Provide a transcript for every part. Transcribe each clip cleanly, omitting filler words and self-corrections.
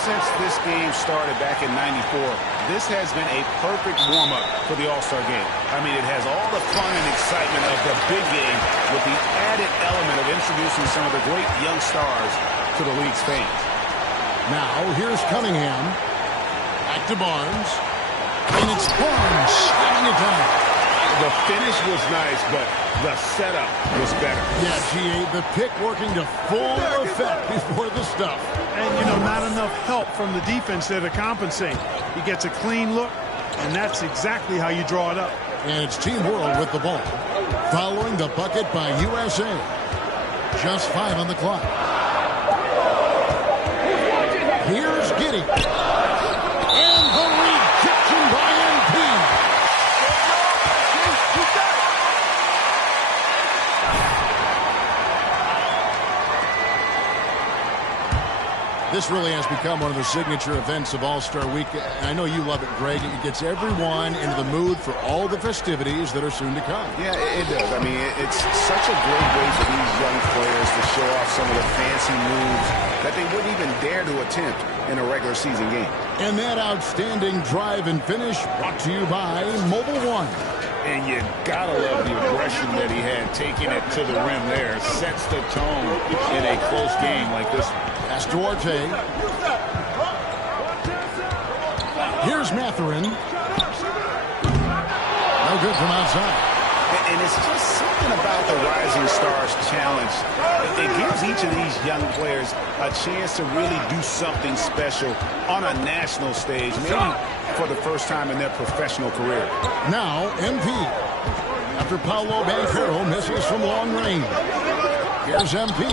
Since this game started back in '94, this has been a perfect warm-up for the All-Star game. I mean, it has all the fun and excitement of the big game with the added element of introducing some of the great young stars to the league's fans. Now, here's Cunningham. Back to Barnes. And it's Barnes slamming it down. The finish was nice, but the setup was better. Yeah, G.A., the pick working to full effect before the stuff. And, you know, not enough help from the defense there to compensate. He gets a clean look, and that's exactly how you draw it up. And it's Team World with the ball. Following the bucket by USA. Just 5 on the clock. Here's Giddey. And the rejection by MP. This really has become one of the signature events of All-Star Week. I know you love it, Greg. It gets everyone into the mood for all the festivities that are soon to come. Yeah, it does. I mean, it's such a great way for these young players to show off some of the fancy moves that they wouldn't even dare to attempt in a regular season game. And that outstanding drive and finish brought to you by Mobile One. And you gotta love the aggression that he had taking it to the rim there. Sets the tone in a close game like this one. That's Duarte. Here's Mathurin. No good from outside. And it's just something about the Rising Stars Challenge. It gives each of these young players a chance to really do something special on a national stage, maybe for the first time in their professional career. Now, MP. After Paolo Banchero misses from long range. Here's MP.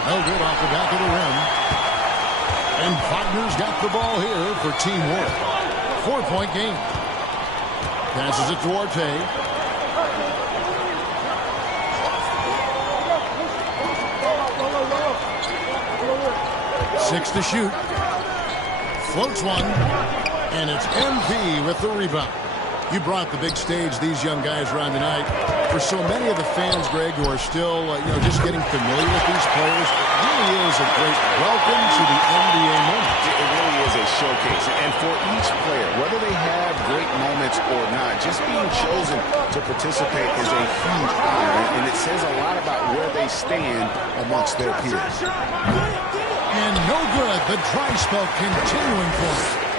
No good off the back of the rim. And Wagner's got the ball here for Team World. 4-point game. Passes it to Duarte. Six to shoot. Floats one. And it's MP with the rebound. You brought the big stage these young guys around tonight. For so many of the fans, Greg, who are still, just getting familiar with these players, it really is a great welcome to the NBA moment. It really is a showcase. And for each player, whether they have great moments or not, just being chosen to participate is a huge honor. And it says a lot about where they stand amongst their peers. And no good. The dry spell continuing for him.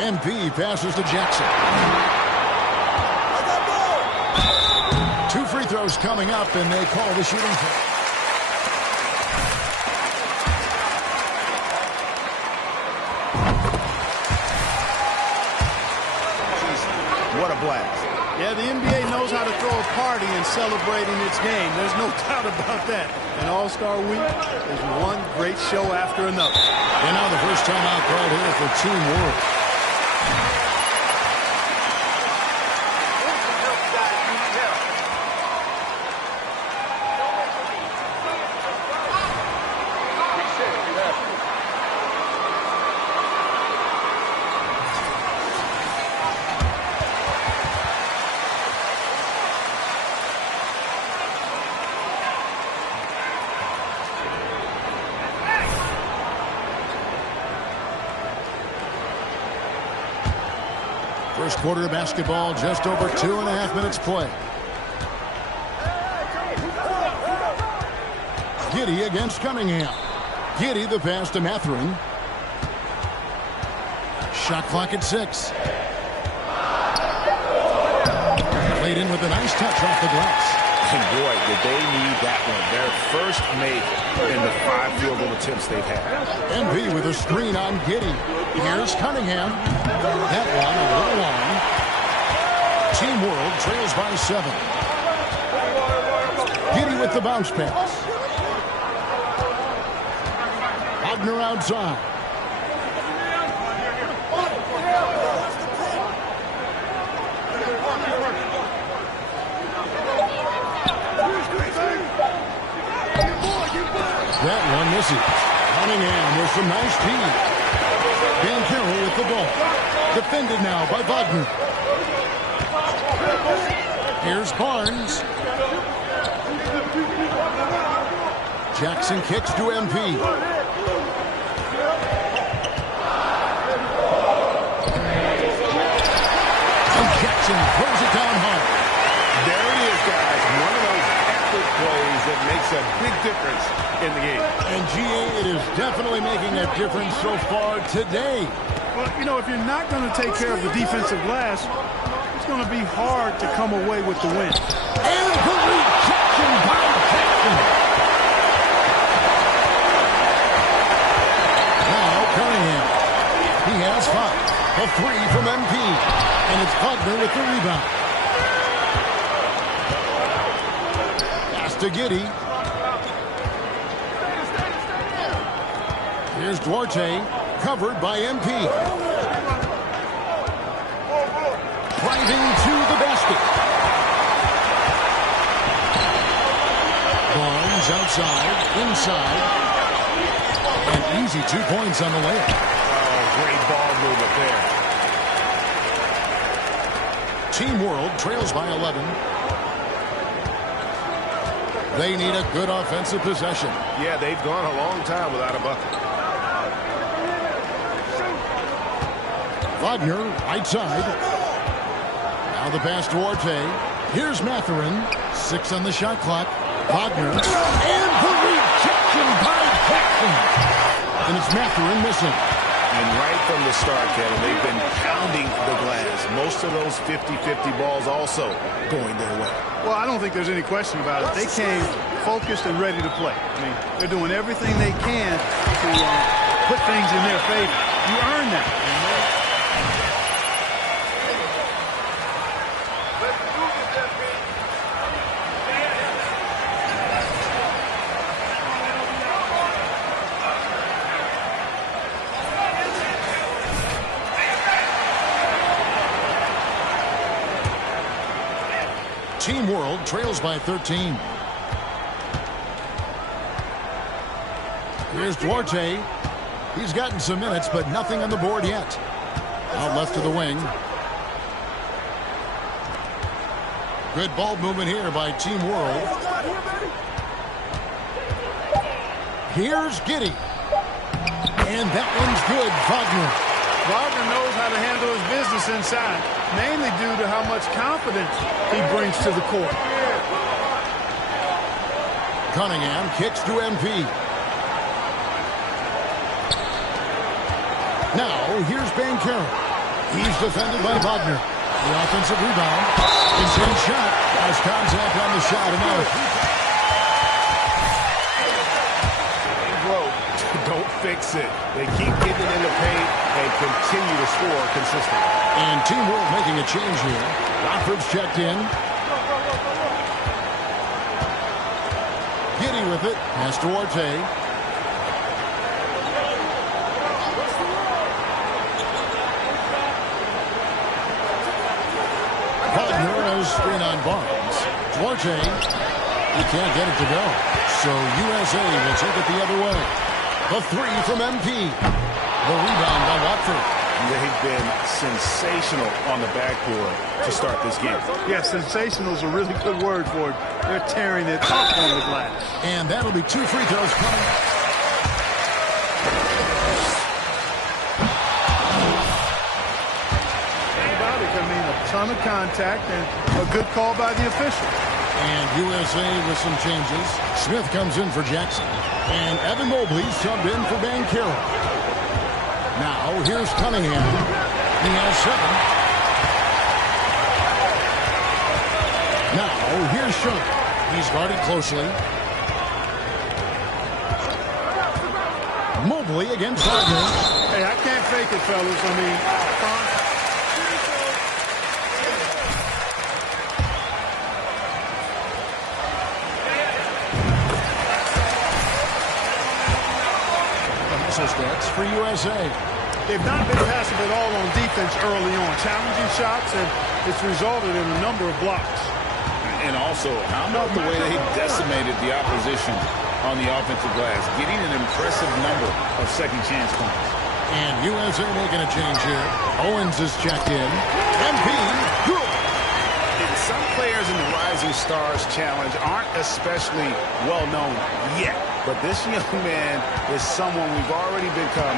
MP passes to Jackson. 2 free throws coming up, and they call the shooting foul. What a blast. Yeah, the NBA knows how to throw a party and celebrating its game. There's no doubt about that. And All-Star Week is one great show after another. And now the first time out called here for Team World. First quarter of basketball, just over 2.5 minutes play. Giddey against Cunningham. Giddey the pass to Mathurin. Shot clock at 6. Played in with a nice touch off the glass. And boy, did they need that one. Their first make in the 5 field goal attempts they've had. MP with a screen on Giddey. Here's Cunningham. That one a little long. Team World trails by 7. Giddey with the bounce pass. Wagner outside. That one misses. Cunningham with some nice speed. Banchero with the ball. Defended now by Wagner. Here's Barnes. Jackson kicks to MP. And Jackson throws it down hard. There it is, guys. One of those epic plays that makes a big difference in the game. And GA, it is definitely making a difference so far today. Well, you know, if you're not going to take care of the defensive glass, it's going to be hard to come away with the win. And the rejection by Jackson. Now Cunningham. He has 5. A 3 from MP. And it's Wagner with the rebound. Pass to Giddey. Here's Duarte. Covered by MP. Driving to the basket. Barnes outside, inside. And easy 2 points on the layup. Oh, great ball movement there. Team World trails by 11. They need a good offensive possession. Yeah, they've gone a long time without a bucket. Wagner, right side. Now the pass to Duarte. Here's Mathurin. 6 on the shot clock. Wagner. And the rejection by Jackson. And it's Mathurin missing. And right from the start, Kevin, they've been pounding the glass. Most of those 50-50 balls also going their way. Well, I don't think there's any question about it. They came focused and ready to play. I mean, they're doing everything they can to put things in their favor. You earn that. Team World trails by 13. Here's Duarte. He's gotten some minutes, but nothing on the board yet. Out left to the wing. Good ball movement here by Team World. Here's Giddey. And that one's good, Wagner. Wagner knows how to handle his business inside, mainly due to how much confidence he brings to the court. Cunningham kicks to MP. Now, here's Banchero. He's defended by Wagner. The offensive rebound. Intense shot. Has contact on the shot. And now Don't fix it. They keep getting it in the paint and continue to score consistently. And Team World making a change here. Rockford's checked in. Giddey with it. Pass to Duarte. Wagner has screen on Barnes. Duarte. He can't get it to go. So USA will take it the other way. The 3 from MP. The rebound by Watford. They've been sensational on the backboard to start this game. Yeah, sensational is a really good word for it. They're tearing it up on the glass. And that'll be 2 free throws coming. About it, I mean, a ton of contact and a good call by the official. And USA with some changes. Smith comes in for Jackson. And Evan Mobley subbed in for Banchero. Now, here's Cunningham. He has 7. Now, here's Sharp. He's guarded closely. Mobley against Wagner. Hey, I can't fake it, fellas. I mean, Stats for USA. they've not been passive at all on defense early on. Challenging shots, and it's resulted in a number of blocks. And also, how about the way they decimated the opposition on the offensive glass, getting an impressive number of second chance points. And USA making a change here. Owens is checked in. MP, good. And some players in the Rising Stars Challenge aren't especially well known yet. But this young man is someone we've already become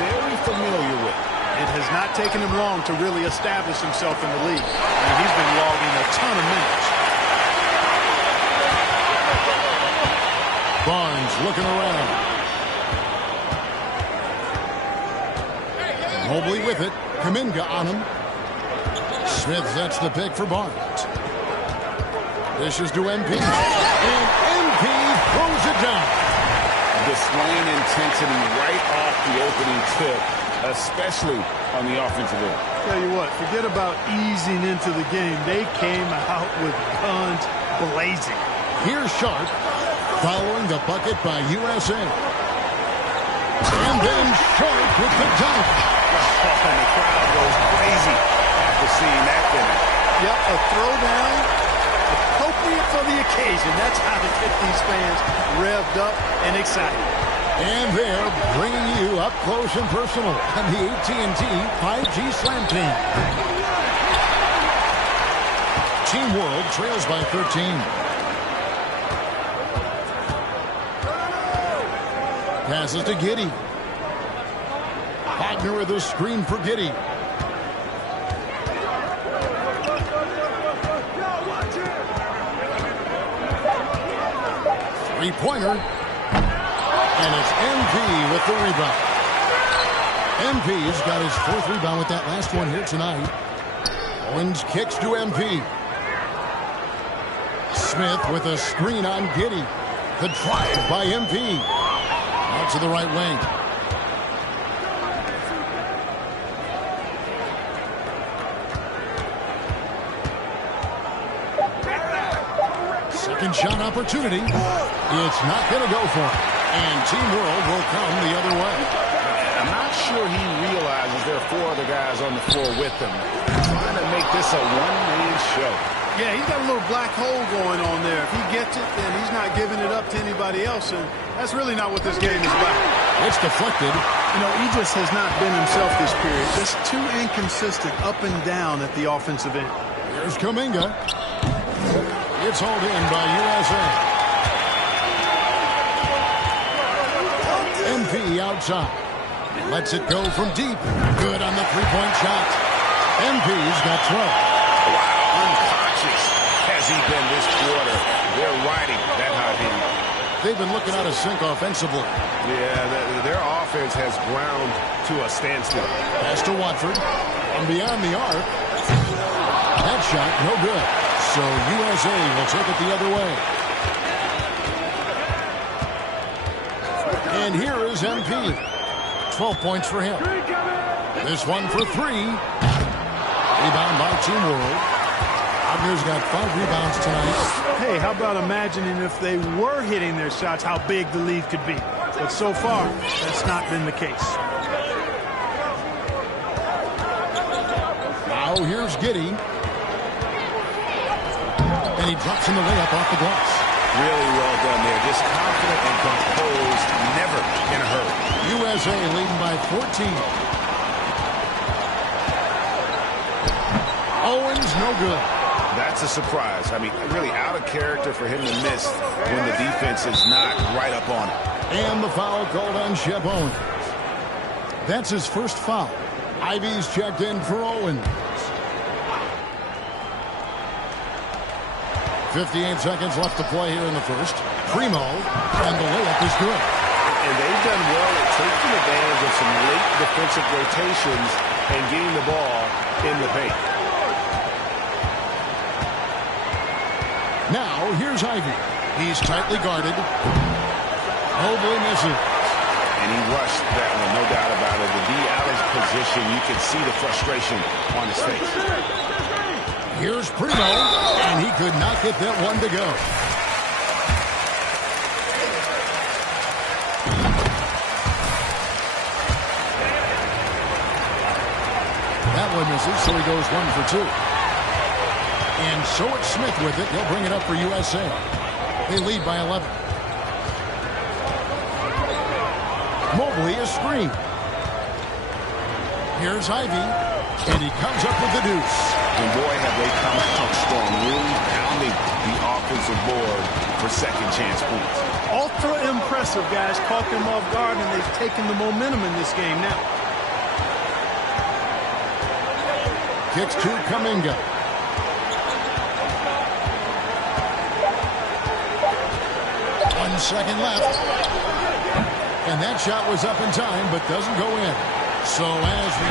very familiar with. It has not taken him long to really establish himself in the league. And he's been logging a ton of minutes. Barnes looking around. Mobley with it. Kuminga on him. Smith sets the pick for Barnes. Dishes to MP. And MP throws it down. Displaying intensity right off the opening tip, especially on the offensive end. Tell you what, forget about easing into the game. They came out with guns blazing. Here's Sharp following the bucket by USA. And then Sharp with the dunk. And the crowd goes crazy after seeing that finish. Yep, a throwdown appropriate for the occasion. That's how to get these fans revved up and excited. And they're bringing you up close and personal on the AT&T 5G Slam Team. Team World trails by 13. Passes to Giddey. Wagner with a screen for Giddey. Three-pointer. And it's MP with the rebound. MP's got his fourth rebound with that last one here tonight. Owens kicks to MP. Smith with a screen on Giddey. The drive by MP. Out to the right wing. Second shot opportunity. It's not going to go for him. And Team World will come the other way. I'm not sure he realizes there are four other guys on the floor with him. Trying to make this a one-man show. Yeah, he's got a little black hole going on there. If he gets it, then he's not giving it up to anybody else. And that's really not what this game is about. It's deflected. You know, he just has not been himself this period. Just too inconsistent up and down at the offensive end. Here's Kuminga. It's hauled in by USA. MP outside. Lets it go from deep. Good on the three-point shot. MP's got 12. Wow, unconscious has he been this quarter. They're riding that hot hand. They've been looking out of sync offensively. Yeah, their offense has ground to a standstill. Pass to Watford. And beyond the arc. That shot, no good. So USA will take it the other way. And here is MP. 12 points for him. This one for three. Rebound by Team World. Wagner's got 5 rebounds tonight. Hey, how about imagining if they were hitting their shots, how big the lead could be. But so far, that's not been the case. Now here's Giddey. And he drops in the layup off the glass. Really well done there. Just confident and composed, never in a hurry. USA leading by 14. Owens, no good. That's a surprise. I mean, really out of character for him to miss when the defense is not right up on him. And the foul called on Shep Owens. That's his first foul. Ivy's checked in for Owens. 58 seconds left to play here in the first. Primo, and the layup is good. And they've done well at taking advantage of some late defensive rotations and getting the ball in the paint. Now, here's Ivy. He's tightly guarded. Mobley misses. And he rushed that one, no doubt about it. The D out of position, you can see the frustration on his face. Here's Primo, and he could not get that one to go. That one misses, so he goes 1 for 2. And so it's Smith with it. He'll bring it up for USA. They lead by 11. Mobley is screen. Here's Ivy, and he comes up with the deuce. And boy, have they come out strong, really pounding the offensive board for second chance points. Ultra impressive, guys. Caught them off guard, and they've taken the momentum in this game now. Kicks to Kuminga. One second left. And that shot was up in time, but doesn't go in. So as we...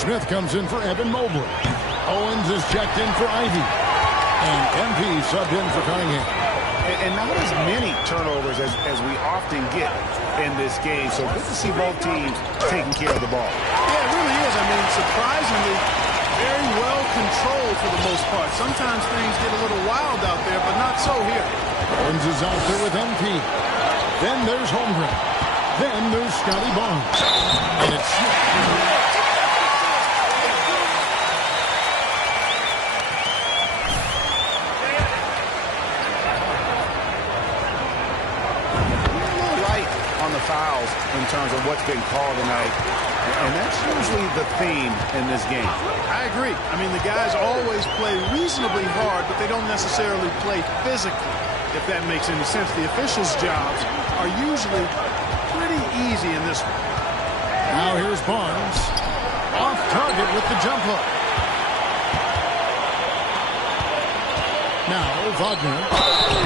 Smith comes in for Evan Mobley. Owens is checked in for Ivy. And MP subbed in for Cunningham. And not as many turnovers as we often get in this game. So good to see both teams taking care of the ball. Yeah, it really is. I mean, surprisingly, very well controlled for the most part. Sometimes things get a little wild out there, but not so here. Owens is out there with MP. Then there's Holmgren. Then there's Scotty Barnes. And it's Smith. Fouls in terms of what's been called tonight, and that's usually the theme in this game. I agree. I mean, the guys always play reasonably hard, but they don't necessarily play physically, if that makes any sense. The officials' jobs are usually pretty easy in this one. Now here's Barnes. Off target with the jump hook. Now Wagner.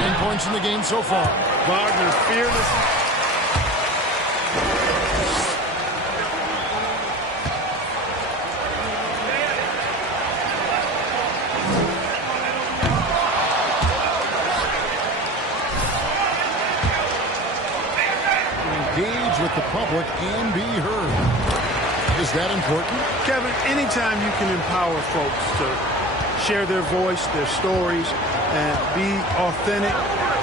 10 points in the game so far. Wagner fearless. With the public and be heard. Is that important? Kevin, anytime you can empower folks to share their voice, their stories, and be authentic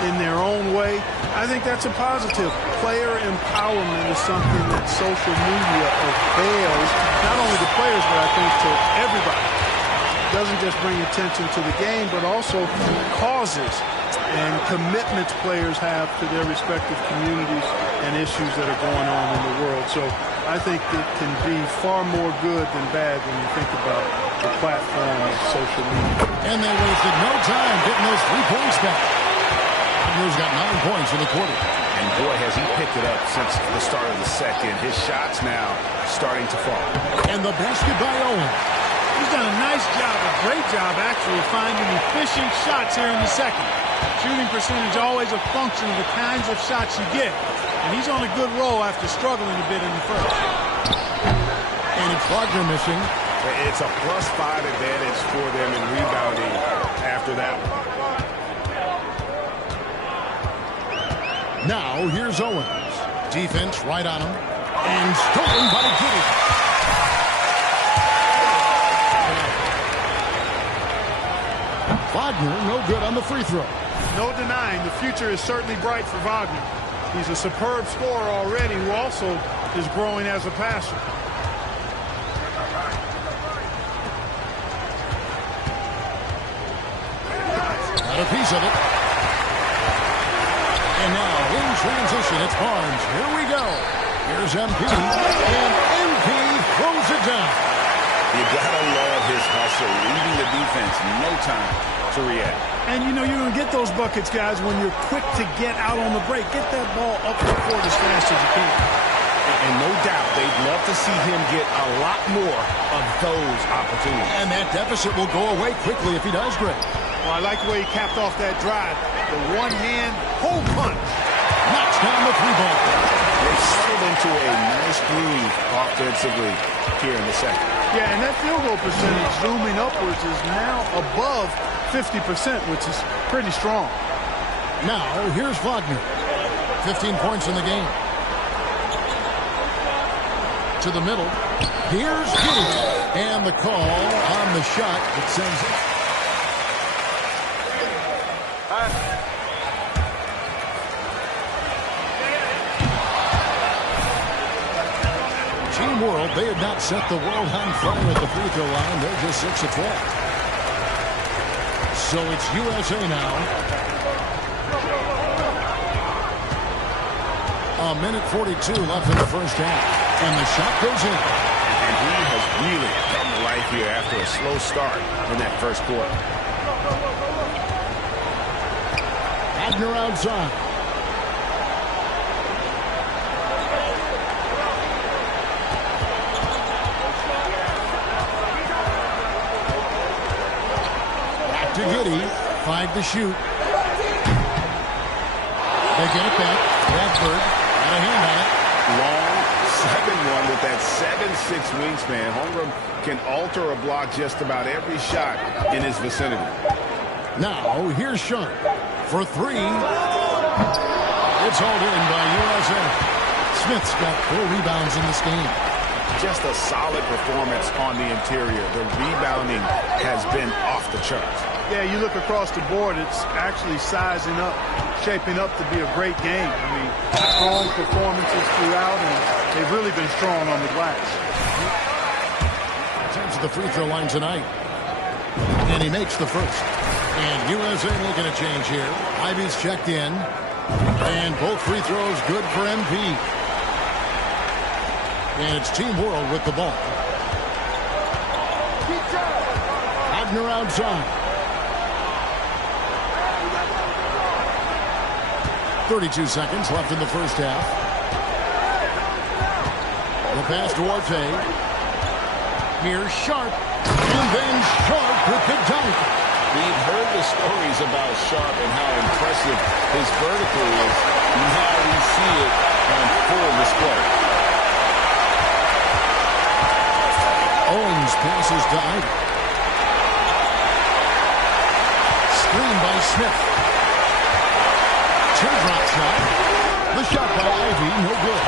in their own way, I think that's a positive. Player empowerment is something that social media avails, not only to players, but I think to everybody. It doesn't just bring attention to the game, but also causes and commitments players have to their respective communities and issues that are going on in the world. So I think it can be far more good than bad when you think about the platform of social media. And they wasted no time getting those 3 points back. Wagner's got 9 points in the quarter. And boy, has he picked it up since the start of the second. His shots now starting to fall. And the basket by Owens. He's done a nice job, a great job actually, finding efficient shots here in the second. Shooting percentage always a function of the kinds of shots you get. And he's on a good roll after struggling a bit in the first. And it's Wagner missing. It's a +5 advantage for them in rebounding after that one. Now here's Owens. Defense right on him. And stolen by Giddey. Wagner no good on the free throw. No denying the future is certainly bright for Wagner. He's a superb scorer already who also is growing as a passer. Got a piece of it. And now in transition, it's Barnes. Here we go. Here's MP. And MP throws it down. You gotta love his hustle, leaving the defense no time to react. And, you know, you're going to get those buckets, guys, when you're quick to get out on the break. Get that ball up the court as fast as you can. And no doubt, they'd love to see him get a lot more of those opportunities. And that deficit will go away quickly if he does great. Well, I like the way he capped off that drive. The one-hand hole punch. Knocks down the three ball. They've settled into a nice groove offensively here in the second. Yeah, and that field goal percentage zooming upwards is now above 50%, which is pretty strong. Now, here's Wagner. 15 points in the game. To the middle. Here's Giddey. And the call on the shot that sends it. Team World, they had not set the world on fire at the free throw line. They're just 6 of 12. So it's USA now. A minute 42 left in the first half. And the shot goes in. And he has really come to life here after a slow start in that first quarter. Wagner outside. Back to Giddey. 5 to shoot. They get it back. Bradford got a hand on it. Long 7-1 with that 7'6" wingspan. Holmgren can alter a block just about every shot in his vicinity. Now, here's Sharp for 3. It's hauled in by USA. Smith's got 4 rebounds in this game. Just a solid performance on the interior. The rebounding has been off the charts. Yeah, you look across the board, it's actually sizing up, shaping up to be a great game. I mean, strong performances throughout, and they've really been strong on the glass. Turns to the free throw line tonight. And he makes the first. And USA making a change here. Ivy's checked in. And both free throws good for MP. And it's Team World with the ball. Wagner outside. 32 seconds left in the first half. The pass to Arte. Here's Sharp. And then Sharp with the dunk. We've heard the stories about Sharp and how impressive his vertical is. Now we see it on full display. Owens passes to Ivy. Screen by Smith. Teardrop shot. The shot by Ivy, no good.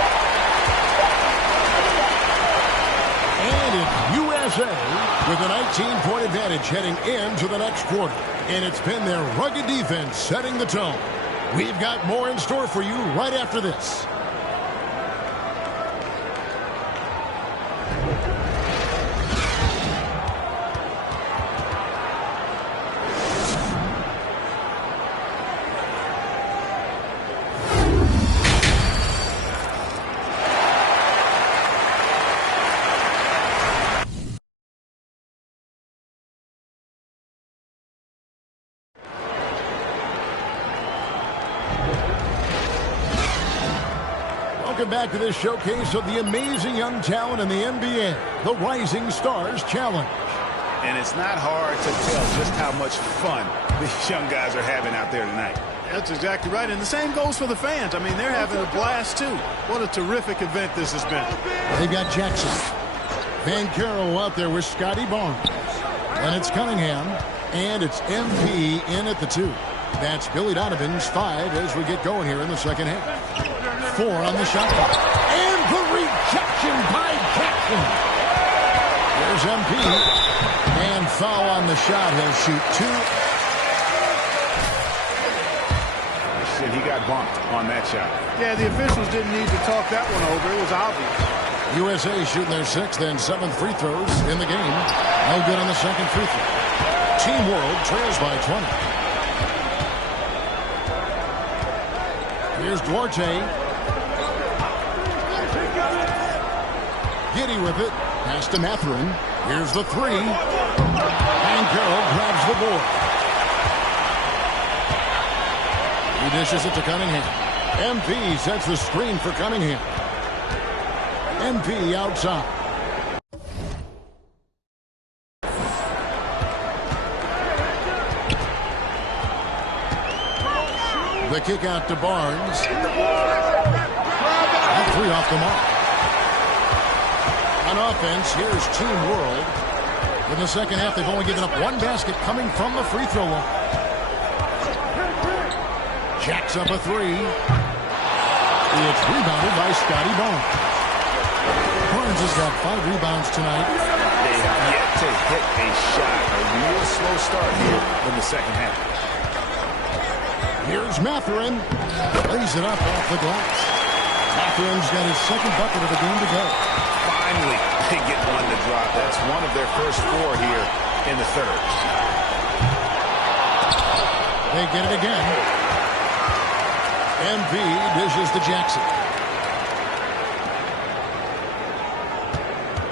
And it's USA with a 19-point advantage heading into the next quarter. And it's been their rugged defense setting the tone. We've got more in store for you right after this. Welcome back to this showcase of the amazing young talent in the NBA, the Rising Stars Challenge. And it's not hard to tell just how much fun these young guys are having out there tonight. That's exactly right. And the same goes for the fans. I mean, they're having a blast, too. What a terrific event this has been. They've got Jackson. Banchero out there with Scotty Barnes. And it's Cunningham. And it's MP in at the 2. That's Billy Donovan's 5 as we get going here in the second half. 4 on the shot clock. And the rejection by Jackson. There's MP. And foul on the shot. He'll shoot 2. He got bumped on that shot. Yeah, the officials didn't need to talk that one over. It was obvious. USA shooting their 6th and 7th free throws in the game. No good on the second free throw. Team World trails by 20. Here's Duarte. Giddey with it. Pass to Mathurin. Here's the three. Banchero grabs the board. He dishes it to Cunningham. MP sets the screen for Cunningham. MP outside. The kick out to Barnes. And three off the mark. On offense, here's Team World. In the second half, they've only given up one basket coming from the free throw line. Jacks up a three. It's rebounded by Scotty Barnes. Barnes has got 5 rebounds tonight. They have yet to hit a shot. A real slow start here in the second half. Here's Mathurin. Lays it up off the glass. Mathurin's got his second bucket of the game to go. Finally, they get one to drop. That's one of their first 4 here in the third. They get it again. MP dishes to Jackson.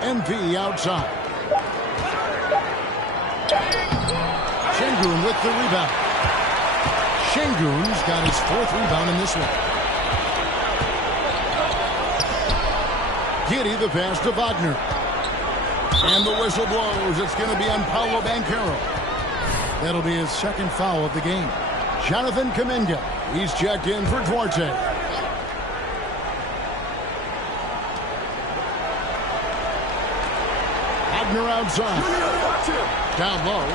MP outside. Şengün with the rebound. Şengün's got his 4th rebound in this one. Giddey the pass to Wagner. And the whistle blows. It's going to be on Paolo Banchero. That'll be his second foul of the game. Jonathan Kuminga. He's checked in for Duarte. Wagner outside. Down low.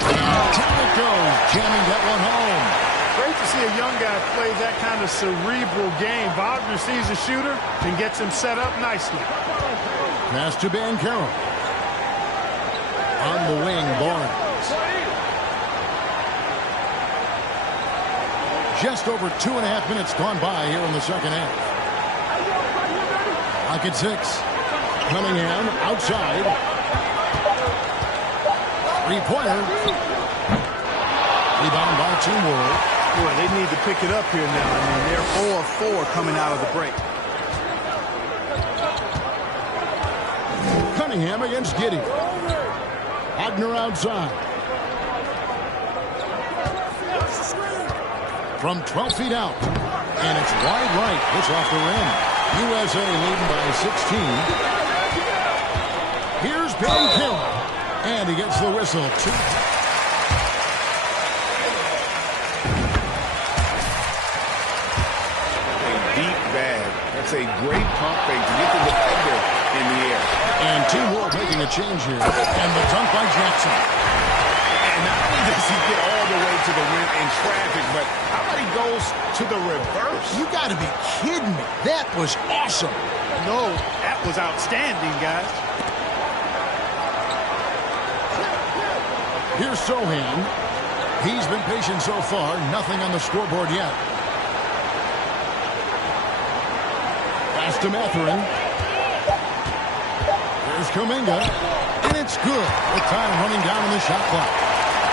Down it goes. Jamming that one home. Great to see a young guy play that kind of cerebral game. Wagner sees a shooter and gets him set up nicely. Pass to Banchero. On the wing, Barnes. Just over 2.5 minutes gone by here in the second half. Lock at 6. Cunningham outside. Three-pointer. Rebound by Team World. Boy, they need to pick it up here now. I mean, they're 4 of 4 coming out of the break. Cunningham against Giddey. Wagner outside. From 12 feet out. And it's wide right. It's off the rim. USA leading by 16. Here's Banchero. And he gets the whistle. 2. That's a great pump fake to get the defender in the air. And Team World making a change here. And the dunk by Jackson. And not only does he get all the way to the rim in traffic, but how about he goes to the reverse? You got to be kidding me. That was awesome. No, that was outstanding, guys. Here's Sohan. He's been patient so far. Nothing on the scoreboard yet. Pass to Mathurin. Here's Kuminga. And it's good with time running down on the shot clock.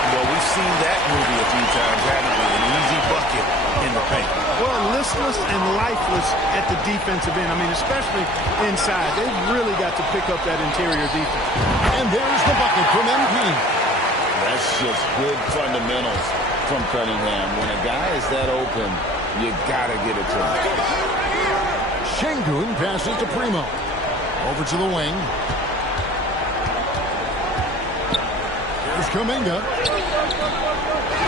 Well, we've seen that movie a few times, haven't we? An easy bucket in the paint. Well, listless and lifeless at the defensive end. I mean, especially inside. They've really got to pick up that interior defense. And there's the bucket from MP. That's just good fundamentals from Cunningham. When a guy is that open, you got to get it to him. Şengün passes to Primo. Over to the wing. Here's Kuminga.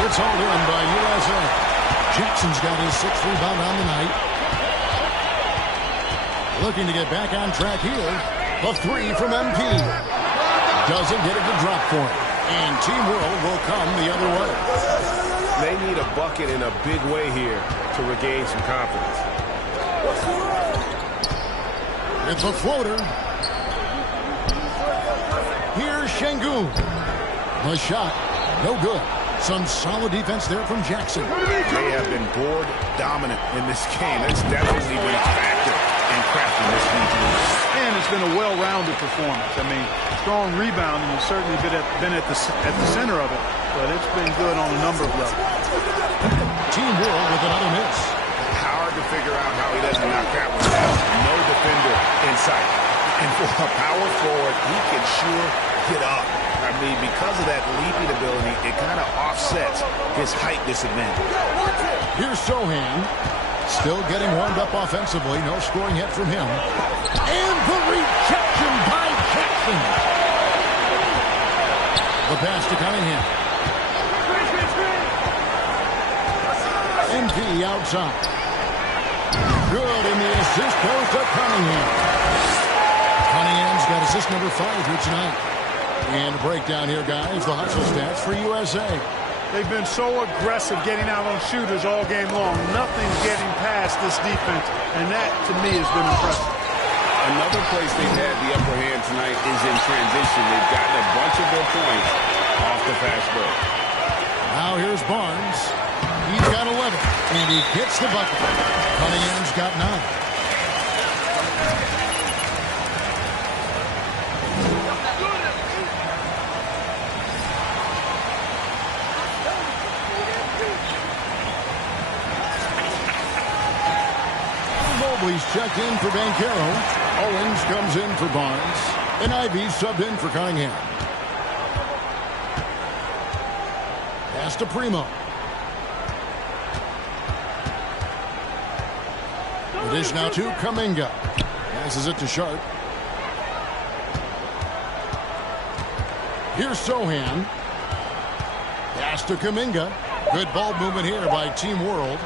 It's all in by USA. Jackson's got his 6th rebound on the night. Looking to get back on track here. The 3 from MP. Doesn't get it to drop for him. And Team World will come the other way. They need a bucket in a big way here to regain some confidence. It's a floater. Here's Şengün. The shot, no good. Some solid defense there from Jackson. They have been board dominant in this game. That's definitely been a factor in crafting this game. And it's been a well-rounded performance. I mean, strong rebounding has certainly been at the center of it, but it's been good on a number of levels. Team World with another miss. Hard to figure out how he doesn't knock that one down. No defender in sight. And for a power forward, he can sure get up. I mean, because of that leaping ability, it kind of offsets his height disadvantage. Here's Sohan. Still getting warmed up offensively. No scoring hit from him. And the rejection by Jackson. The pass to Cunningham. MP outside. Good, and the assist goes to Cunningham. Cunningham's got assist number 5 here tonight. And a breakdown here, guys. The hustle stats for USA. They've been so aggressive getting out on shooters all game long. Nothing's getting past this defense, and that, to me, has been impressive. Another place they've had the upper hand tonight is in transition. They've gotten a bunch of their points off the fast break. Now here's Barnes. He's got 11, and he gets the bucket. Cunningham's got 9. Mobley's checked in for Banchero. Owens comes in for Barnes. And Ivey subbed in for Cunningham. Pass to Primo. The dish now to Kuminga. Passes it to Sharp. Here's Sohan. Pass to Kuminga. Good ball movement here by Team World.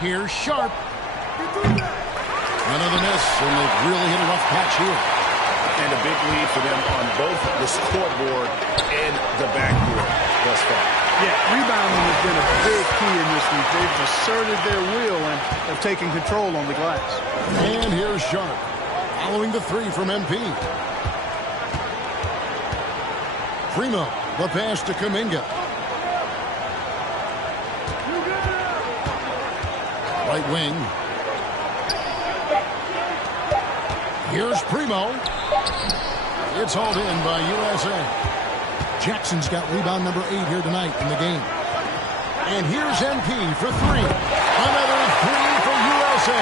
Here's Sharp. Another miss, and they've really hit a rough patch here. And a big lead for them on both the scoreboard and the backboard thus far. Yeah, rebounding has been a big key in this week. They've asserted their will and have taken control on the glass. And here's Sharp, following the 3 from MP. Primo, the pass to Kuminga. Right wing. Here's Primo. It's hauled in by USA. Jackson's got rebound number 8 here tonight in the game. And here's MP for 3. Another 3 for USA.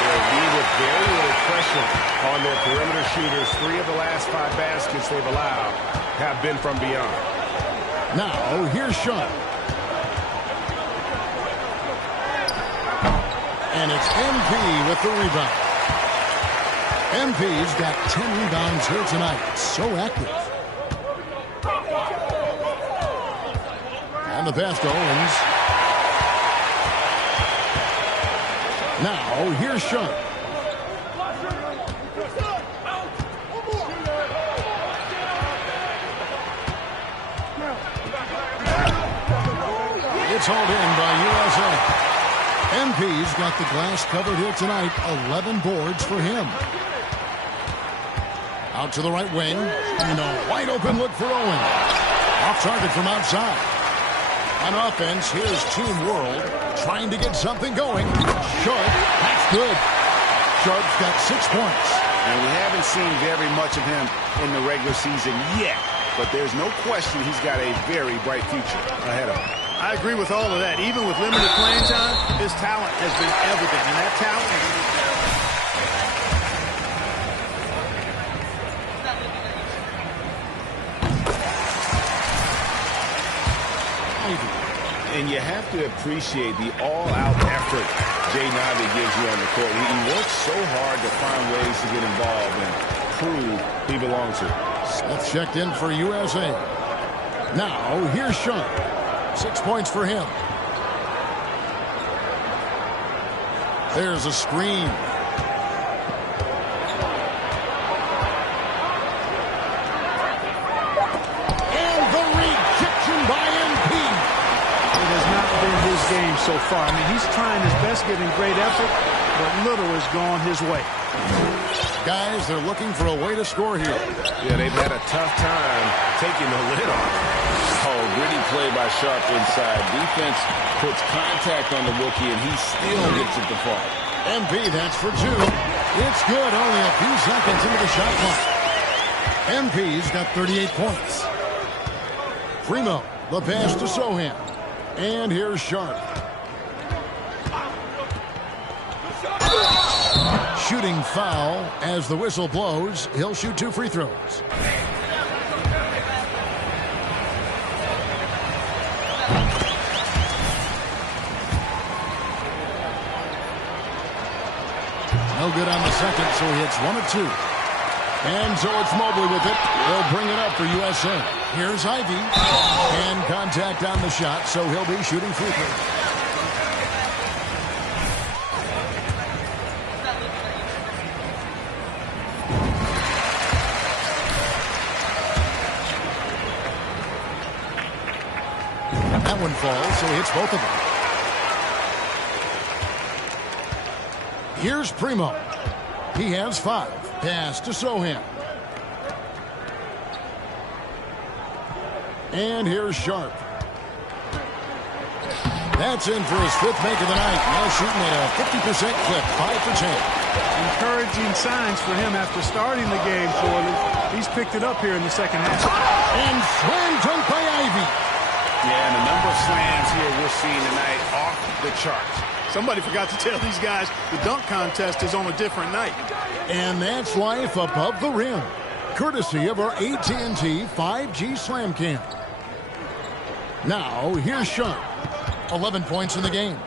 They'll be with very little pressure on their perimeter shooters. 3 of the last 5 baskets they've allowed have been from beyond. Now, here's Sharp. And it's MP with the rebound. MP's got 10 rebounds here tonight. So active. And the pass to Owens. Now, here's Sharp. It's hauled in by USA. MP's got the glass covered here tonight. 11 boards for him. Out to the right wing. And a wide open look for Owen. Off target from outside. On offense, here's Team World trying to get something going. Sharp, that's good. Sharp's got 6 points. And we haven't seen very much of him in the regular season yet. But there's no question he's got a very bright future ahead of him. I agree with all of that. Even with limited playing time, his talent has been evident. And that talent And you have to appreciate the all-out effort Jay gives you on the court. He works so hard to find ways to get involved and prove he belongs here. Smith checked in for USA. Now, here's Sharp. 6 points for him. There's a screen. And the rejection by MP. it has not been his game so far. I mean, he's trying his best, giving great effort, but little has gone his way. Guys, they're looking for a way to score here. Yeah, they've had a tough time taking the lid off. Oh, gritty play by Sharp inside. Defense puts contact on the rookie, and he still gets it to fall. MP, that's for 2. It's good, only a few seconds into the shot clock. MP's got 38 points. Primo, the pass to Sohan. And here's Sharp. Shooting foul as the whistle blows. He'll shoot 2 free throws. No good on the second, so he hits 1 of 2. And so it's Mobley with it. They'll bring it up for USA. Here's Ivy. And contact on the shot, so he'll be shooting free throws. That one falls, so he hits both of them. Here's Primo. He has 5. Pass to Sohan. And here's Sharp. That's in for his 5th make of the night. Now shooting at a 50% clip, 5 for 10. Encouraging signs for him after starting the game poorly. He's picked it up here in the second half. And slam dunk by Ivy. Yeah, and the number of slams here we're seeing tonight off the charts. Somebody forgot to tell these guys the dunk contest is on a different night. And that's life above the rim, courtesy of our AT&T 5G Slam Cam. Now, here's Sharp. 11 points in the game.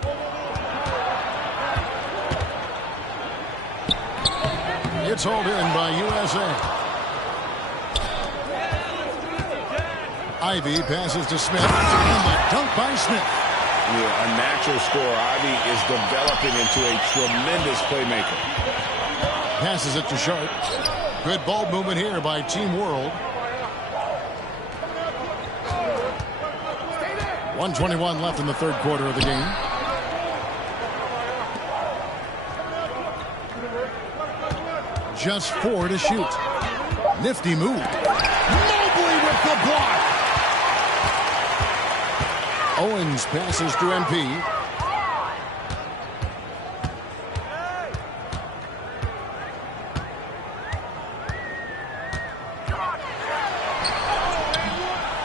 It's hauled in by USA. Ivy passes to Smith. And the dunk by Smith. Yeah, a natural scorer. Ivy is developing into a tremendous playmaker. Passes it to Sharp. Good ball movement here by Team World. 1:21 left in the third quarter of the game. Just 4 to shoot. Nifty move. Mobley with the block. Owens passes to MP.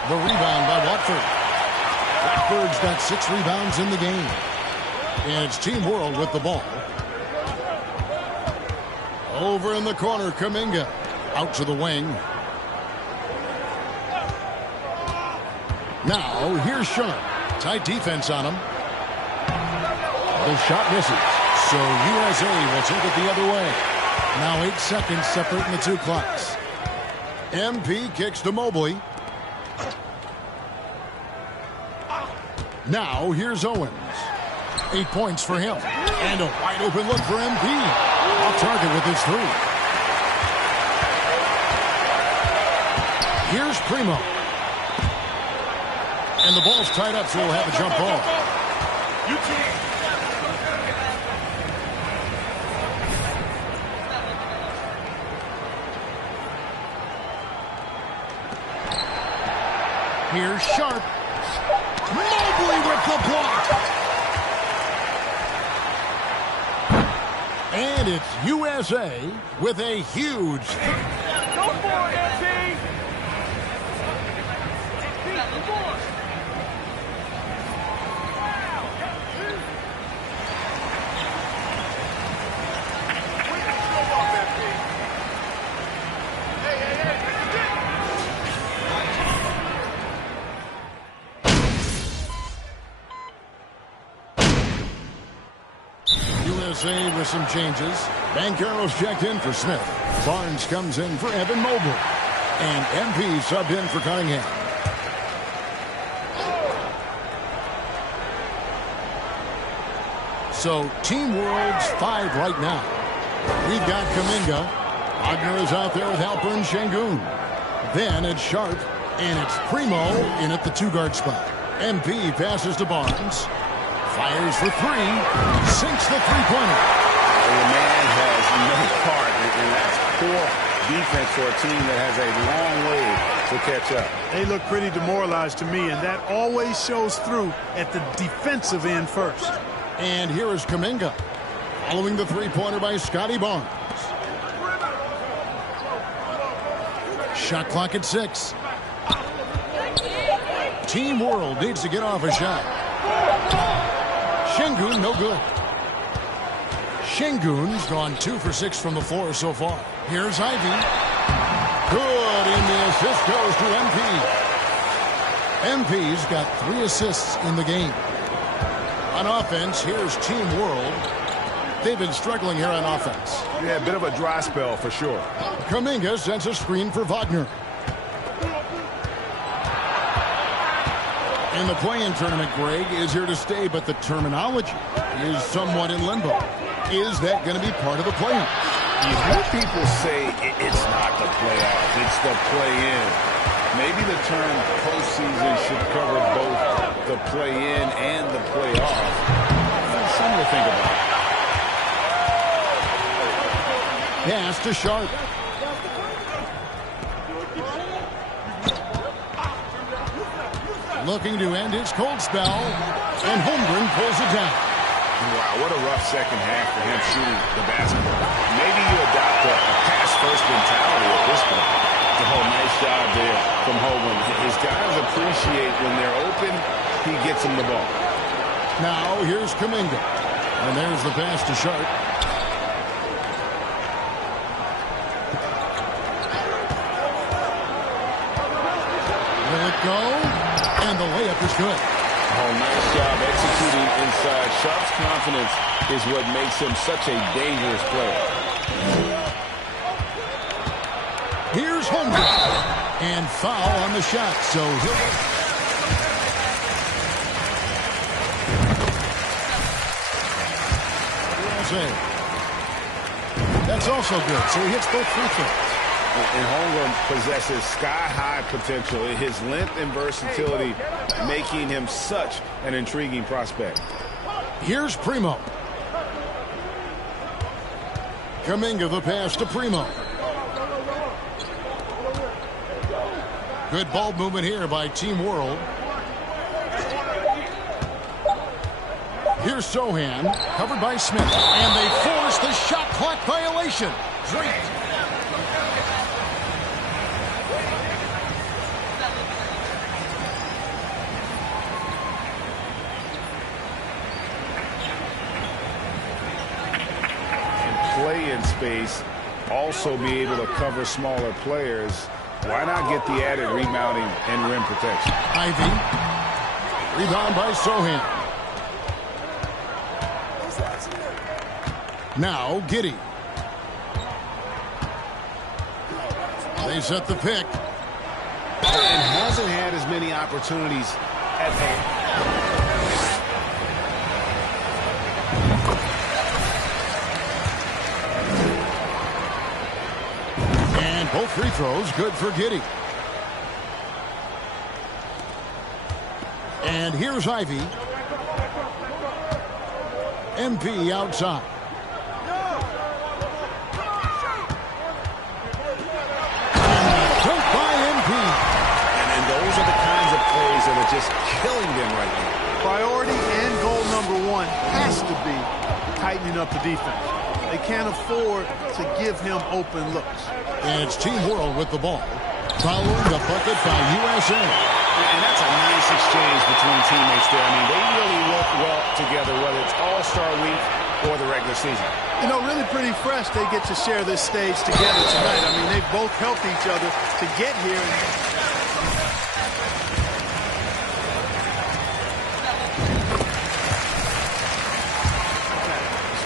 The rebound by Watford. Watford's got 6 rebounds in the game. And it's Team World with the ball. Over in the corner, Kuminga. Out to the wing. Now, here's Sharp. Tight defense on him. The shot misses. So USA will take it the other way. Now 8 seconds separating the 2 clocks. MP kicks to Mobley. Now here's Owens. 8 points for him. And a wide open look for MP. Off target with his 3. Here's Primo. And the ball's tied up, so we'll have a jump ball. Here's Sharp. Mobley with the block. And it's USA with a huge... Go for it, MP! USA with some changes. Banchero's checked in for Smith. Barnes comes in for Evan Mobley. And MP subbed in for Cunningham. So Team World's 5 right now. We've got Kuminga. Wagner is out there with Alperen Şengün. Then it's Sharp. And it's Primo in at the 2-guard spot. MP passes to Barnes. Fires for 3. Sinks the 3-pointer. The man has no part, and that's poor defense for a team that has a long way to catch up. They look pretty demoralized to me, and that always shows through at the defensive end first. And here is Kuminga. Following the 3-pointer by Scotty Barnes. Shot clock at 6. Team World needs to get off a shot. Şengün, no good. Şengün's gone 2 for 6 from the floor so far. Here's Ivy. Good, and the assist goes to MP. MP's got 3 assists in the game. On offense, here's Team World. They've been struggling here on offense. Yeah, a bit of a dry spell for sure. Kuminga sends a screen for Wagner. And the play-in tournament, Greg, is here to stay, but the terminology is somewhat in limbo. Is that going to be part of the playoffs? You hear people say it's not the playoffs, it's the play-in. Maybe the term postseason should cover both the play-in and the playoff. Something to think about. Pass to Sharp. Looking to end his cold spell, and Holmgren pulls it down. Wow, what a rough second half for him shooting the basketball. Maybe you adopt a pass-first mentality at this point. Oh, nice job there from Holmgren. His guys appreciate when they're open, he gets them the ball. Now here's Kuminga. And there's the pass to Sharp. Will it go? And the layup is good. Oh, nice job executing inside. Sharp's confidence is what makes him such a dangerous player. Here's Holmgren. And foul on the shot. So that's also good. So he hits both free throws. And Holmgren possesses sky-high potential. His length and versatility making him such an intriguing prospect. Here's Primo. Kuminga the pass to Primo. Good ball movement here by Team World. Here's Sohan, covered by Smith. And they force the shot clock violation. Great. Play in space, also be able to cover smaller players. Why not get the added rebounding and rim protection? Ivy. Rebound by Sohan. Now Giddey. They set the pick. And hasn't had as many opportunities at home. Both free throws good for Giddey. And here's Ivy. MP outside. And dunk by MP. And those are the kinds of plays that are just killing them right now. Priority and goal number one has to be tightening up the defense. They can't afford to give him open looks. And it's Team World with the ball. Following the bucket by USA. And that's a nice exchange between teammates there. I mean, they really work well together, whether it's All-Star Week or the regular season. You know, really pretty fresh they get to share this stage together tonight. I mean, they've both helped each other to get here.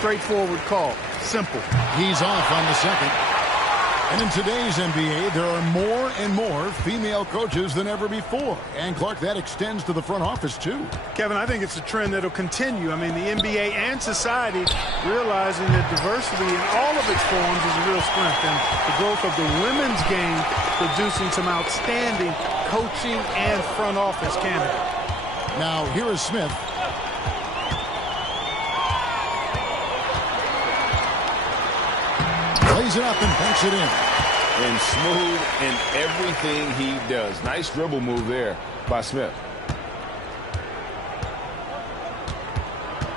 Straightforward call. Simple. He's off on the second. And in today's NBA, there are more and more female coaches than ever before. And, Clark, that extends to the front office, too. Kevin, I think it's a trend that will continue. I mean, the NBA and society realizing that diversity in all of its forms is a real strength. And the growth of the women's game producing some outstanding coaching and front office candidates. Now, here is Smith. Plays it up and banks it in. And smooth in everything he does. Nice dribble move there by Smith.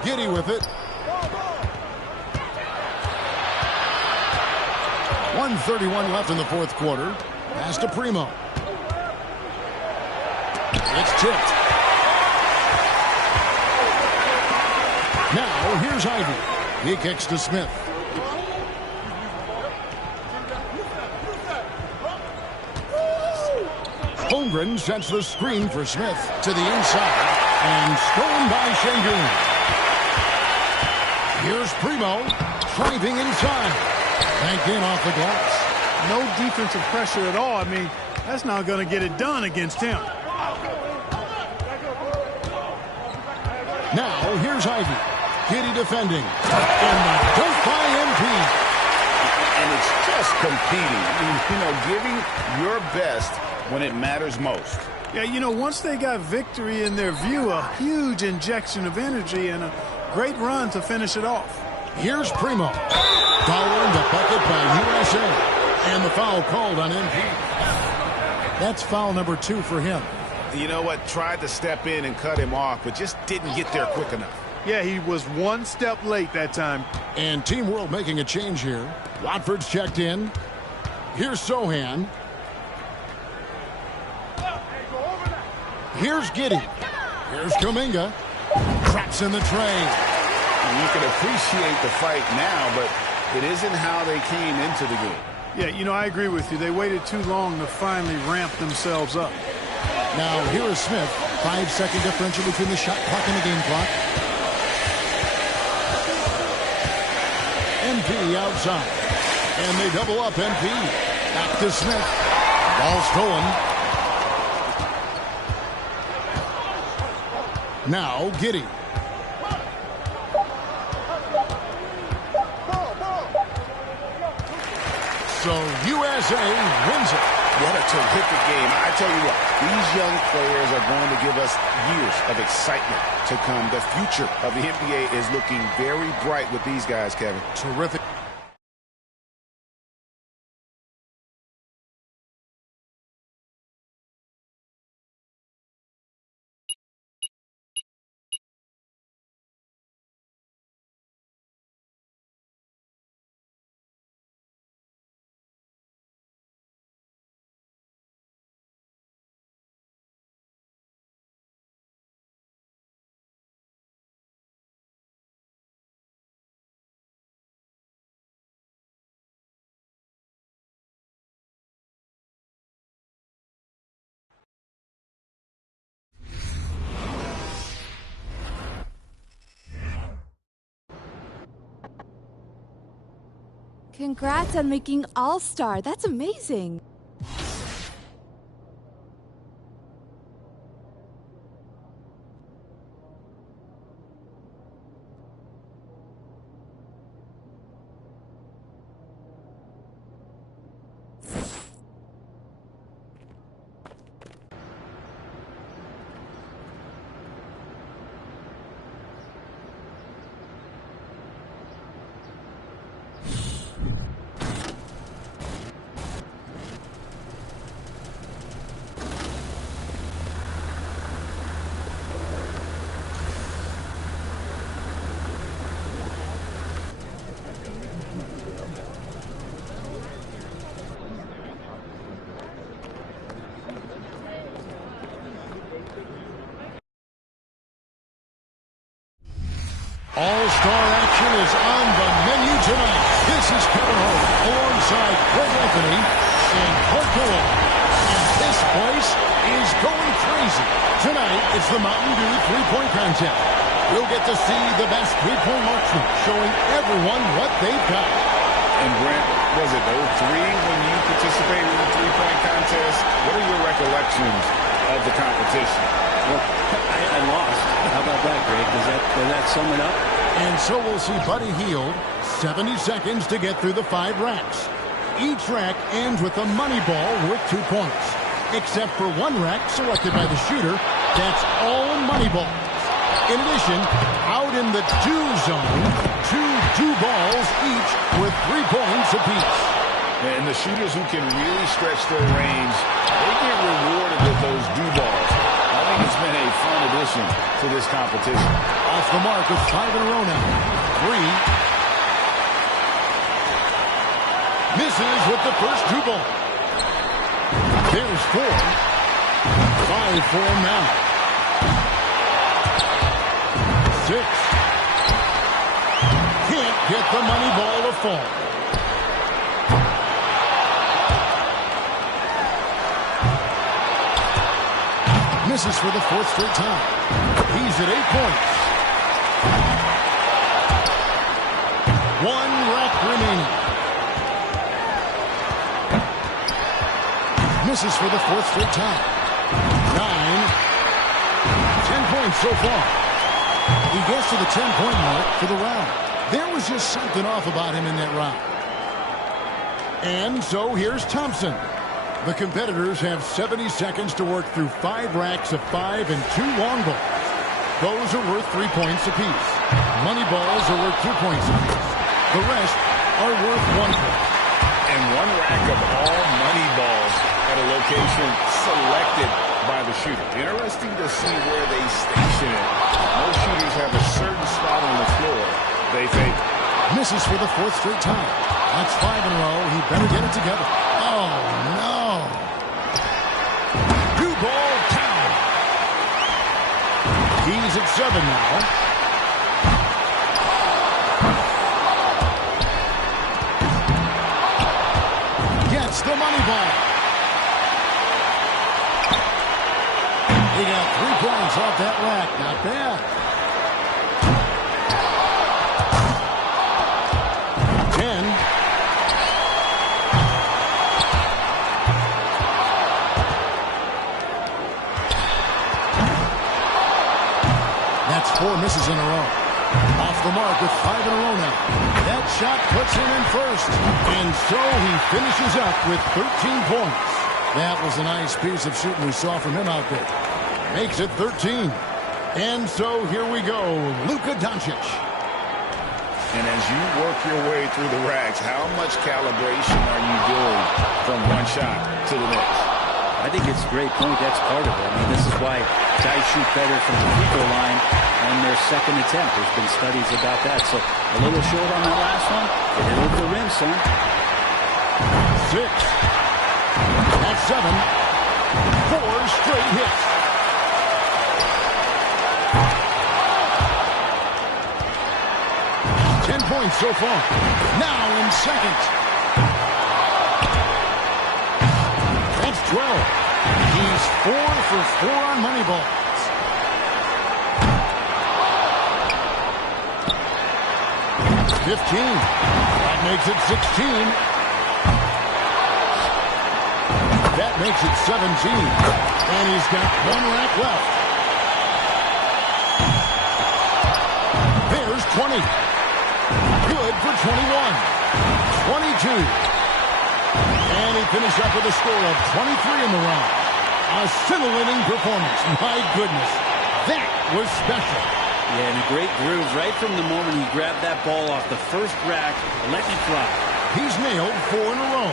Giddey with it. 1:31 left in the fourth quarter. Pass to Primo. It's tipped. Now here's Ivy. He kicks to Smith. Holmgren sets the screen for Smith to the inside and stolen by Şengün. Here's Primo driving inside. Banked in off the glass. No defensive pressure at all. I mean, that's not going to get it done against him. Now, here's Ivy. Giddy defending. And the dunk by MP. And it's just competing. You know, giving your best when it matters most. Yeah, you know, once they got victory in their view, a huge injection of energy and a great run to finish it off. Here's Primo. Following the bucket by USA. And the foul called on MP. That's foul number 2 for him. You know what? Tried to step in and cut him off, but just didn't get there quick enough. Yeah, he was one step late that time. And Team World making a change here. Watford's checked in. Here's Sohan. Here's Giddy. Here's Kuminga. Traps in the tray. You can appreciate the fight now, but it isn't how they came into the game. Yeah, you know, I agree with you. They waited too long to finally ramp themselves up. Now, here is Smith. 5-second differential between the shot clock and the game clock. MP outside. And they double up MP. Back to Smith. Ball stolen. Now, Giddy. So USA wins it. What a terrific game. I tell you what, these young players are going to give us years of excitement to come. The future of the NBA is looking very bright with these guys, Kevin. Terrific. Congrats on making All-Star. That's amazing. All-Star action is on the menu tonight. This is Kevin Holt alongside Greg Anthony and Hulk Hogan. And this place is going crazy. Tonight, it's the Mountain Dew three-point contest. We'll get to see the best three-point marksmen, showing everyone what they've got. And Brent, was it 0-3 when you participated in the three-point contest? What are your recollections of the competition? Well, I lost. How about that, Greg? Does that sum it up? And so we'll see Buddy Hield. 70 seconds to get through the 5 racks. Each rack ends with a money ball worth 2 points. Except for one rack selected by the shooter. That's all money balls. In addition, out in the dew zone, 2 dew balls each with 3 points apiece. And the shooters who can really stretch their range, they get rewarded with those dew balls. I think it's been a fun addition to this competition. Off the mark with 5 in a row now. 3. Misses with the first dew ball. There's 4. 5 for him now. 6. Can't get the money ball to fall. Misses for the 4th straight time. He's at 8 points. 1 rep remaining. Misses for the 4th straight time. 9. 10 points so far. He gets to the 10-point mark for the round. There was just something off about him in that round. And so here's Thompson. The competitors have 70 seconds to work through 5 racks of 5 and 2 long balls. Those are worth 3 points apiece. Money balls are worth 2 points apiece. The rest are worth 1 point. And 1 rack of all money balls at a location selected by the shooter. Interesting to see where they station it. Most shooters have a certain spot on the floor they favor. Misses for the 4th straight time. That's 5 in a row. He better get it together. Oh, no. 2-ball count. He's at 7 now. Gets the money ball. He got 3 points off that rack. Not bad. 10. That's 4 misses in a row. Off the mark with 5 in a row now. That shot puts him in first. And so he finishes up with 13 points. That was a nice piece of shooting we saw from him out there. Makes it 13. And so here we go, Luka Doncic. And as you work your way through the racks, how much calibration are you doing from one shot to the next? I think it's a great point. That's part of it. I mean, this is why guys shoot better from the free throw line on their second attempt. There's been studies about that. So a little short on that last one. Get it over the rim, son. 6. That's 7. 4 straight hits. 10 points so far. Now in second. That's 12. He's 4 for 4 on money balls. 15. That makes it 16. That makes it 17. And he's got 1 rack left. There's 20. Good for 21. 22. And he finished up with a score of 23 in the round. A scintillating performance. My goodness. That was special. Yeah, and a great groove right from the moment he grabbed that ball off the first rack. Let me fly. He's nailed 4 in a row.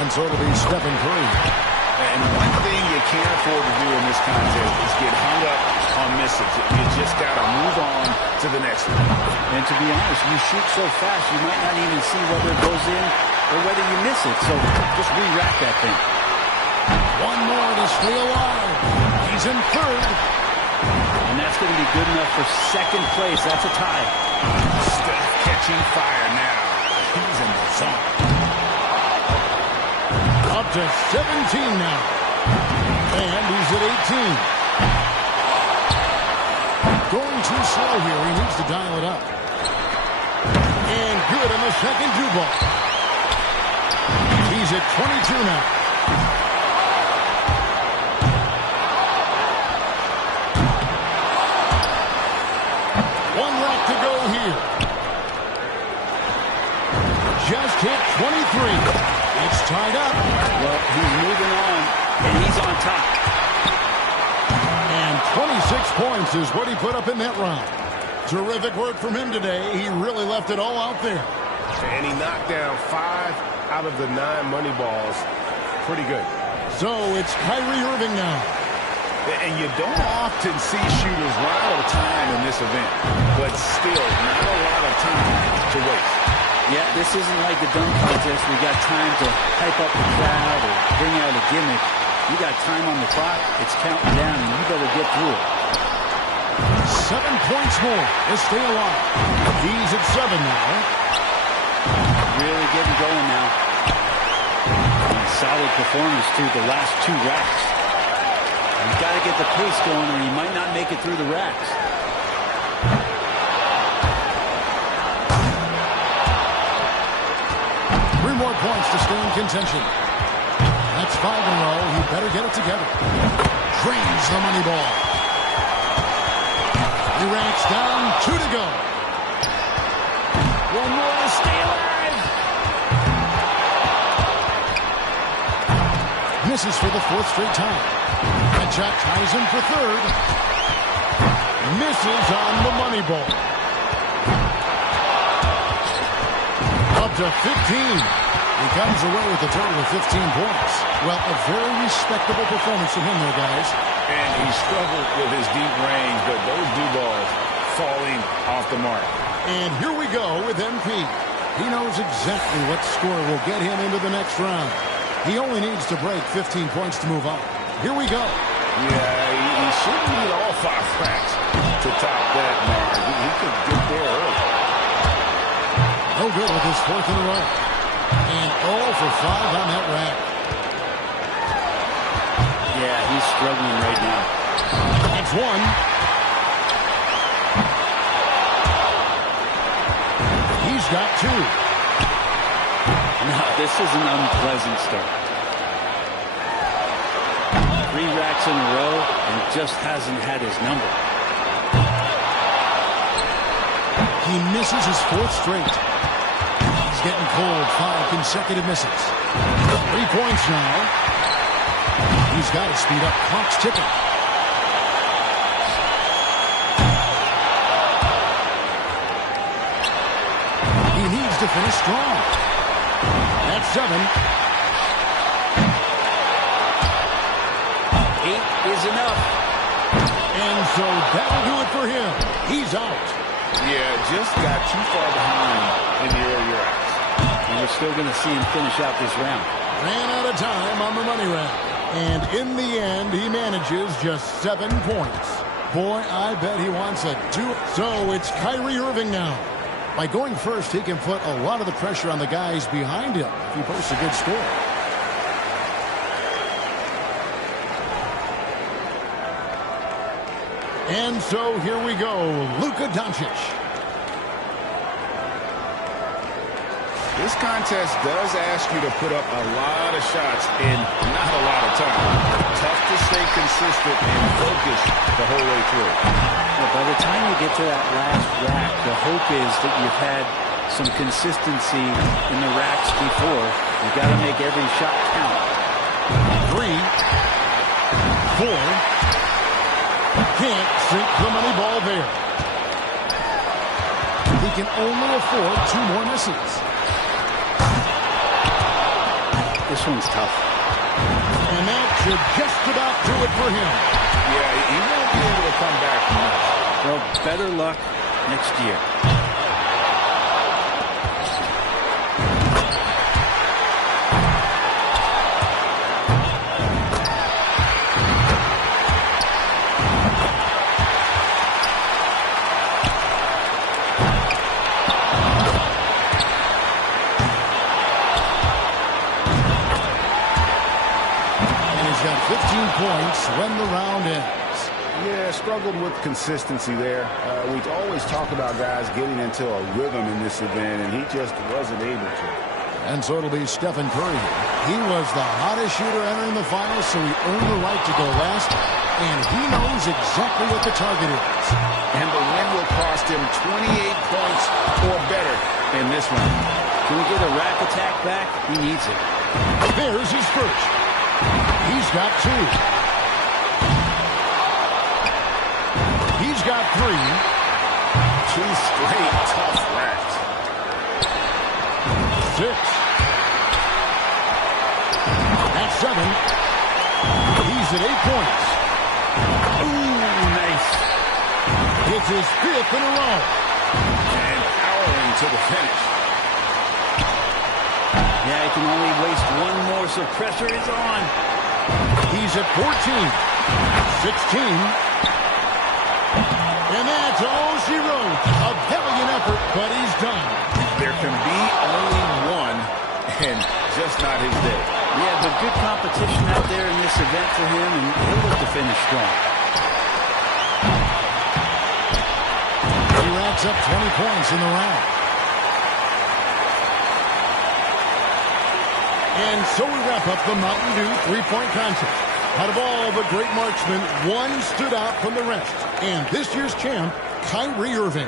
And so it'll be Stephen Curry. And one thing you can't afford to do in this contest is get hung up on misses. You just got to move on to the next one. And to be honest, you shoot so fast, you might not even see whether it goes in or whether you miss it. So just re-rack that thing. 1 more to stay alive. He's in third. And that's going to be good enough for second place. That's a tie. Steph catching fire now. He's in the zone. Up to 17 now. And he's at 18. Going too slow here. He needs to dial it up. And good on the second 2-ball. He's at 22 now. Just hit 23. It's tied up. Well, he's moving on, and he's on top. And 26 points is what he put up in that round. Terrific work from him today. He really left it all out there. And he knocked down 5 out of the 9 money balls. Pretty good. So it's Kyrie Irving now. And you don't often see shooters run out of time in this event, but still not a lot of time to waste. Yeah, this isn't like the dunk contest. We got time to hype up the crowd or bring out a gimmick. You got time on the clock. It's counting down, and you better get through it. 7 points more to stay alive. He's at 7 now. Really getting going now. And solid performance, too, the last 2 racks. He's got to get the pace going, or he might not make it through the racks. wants to stay in contention. That's 5 in a row. He better get it together. Drains the money ball. He ranks down 2 to go. One more to stay alive. Misses for the 4th straight time. That shot ties him for 3rd. Misses on the money ball. Up to 15. He comes away with a total of 15 points. Well, a very respectable performance from him there, guys. And he struggled with his deep range, but those dew balls falling off the mark. And here we go with MP. He knows exactly what score will get him into the next round. He only needs to break 15 points to move on. Here we go. Yeah, he shouldn't need all 5 racks to top that mark. He could get there early. No good with his 4th in a row. And 0 for 5 on that rack. Yeah, he's struggling right now. That's 1. He's got 2. No, this is an unpleasant start. 3 racks in a row and just hasn't had his number. He misses his 4th straight. He's getting cold. 5 consecutive misses. 3 points now. He's got to speed up. Clock's ticking. He needs to finish strong. That's 7. 8 is enough. And so that'll do it for him. He's out. Yeah, just got too far behind in the earlier rounds. And we're still going to see him finish out this round. Ran out of time on the money round. And in the end, he manages just 7 points. Boy, I bet he wants a 2. So it's Kyrie Irving now. By going first, he can put a lot of the pressure on the guys behind him if he posts a good score. And so here we go, Luka Doncic. This contest does ask you to put up a lot of shots in not a lot of time. Tough to stay consistent and focused the whole way through. Well, by the time you get to that last rack, the hope is that you've had some consistency in the racks before. You've got to make every shot count. 3, 4. Can't sink the money ball there. He can only afford 2 more misses. This one's tough. And that should just about do it for him. Yeah, he won't be able to come back from that. Well, better luck next year. Points when the round ends. Yeah, struggled with consistency there. We always talk about guys getting into a rhythm in this event, and he just wasn't able to. And so it'll be Stephen Curry. He was the hottest shooter entering the finals, so he earned the right to go last, and he knows exactly what the target is. And the win will cost him 28 points or better in this one. Can we get a rack attack back? He needs it. There's his first. He's got 2. He's got 3. 2 straight tough racks. 6. That's 7. He's at 8 points. Ooh, nice. It's his 5th in a row. And powering to the finish. Yeah, he can only waste 1 more, so pressure is on. He's at 14. 16. And that's all she wrote. A valiant effort, but he's done. There can be only one, and just not his day. Yeah, but good competition out there in this event for him, and he'll look to finish strong. He racks up 20 points in the round. And so we wrap up the Mountain Dew three-point contest. Out of all the great marksmen, one stood out from the rest. And this year's champ, Kyrie Irving.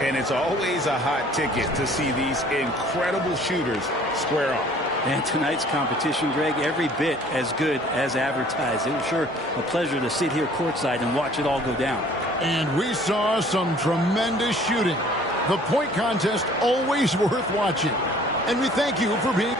And it's always a hot ticket to see these incredible shooters square off. And tonight's competition, Greg, every bit as good as advertised. It was sure a pleasure to sit here courtside and watch it all go down. And we saw some tremendous shooting. The point contest always worth watching. And we thank you for being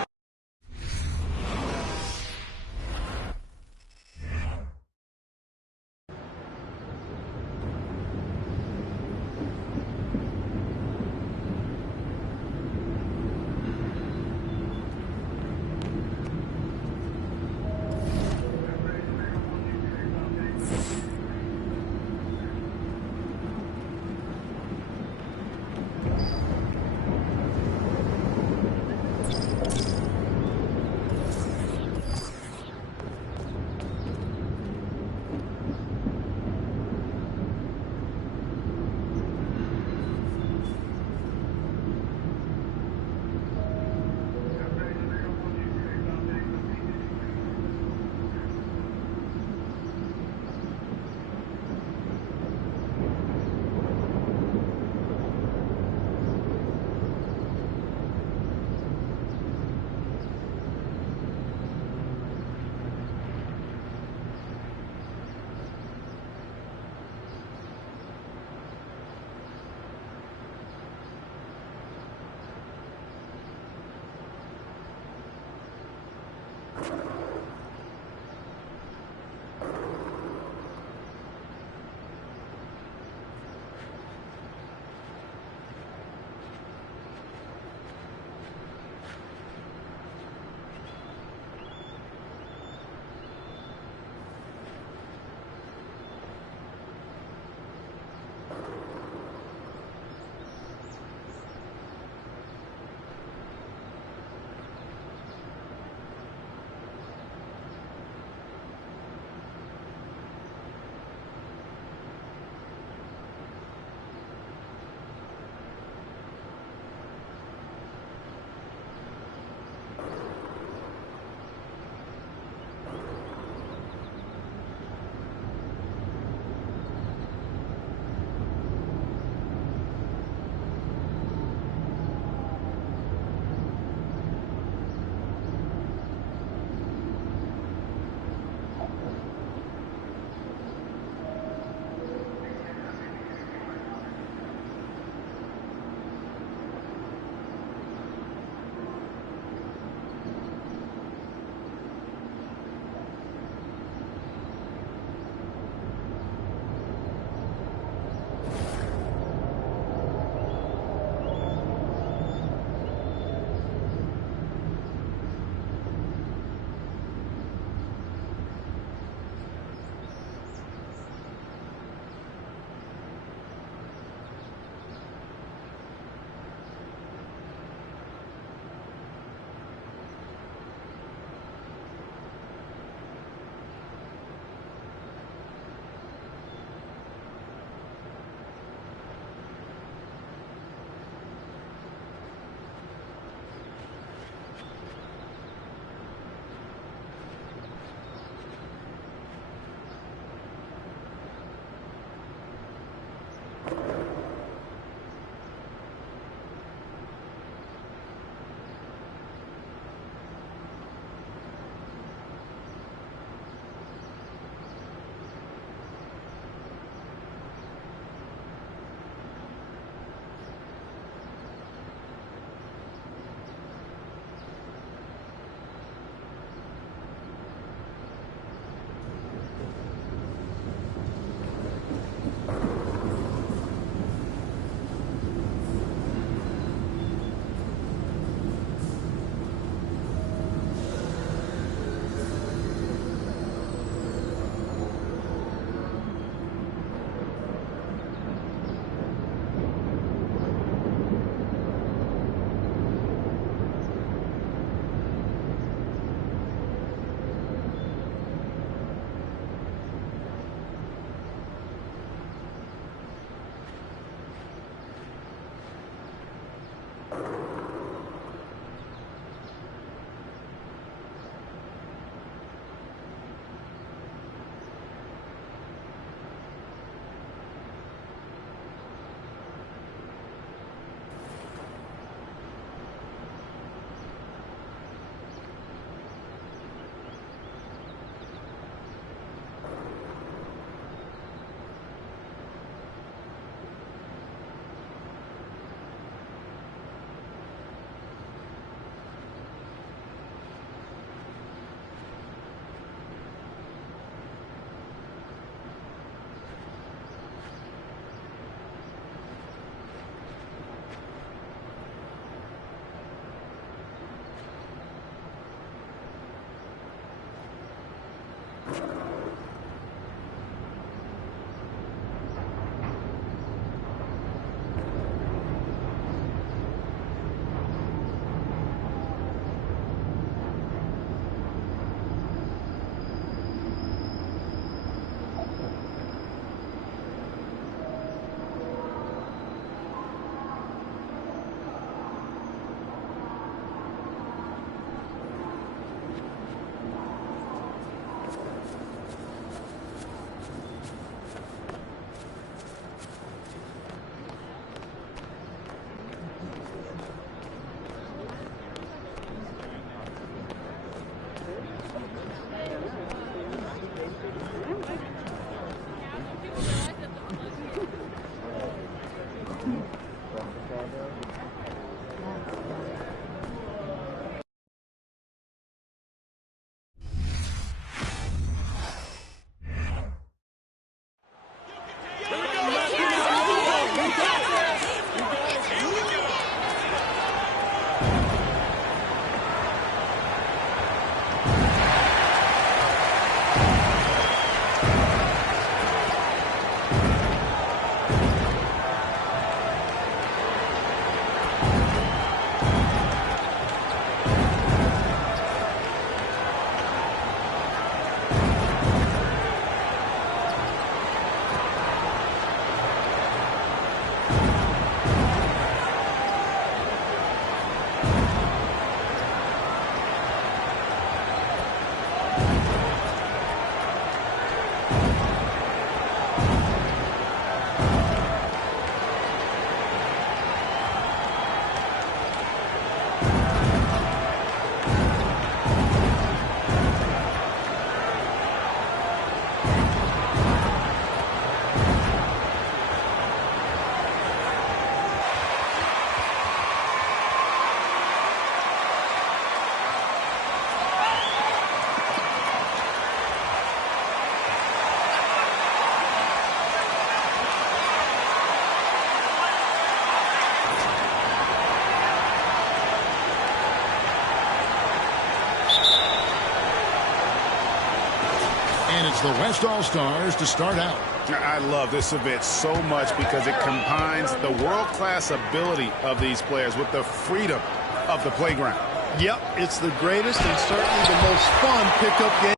And it's the West All-Stars to start out. I love this event so much because it combines the world-class ability of these players with the freedom of the playground. Yep, it's the greatest and certainly the most fun pickup game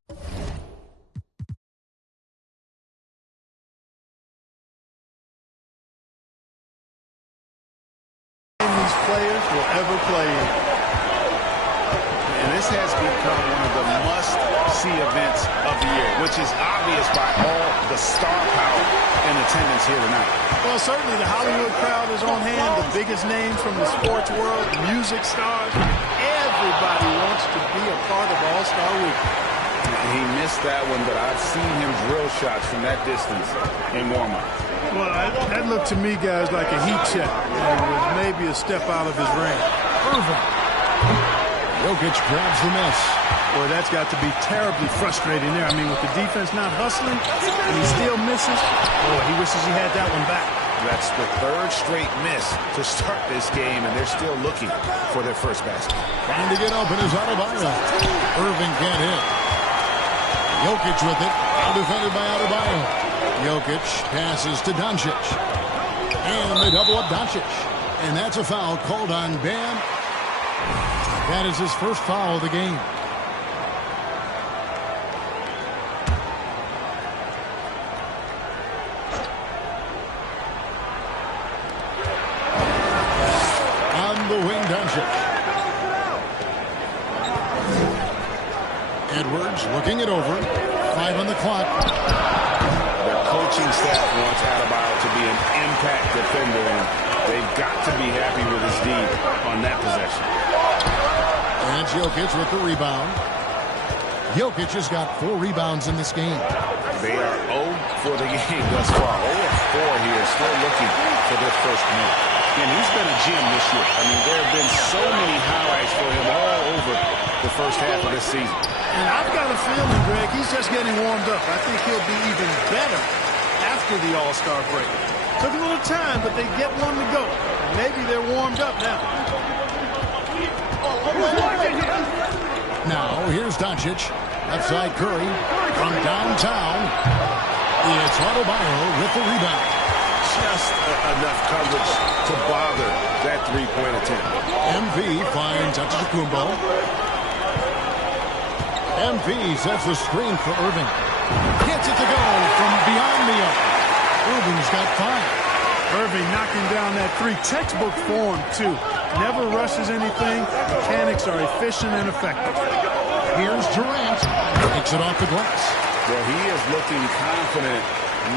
these players will ever play in. And this has become one of the must-see events of the year, which is obvious by all the star power in attendance here tonight. Well, certainly the Hollywood crowd is on hand, the biggest names from the sports world, music stars. Everybody wants to be a part of All-Star Week. He missed that one, but I've seen him drill shots from that distance in warm-up. Well, that looked to me, guys, like a heat check. And it was maybe a step out of his range. Irving. Jokic grabs the miss. Boy, that's got to be terribly frustrating there. I mean, with the defense not hustling, and he still misses. Boy, he wishes he had that one back. That's the third straight miss to start this game, and they're still looking for their first basket. Trying to get open is Adebayo. Irving can't hit. Jokic with it. Well defended by Adebayo. Jokic passes to Doncic. And they double up Doncic. And that's a foul called on Bam. That is his first foul of the game. On the wing, Doncic. Edwards looking it over. 5 on the clock. The coaching staff wants Adebayo to be an impact defender, and they've got to be happy with his D on that possession. And Jokic with the rebound. Jokic has got 4 rebounds in this game. They are 0 for the game thus far. 0 4 here, still looking for their first win. And he's been a gem this year. I mean, there have been so many highlights for him all over the first half of this season. And I've got a feeling, Greg, he's just getting warmed up. I think he'll be even better after the All-Star break. Took a little time, but they get one to go. Maybe they're warmed up now. Now, here's Doncic. Left side, Curry. From downtown, it's Adebayo with the rebound. Just enough coverage to bother that three-point attempt. MP finds Antetokounmpo. MP sets the screen for Irving. Gets it to go from beyond the arc. Irving's got 5. Irving knocking down that three. Textbook form, too. Never rushes anything. Mechanics are efficient and effective. Here's Durant. Takes it off the glass. Well, he is looking confident.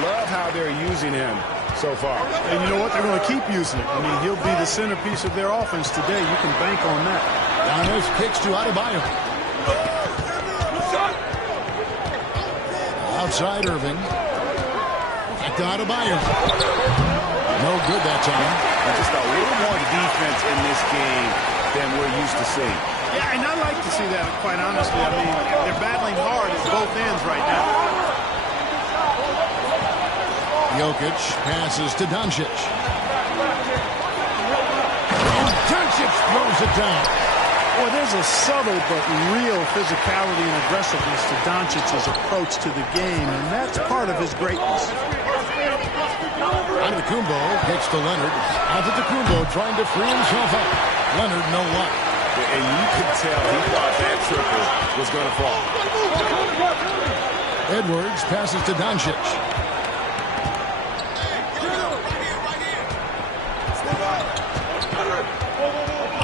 Love how they're using him so far. And you know what? They're going to keep using it. I mean, he'll be the centerpiece of their offense today. You can bank on that. Giannis kicks to Adebayo. Outside Irving. Back to Adebayo. No good that time. Just a little more defense in this game than we're used to seeing. Yeah, and I like to see that, quite honestly. I mean, they're battling hard at both ends right now. Jokic passes to Doncic. And Doncic throws it down. Boy, there's a subtle but real physicality and aggressiveness to Doncic's approach to the game, and that's part of his greatness. Antetokounmpo kicks to Leonard. Antetokounmpo trying to free himself up. Leonard, no luck. And you could tell he thought that triple was going to fall. Edwards passes to Doncic.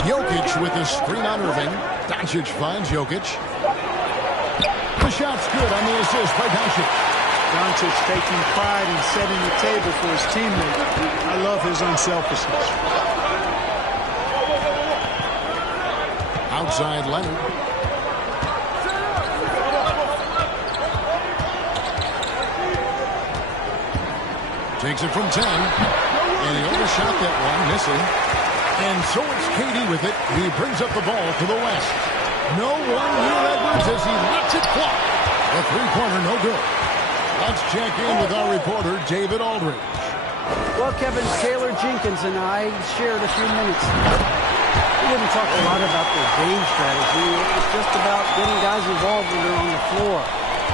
Jokic with the screen on Irving. Doncic finds Jokic. The shot's good on the assist by Doncic. Doncic taking pride in setting the table for his teammate. I love his unselfishness. Outside Leonard. Takes it from 10. And he overshot that one, missing. And so it's KD with it. He brings up the ball to the west. No one near Edwards as he lets it fly. The three-pointer no good. Let's check in with our reporter, David Aldridge. Well, Kevin, Taylor Jenkins and I shared a few minutes. We didn't talk a lot about their game strategy. It was just about getting guys involved when they're on the floor.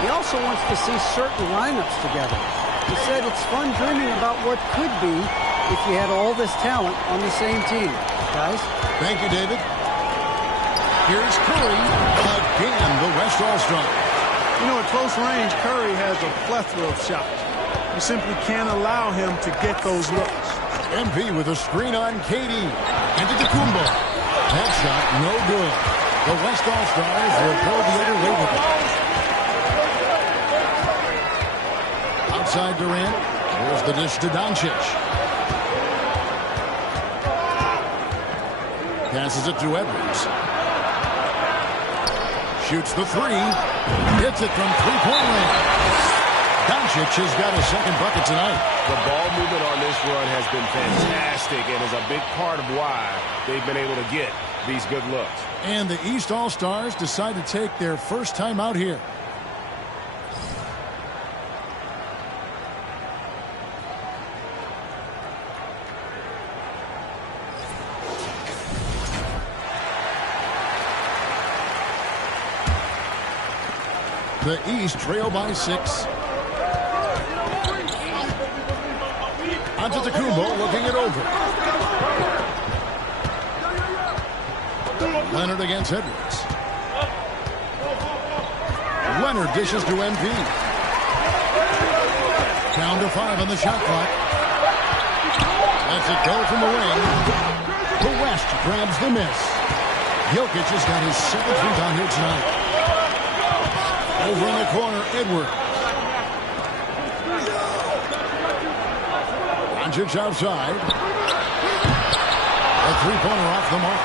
He also wants to see certain lineups together. He said it's fun dreaming about what could be if you had all this talent on the same team. Guys? Thank you, David. Here's Curry, again, the West All-Star. You know, at close range, Curry has a plethora of shots. You simply can't allow him to get those looks. MP with a screen on KD. Antetokounmpo. That shot, no good. The West All-Stars will go the other way with it. Outside Durant. Here's the dish to Doncic. Passes it to Edwards. Shoots the three. Hits it from three-point range. Doncic has got a second bucket tonight. The ball movement on this run has been fantastic and is a big part of why they've been able to get these good looks. And the East All-Stars decide to take their first time out here. The East trail by 6. Antetokounmpo looking it over. Leonard against Edwards. Leonard dishes to MP. Down to 5 on the shot clock. Lets it go from the wing. The West grabs the miss. Jokic has got his 7th rebound here tonight. Over in the corner, Edwards. Doncic outside. A three-pointer off the mark.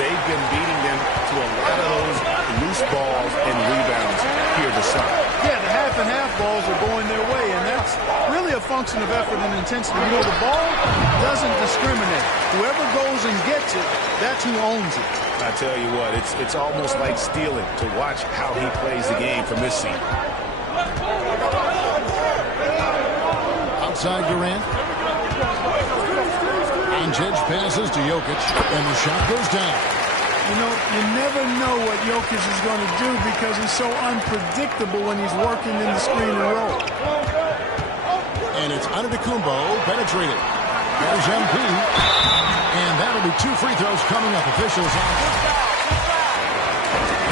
They've been beating them to a lot of those loose balls and rebounds here this summer. Yeah, the half-and-half balls are going their way, and that's really a function of effort and intensity. You know, the ball doesn't discriminate. Whoever goes and gets it, that's who owns it. I tell you what, it's almost like stealing to watch how he plays the game from this seat. Outside Durant. Doncic passes to Jokic, and the shot goes down. You know, you never know what Jokic is going to do because he's so unpredictable when he's working in the screen and roll. And it's Antetokounmpo penetrated. There's MP. And that'll be 2 free throws coming up. Officials on.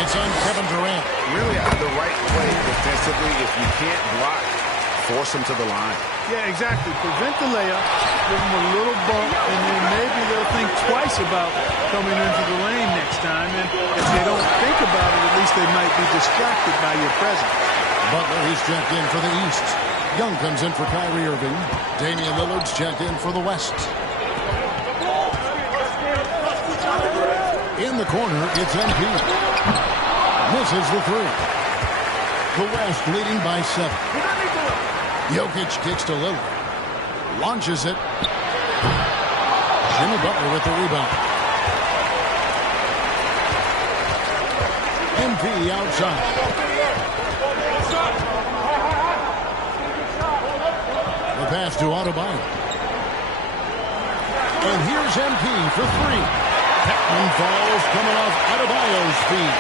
It's on Kevin Durant. Really the right play defensively. If you can't block, force him to the line. Yeah, exactly. Prevent the layup, give him a little bump, and then maybe they'll think twice about coming into the lane next time. And if they don't think about it, at least they might be distracted by your presence. Butler, he's checked in for the East. Young comes in for Kyrie Irving. Damian Lillard's checked in for the West. In the corner, it's MP. Misses the 3. The West leading by 7. Jokic kicks to Lillard. Launches it. Jimmy Butler with the rebound. MP outside. The pass to Adebayo. And here's MP for 3. Petman falls coming off Adebayo's feet.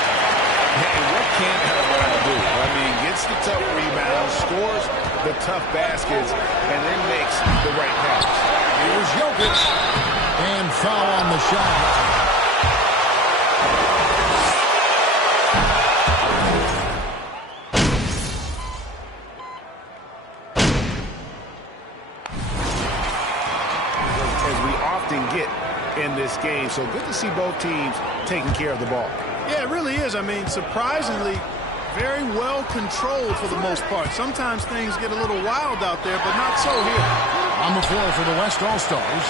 Hey, what can't Adebayo do? I mean, gets the tough rebounds, scores the tough baskets, and then makes the right pass. Here's Jokic. And foul on the shot. As we often get in this game, so good to see both teams taking care of the ball. Yeah, it really is. I mean, surprisingly, very well controlled for the most part. Sometimes things get a little wild out there, but not so here. On the floor for the West All-Stars,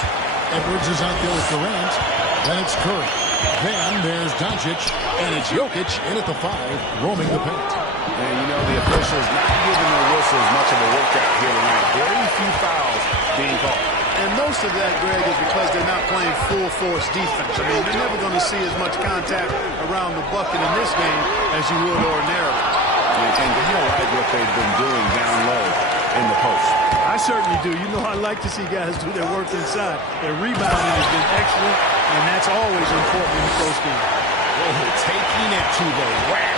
Edwards is out there with Durant. Then it's Curry. Then there's Doncic, and it's Jokic in at the 5, roaming the paint. And you know, the officials not giving the whistles much of a workout here tonight. Very few fouls being called. And most of that, Greg, is because they're not playing full-force defense. I mean, you're never going to see as much contact around the bucket in this game as you would ordinarily. And you like what they've been doing down low in the post. I certainly do. You know, I like to see guys do their work inside. Their rebounding has been excellent, and that's always important in a close game. Taking it to the rack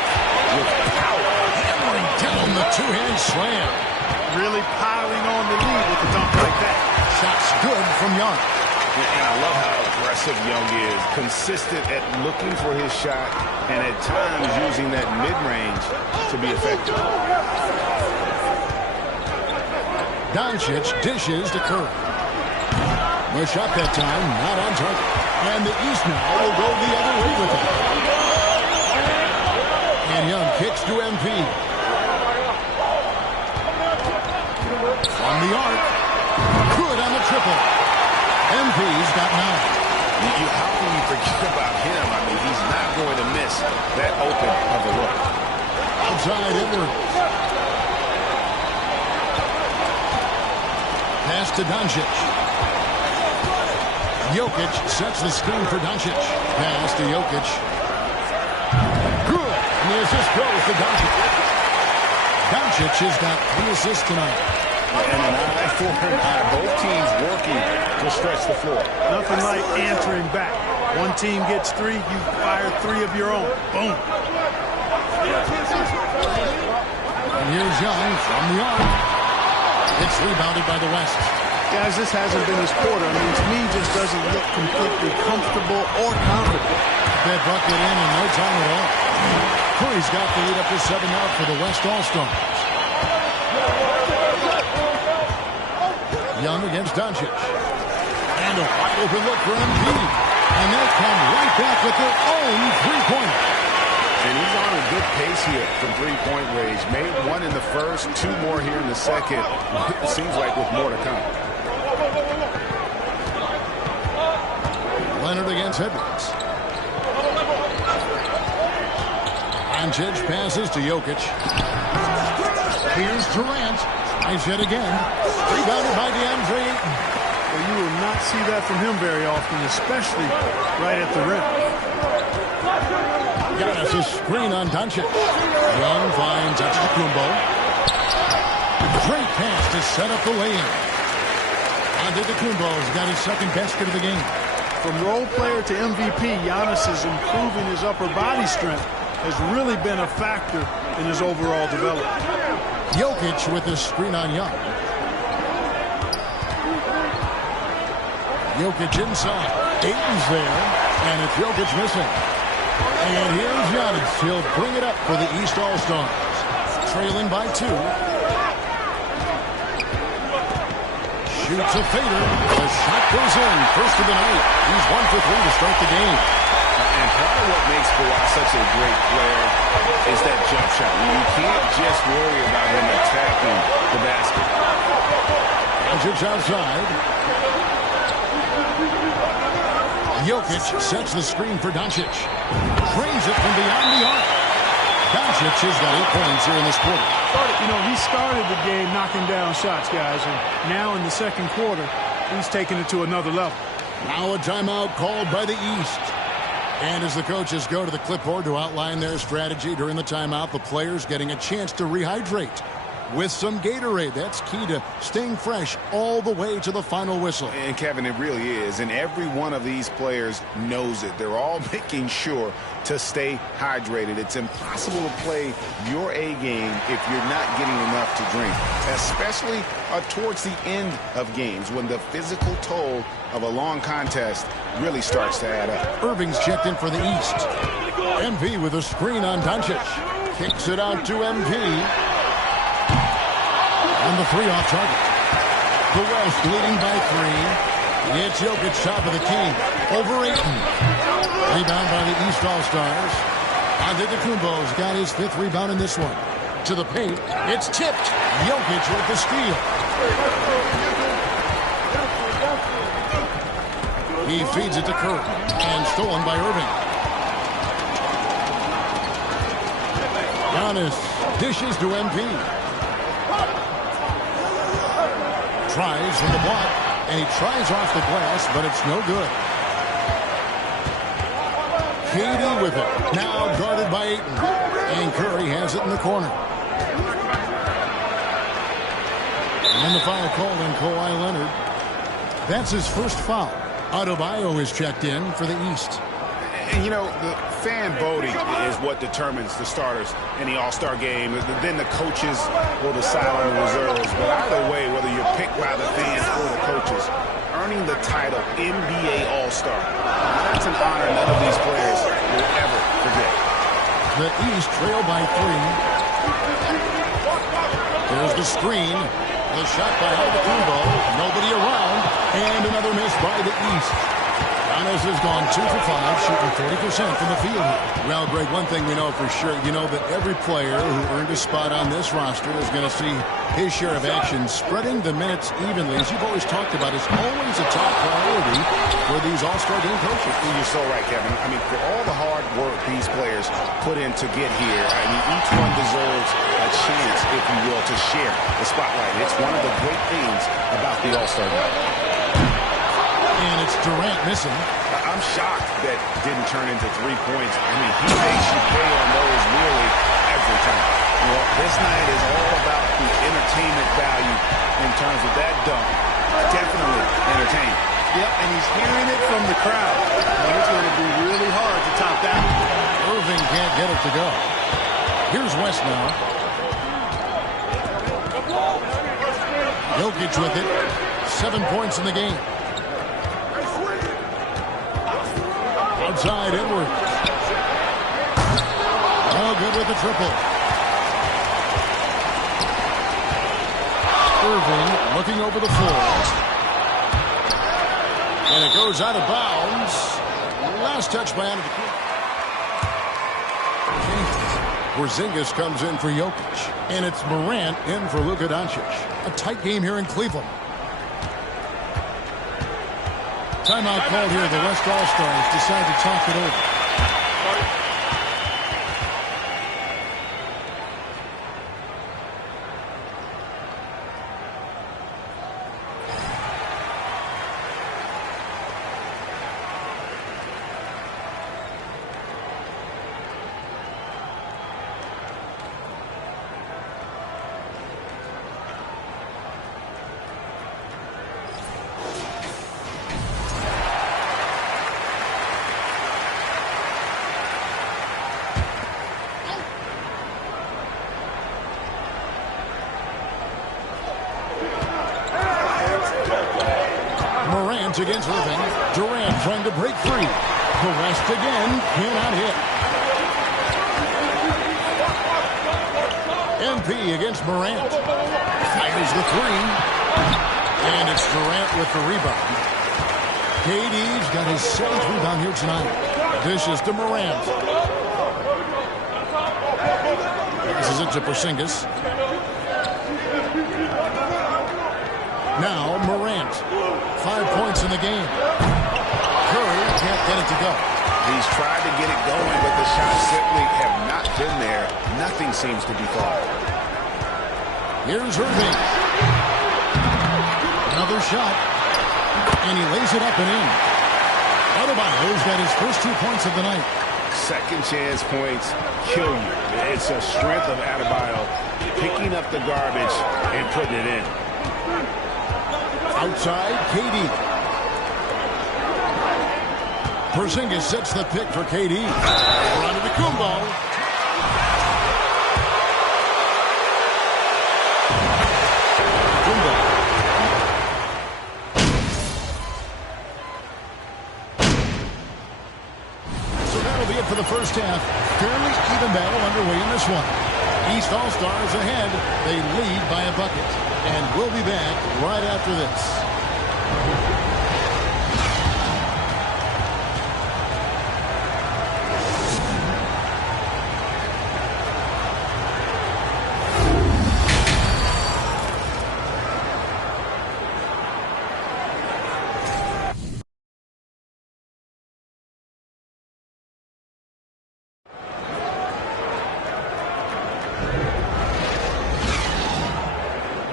with power, hammering down the 2-hand slam. Really piling on the lead with a dunk like that. Shot's good from Young. And I love how aggressive Young is. Consistent at looking for his shot and at times using that mid-range to be effective. Doncic dishes to Curry. The shot that time, not on target. And the East now will go the other way with it. And Young kicks to MP. From the arc. Good on the triple. MP's got 9. How can you forget about him? I mean, he's not going to miss that open of a look. Outside Edwards. Pass to Doncic. Jokic sets the screen for Doncic. Pass to Jokic. Good. And the assist goes to Doncic. Doncic has got 3 assists tonight. And an eye for an eye. Both teams working to stretch the floor. Nothing like answering back. One team gets 3, you fire 3 of your own. Boom. And here's Young from the arc. It's rebounded by the West. Guys, this hasn't been his quarter. I mean, to me, just doesn't look completely comfortable or confident. That bucket in no time at all. Curry's got the lead up to 7 out for the West All-Stars. Young against Doncic. And a wide open look for MP. And they come right back with their own 3-pointer. And he's on a good pace here from 3-point range. Made 1 in the first, 2 more here in the second. It seems like with more to come. Leonard against Edwards. Doncic passes to Jokic. Here's Durant. Tries yet again. Rebounded by DeAndre Ayton. Well, you will not see that from him very often, especially right at the rim. Giannis a screen on Doncic. Young finds Antetokounmpo. Great pass to set up the lay-in. Antetokounmpo's got his second basket of the game. From role player to MVP, Giannis is improving his upper body strength, has really been a factor in his overall development. Jokic with his screen on Young. Jokic inside. Ayton's there, and it's Jokic missing. And here's Giannis. He'll bring it up for the East All-Stars. Trailing by 2. Shoots a fader. The shot goes in. First of the night. He's 1 for 3 to start the game. And part of what makes Kawhi such a great player is that jump shot. You can't just worry about him attacking the basket. Doncic outside. Jokic sets the screen for Doncic. Drains it from beyond the arc. Doncic has got 8 points here in this quarter. You know, he started the game knocking down shots, guys, and now in the second quarter, he's taking it to another level. Now a timeout called by the East. And as the coaches go to the clipboard to outline their strategy during the timeout, the players getting a chance to rehydrate with some Gatorade. That's key to staying fresh all the way to the final whistle. And, Kevin, it really is. And every one of these players knows it. They're all making sure to stay hydrated. It's impossible to play your A game if you're not getting enough to drink, especially towards the end of games when the physical toll of a long contest really starts to add up. Irving's checked in for the East. MV with a screen on Doncic. Kicks it out to MV. And the 3 off target. The West leading by 3. It's Jokic top of the key. Over Ayton. Rebound by the East All-Stars. Antetokounmpo's got his 5th rebound in this one. To the paint. It's tipped. Jokic with the steal. He feeds it to Curry. And stolen by Irving. Giannis dishes to MP. Tries from the block, and he tries off the glass, but it's no good. KD with it. Now guarded by Ayton. And Curry has it in the corner. And then the foul called on Kawhi Leonard. That's his first foul. Adebayo is checked in for the East. And, you know, the fan voting is what determines the starters in the All-Star game. Then the coaches will decide on the reserves. But either way, whether you're picked by the fans or the coaches, earning the title NBA All-Star, that's an honor none of these players will ever forget. The East trail by 3. There's the screen. The shot by Antetokounmpo. Nobody around. And another miss by the East. Giannis has gone 2 for 5, shooting 40% from the field. Well, Greg, one thing we know for sure, you know that every player who earned a spot on this roster is going to see his share of action. Spreading the minutes evenly, as you've always talked about, is always a top priority for these All-Star game coaches. You're so right, Kevin. I mean, for all the hard work these players put in to get here, I mean, each one deserves a chance, if you will, to share the spotlight. It's one of the great things about the All-Star game. And it's Durant missing. I'm shocked that didn't turn into 3 points. I mean, he makes you pay on those really every time. Well, this night is all about the entertainment value in terms of that dunk. Definitely entertaining. Yep, and he's hearing it from the crowd. And it's going to be really hard to top that. Irving can't get it to go. Here's West now. Jokic with it. 7 points in the game. Outside Edwards. Oh, good with the triple. Irving looking over the floor. And it goes out of bounds. Last touch by Antetokounmpo. Porzingis comes in for Jokic. And it's Morant in for Luka Doncic. A tight game here in Cleveland. Timeout called here. The West All-Stars decide to talk it over. defense against Irving. Durant trying to break free. The West again, cannot hit. MP against Morant. Fires the three. And it's Durant with the rebound. KD's got his 7th rebound here tonight. Dishes to Morant. This is it to Porzingis. Now Morant. 5 points in the game. Curry can't get it to go. He's tried to get it going, but the shots simply have not been there. Nothing seems to be falling. Here's Irving. Another shot. And he lays it up and in. Adebayo's got his first 2 points of the night. Second chance points kill you. It's a strength of Adebayo picking up the garbage and putting it in. Outside, KD. Porzingis sets the pick for KD. Around to Kumbo. Kumbo. So that'll be it for the first half. Fairly even battle underway in this one. East All-Stars ahead. They lead by a bucket. And we'll be back right after this.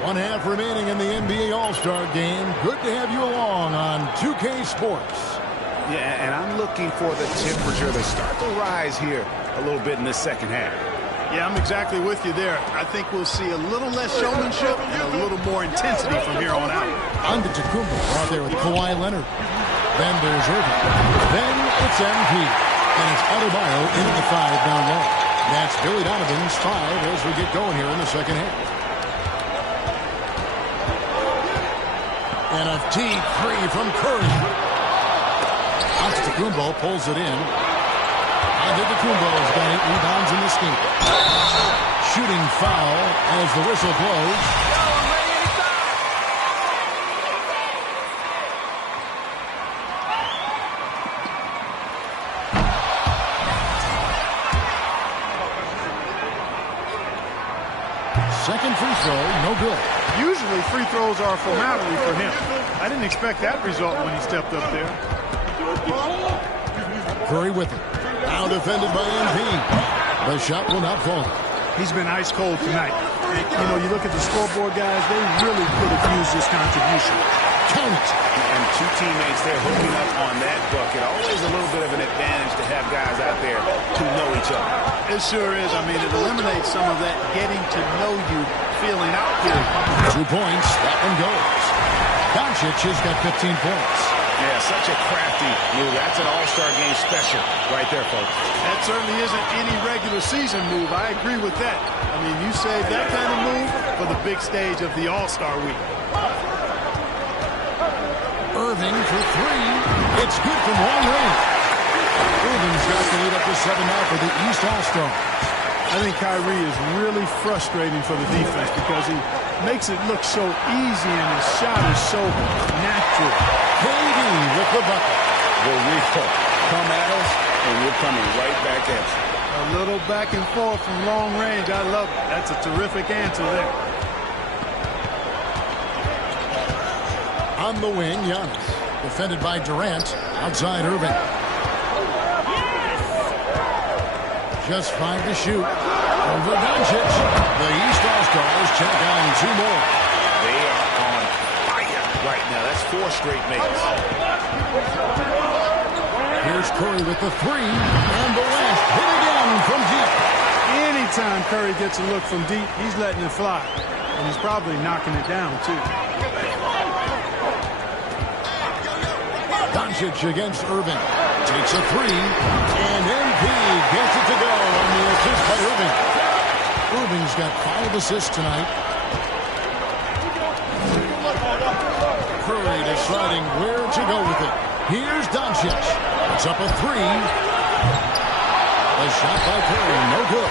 One half remaining in the NBA All-Star Game. Good to have you along on 2K Sports. Yeah, and I'm looking for the temperature to start to rise here a little bit in this second half. Yeah, I'm exactly with you there. I think we'll see a little less showmanship and a little more intensity from here on out. Antetokounmpo out there with Kawhi Leonard. Then there's Irving. Then it's MP. And it's Adebayo into the 5 down low. That's Billy Donovan's 5 as we get going here in the second half. And a deep three from Curry. Antetokounmpo pulls it in. Antetokounmpo's got 8 rebounds in this game. Shooting foul as the whistle blows. Second free throw, no good. Usually free throws are a formality for him. I didn't expect that result when he stepped up there. Curry with it. Now defended by MP. The shot will not fall. He's been ice cold tonight. You know, you look at the scoreboard, guys, they really could have used this contribution. Count it. And 2 teammates there hooking up on that bucket. Always a little bit of an advantage to have guys out there who know each other. It sure is. I mean, it eliminates some of that getting to know you feeling out period. 2 points. That one goes. Doncic has got 15 points. Yeah, such a crafty move. That's an All-Star Game special right there, folks. That certainly isn't any regular season move. I agree with that. I mean, you save that kind of move for the big stage of the All-Star Week. Irving for 3. It's good from long range. Irving's got the lead up to 7 now for the East All-Stars. I think Kyrie is really frustrating for the defense because he makes it look so easy and his shot is so natural. KD with the bucket. Well, we come at us, and we're coming right back at you. A little back and forth from long range. I love it. That's a terrific answer there. On the wing, Giannis. Defended by Durant. Outside Irving. Just 5 to shoot. Over Doncic. The East All-Stars check on 2 more. They are on fire right now. That's 4 straight makes. Here's Curry with the 3. And the West hit again from deep. Anytime Curry gets a look from deep, he's letting it fly. And he's probably knocking it down, too. Doncic against Irving. Takes a 3. And MP gets it to go on the assist by Irving. Irving's got 5 assists tonight. Curry to deciding where to go with it. Here's Doncic. It's up a three. A shot by Curry, no good.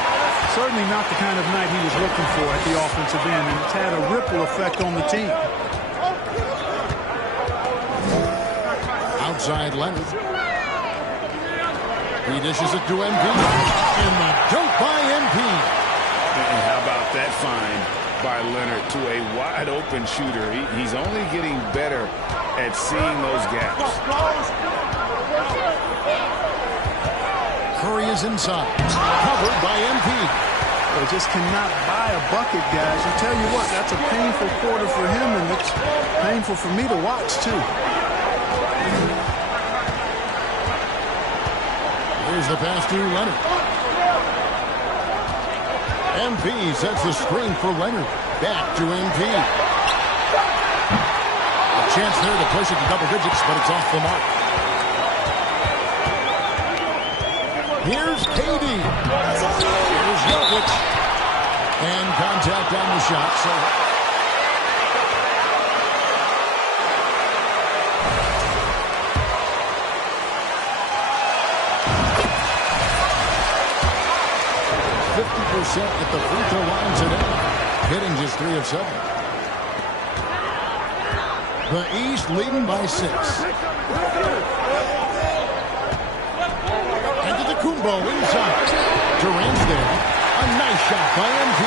Certainly not the kind of night he was looking for at the offensive end, and it's had a ripple effect on the team. Outside Leonard. He dishes it to MP. And the dunk by MP. And how about that find by Leonard to a wide-open shooter? He's only getting better at seeing those gaps. Curry is inside. Covered by MP. They just cannot buy a bucket, guys. I tell you what, that's a painful quarter for him, and it's painful for me to watch, too. Here's the pass to Leonard. MP sets the screen for Leonard. Back to MP. A chance there to push it to double digits, but it's off the mark. Here's KD. Here's Jokic. And contact on the shot. So 50% at the free throw line today. Hitting just 3 of 7. The East leading by 6. Kumbo inside. Durant's there. A nice shot by MP.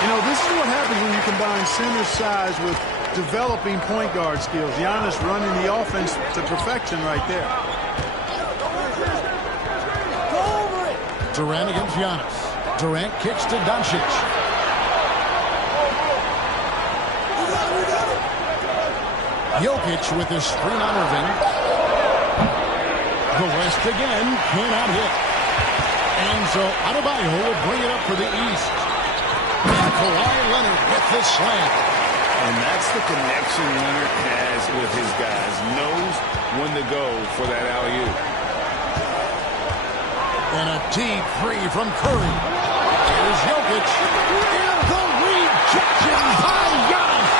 You know, this is what happens when you combine center size with developing point guard skills. Giannis running the offense to perfection right there. Durant against Giannis. Durant kicks to Doncic. Jokic with his screen on Irving. The West again cannot hit. And so Adebayo will bring it up for the East. And Kawhi Leonard with the slam. And that's the connection Leonard has with his guys. Knows when to go for that alley-oop. And a deep three from Curry. Here's Jokic. And the rejection by Giannis.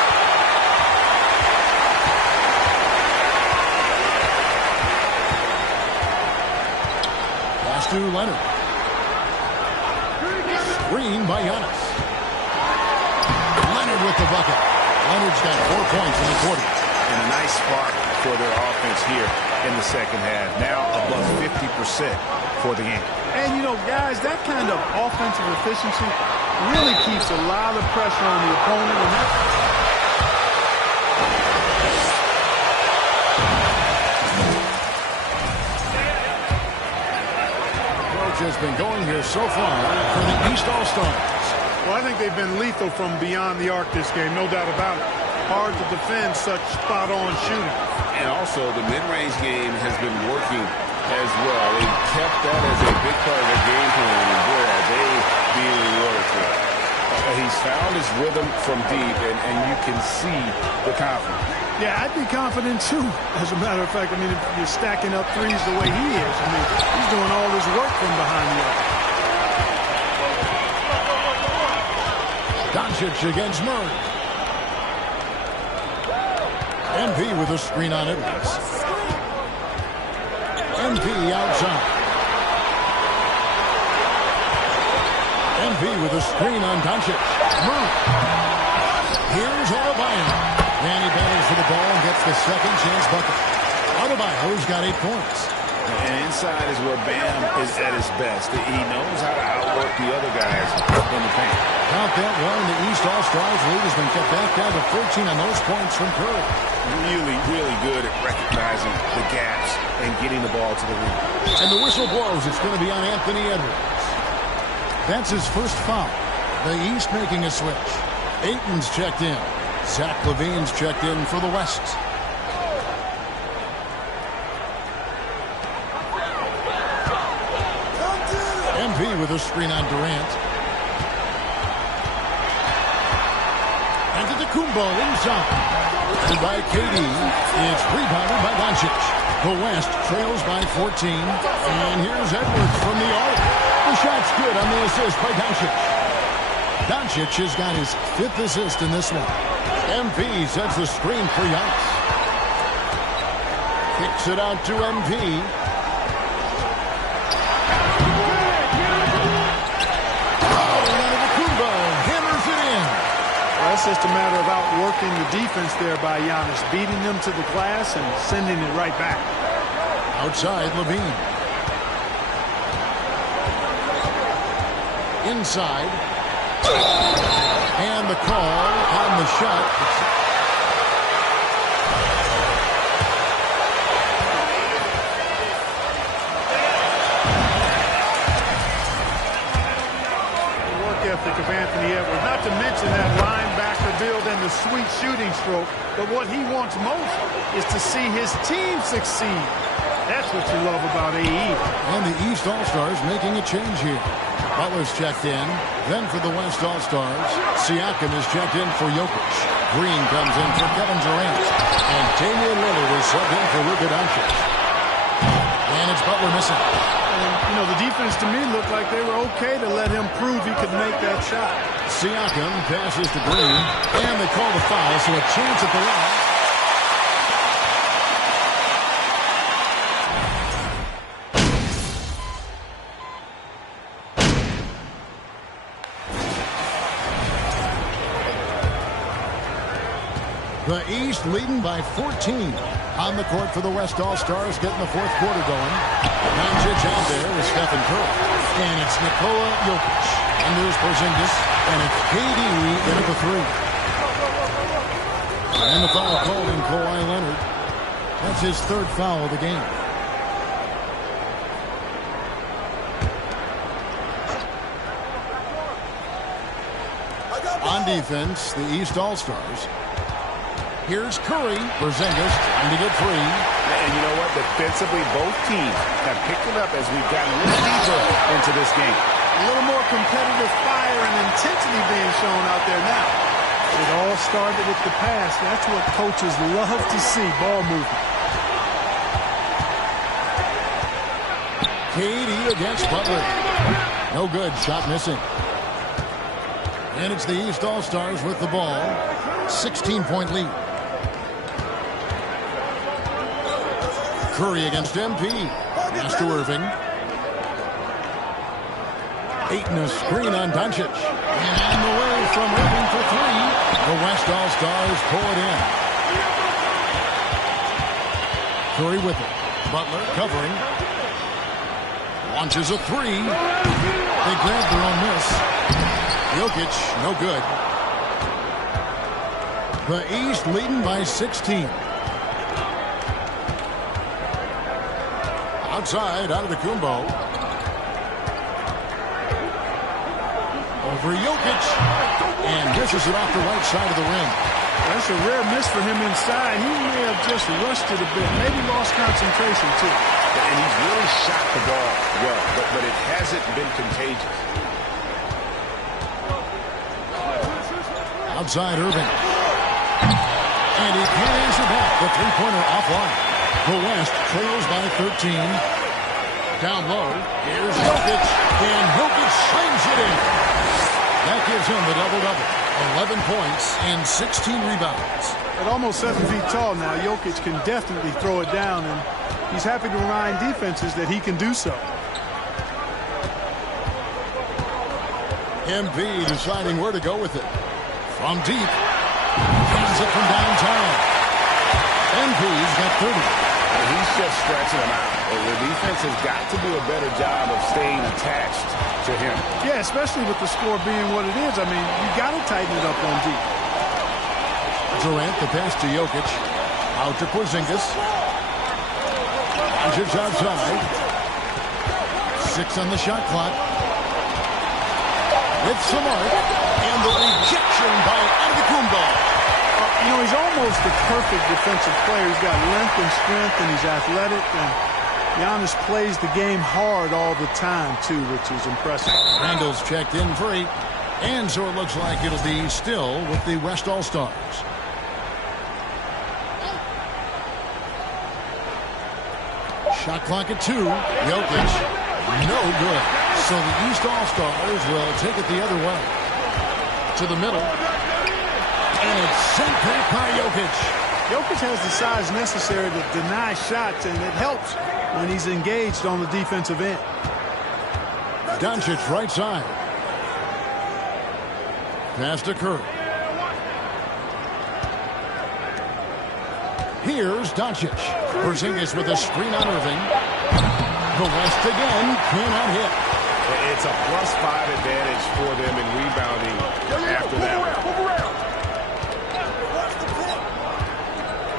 To Leonard. Screen by Giannis. Leonard with the bucket. Leonard's got 4 points in the quarter. And a nice spark for their offense here in the second half. Now above 50% for the game. And, you know, guys, that kind of offensive efficiency really keeps a lot of pressure on the opponent. And that has been going here so far for the East All-Stars. Well, I think they've been lethal from beyond the arc this game, no doubt about it. Hard to defend such spot-on shooting. And also, the mid-range game has been working as well. They've kept that as a big part of their game plan, and boy, are they being rewarded for it. He's found his rhythm from deep, and you can see the confidence. Yeah, I'd be confident, too. As a matter of fact, I mean, if you're stacking up threes the way he is, I mean, he's doing all this work from behind the arc. Doncic against Murray. MP with a screen on Edwards. MP outside. MP with a screen on Doncic. Murray. Here's Adebayo. And he battles for the ball and gets the second chance bucket. Adebayo's got 8 points. And inside is where Bam is at his best. He knows how to outwork the other guys in the paint. Count that one. The East All-Stars lead has been cut back down to 13 on those points from Curry. Really, really good at recognizing the gaps and getting the ball to the rim. And the whistle blows. It's going to be on Anthony Edwards. That's his first foul. The East making a switch. Ayton's checked in. Zach LaVine's checked in for the West. MP with a screen on Durant. Antetokounmpo inside. And by KD, it's rebounded by Doncic. The West trails by 14. And here's Edwards from the arc. The shot's good on the assist by Doncic. Doncic has got his 5th assist in this one. MP sets the screen for Giannis. Kicks it out to MP. Antetokounmpo hammers it in. Well, that's just a matter of outworking the defense there by Giannis, beating them to the glass and sending it right back. Outside, Levine. Inside. And the call on the shot. The work ethic of Anthony Edwards, not to mention that linebacker build and the sweet shooting stroke, but what he wants most is to see his team succeed. That's what you love about AE. And the East All-Stars making a change here. Butler's checked in. Then for the West All-Stars, Siakam is checked in for Jokic. Green comes in for Kevin Durant. And Damian Lillard is subbed in for Luka Doncic. And it's Butler missing. And, you know, the defense to me looked like they were okay to let him prove he could make that shot. Siakam passes to Green. And they call the foul, so a chance at the line. The East leading by 14. On the court for the West All-Stars, getting the fourth quarter going. Doncic out there with Stephen Curry. And it's Nikola Jokic. And there's Porzingis. And it's KD in at the three. And the foul called in Kawhi Leonard. That's his third foul of the game. On defense, the East All-Stars. Here's Curry. Porzingis trying to get free. And you know what? Defensively, both teams have picked it up as we've gotten a little deeper into this game. A little more competitive fire and intensity being shown out there now. It all started with the pass. That's what coaches love to see, ball movement. KD against Butler. No good. Shot missing. And it's the East All-Stars with the ball. 16-point lead. Curry against MP. Pass to Irving. Ayton a screen on Doncic. And away from Irving for three. The West All-Stars pull it in. Curry with it. Butler covering. Launches a three. They grab their own miss. Jokic, no good. The East leading by 16. Outside, Antetokounmpo. Over Jokic. And dishes it off the right side of the rim. That's a rare miss for him inside. He may have just rushed it a bit. Maybe lost concentration, too. And he's really shot the ball well, but it hasn't been contagious. Outside Irving. And he carries it back. The three-pointer offline. The West trails by 13. Down low. Here's Jokic. And Jokic slings it in. That gives him the double-double. 11 points and 16 rebounds. At almost 7 feet tall now, Jokic can definitely throw it down, and he's happy to remind defenses that he can do so. MP deciding where to go with it. From deep. Hands it from downtown. MP's got 30. And he's just stretching them out. The defense has got to do a better job of staying attached to him. Yeah, especially with the score being what it is. I mean, you got to tighten it up on deep. Durant, the pass to Jokic. Out to Porzingis. Doncic outside. 6 on the shot clock. It's the mark. And the rejection by Antetokounmpo. You know, he's almost a perfect defensive player. He's got length and strength, and he's athletic. And Giannis plays the game hard all the time, too, which is impressive. Randall's checked in for 8. And so it looks like it'll be still with the West All-Stars. Shot clock at 2. Jokic, no good. So the East All-Stars will take it the other way. To the middle. And it's sent back by Jokic. Jokic has the size necessary to deny shots, and it helps when he's engaged on the defensive end. Doncic right side. Pass to Curry. Here's Doncic. Porzingis with a screen on Irving. The West again cannot hit. It's a +5 advantage for them in rebounding after that one.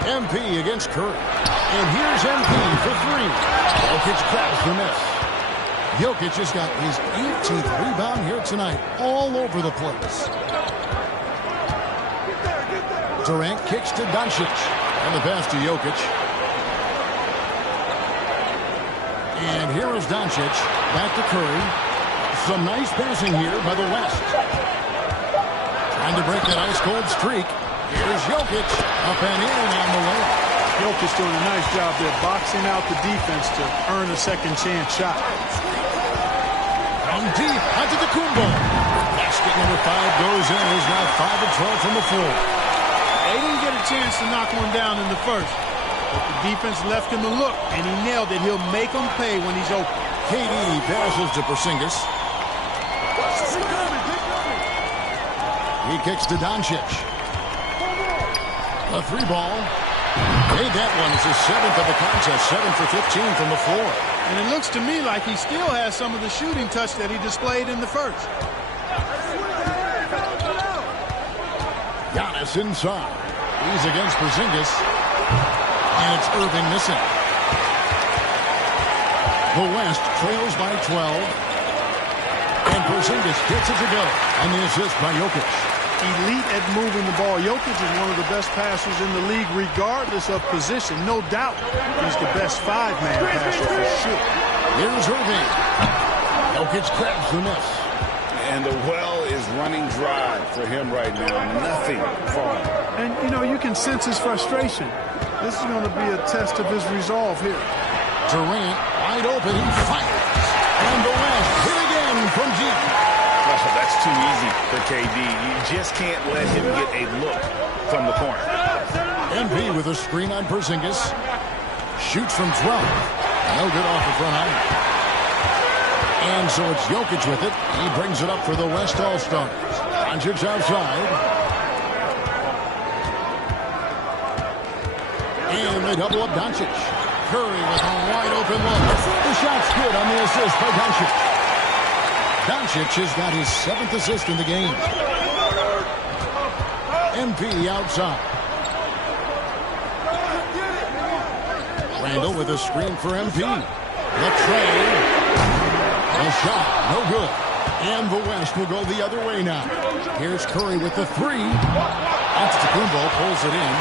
MP against Curry. And here's MP for three. Jokic grabs the miss. Jokic has got his 18th rebound here tonight, all over the place. Durant kicks to Doncic. And the pass to Jokic. And here is Doncic. Back to Curry. Some nice passing here by the West. Trying to break that ice-cold streak. Here's Jokic. Up and in on the way. Jokic doing a nice job there, boxing out the defense to earn a second chance shot. From deep, Antetokounmpo. Basket number 5 goes in. He's now 5 of 12 from the floor. They didn't get a chance to knock one down in the first, but the defense left him a look, and he nailed it. He'll make them pay when he's open. KD passes to Porzingis. He kicks to Doncic. A 3-ball. Made that one. It's his 7th of the contest. 7 for 15 from the floor. And it looks to me like he still has some of the shooting touch that he displayed in the first. Giannis inside. He's against Porzingis. And it's Irving missing. The West trails by 12. And Porzingis gets it to go. And the assist by Jokic. Elite at moving the ball. Jokic is one of the best passers in the league, regardless of position. No doubt he's the best 5-man passer for sure. Here's Irving. Jokic grabs the miss. And the well is running dry for him right now. Nothing falling. And, you know, you can sense his frustration. This is going to be a test of his resolve here. Durant wide open. He fires. And the West hit again from deep. Oh, that's too easy for KD. You just can't let him get a look from the corner. MP with a screen on Porzingis. Shoots from 12. No good off the front iron. And so it's Jokic with it. He brings it up for the West All-Stars. Doncic outside. And they double up Doncic. Curry with a wide open look. The shot's good on the assist by Doncic. Doncic has got his 7th assist in the game. MP outside. Randall with a screen for MP. The trade. A shot, no good. And the West will go the other way now. Here's Curry with the 3. Antetokounmpo pulls it in.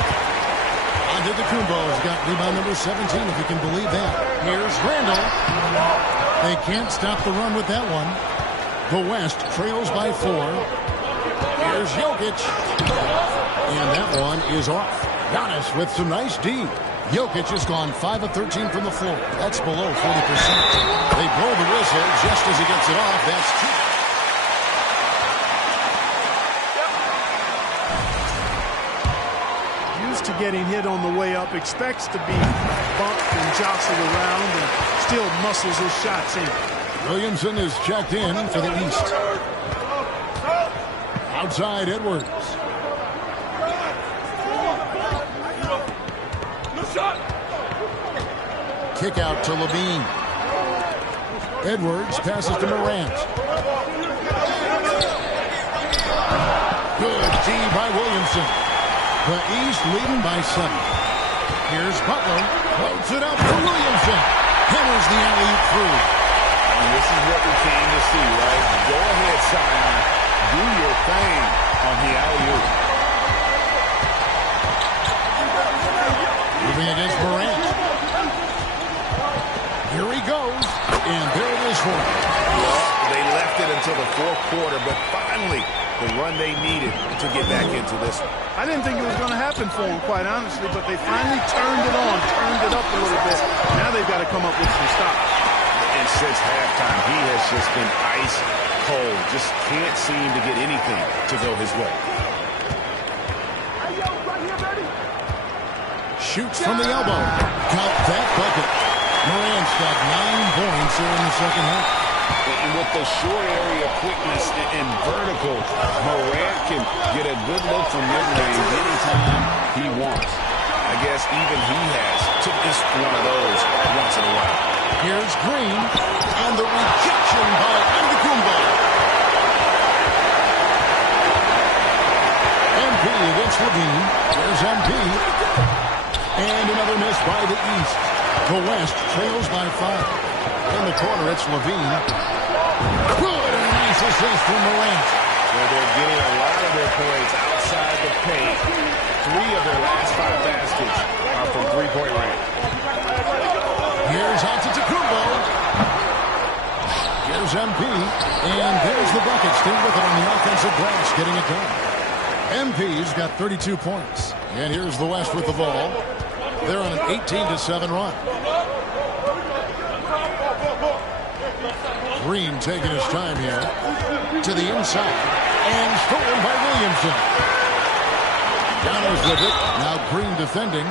Antetokounmpo's got rebound number 17, if you can believe that. Here's Randall. They can't stop the run with that one. The West trails by 4. Here's Jokic. And that one is off. Giannis with some nice D. Jokic has gone 5 of 13 from the floor. That's below 40%. They blow the whistle just as he gets it off. That's 2. Used to getting hit on the way up, expects to be bumped and jostled around, and still muscles his shots in. Williamson is checked in for the East. Outside Edwards. Kick out to Levine. Edwards passes to Morant. Good D by Williamson. The East leading by 7. Here's Butler. Floats it up to Williamson. Hammers the alley-oop through. And this is what we came to see, right? Go ahead, Zion. Do your thing on the alley-oop. Moving against Morant. Here he goes. And there it is for him. Well, they left it until the 4th quarter, but finally the run they needed to get back into this one. I didn't think it was going to happen for them, quite honestly, but they finally turned it on, turned it up a little bit. Now they've got to come up with some stops. And since halftime, he has just been ice cold. Just can't seem to get anything to go his way. shoots from the elbow. Count that bucket. Morant's got 9 points here in the second half. And with the short area quickness and vertical, Morant can get a good look from mid-range anytime he wants. I guess even he has to miss one of those once in a while. Here's Green, and the rejection by Antetokounmpo. MP against Levine. There's MP. And another miss by the East. The West trails by 5. In the corner, it's Levine. Good, and a nice assist from Morant. Well, they're getting a lot of their points outside the paint. 3 of their last 5 baskets are from three-point range. Here's Antetokounmpo. Here's MP. And there's the bucket. Still with it on the offensive glass, getting it done. MP's got 32 points. And here's the West with the ball. They're on an 18-7 run. Green taking his time here. To the inside. And stolen by Williamson. Downers with it. Now Green defending.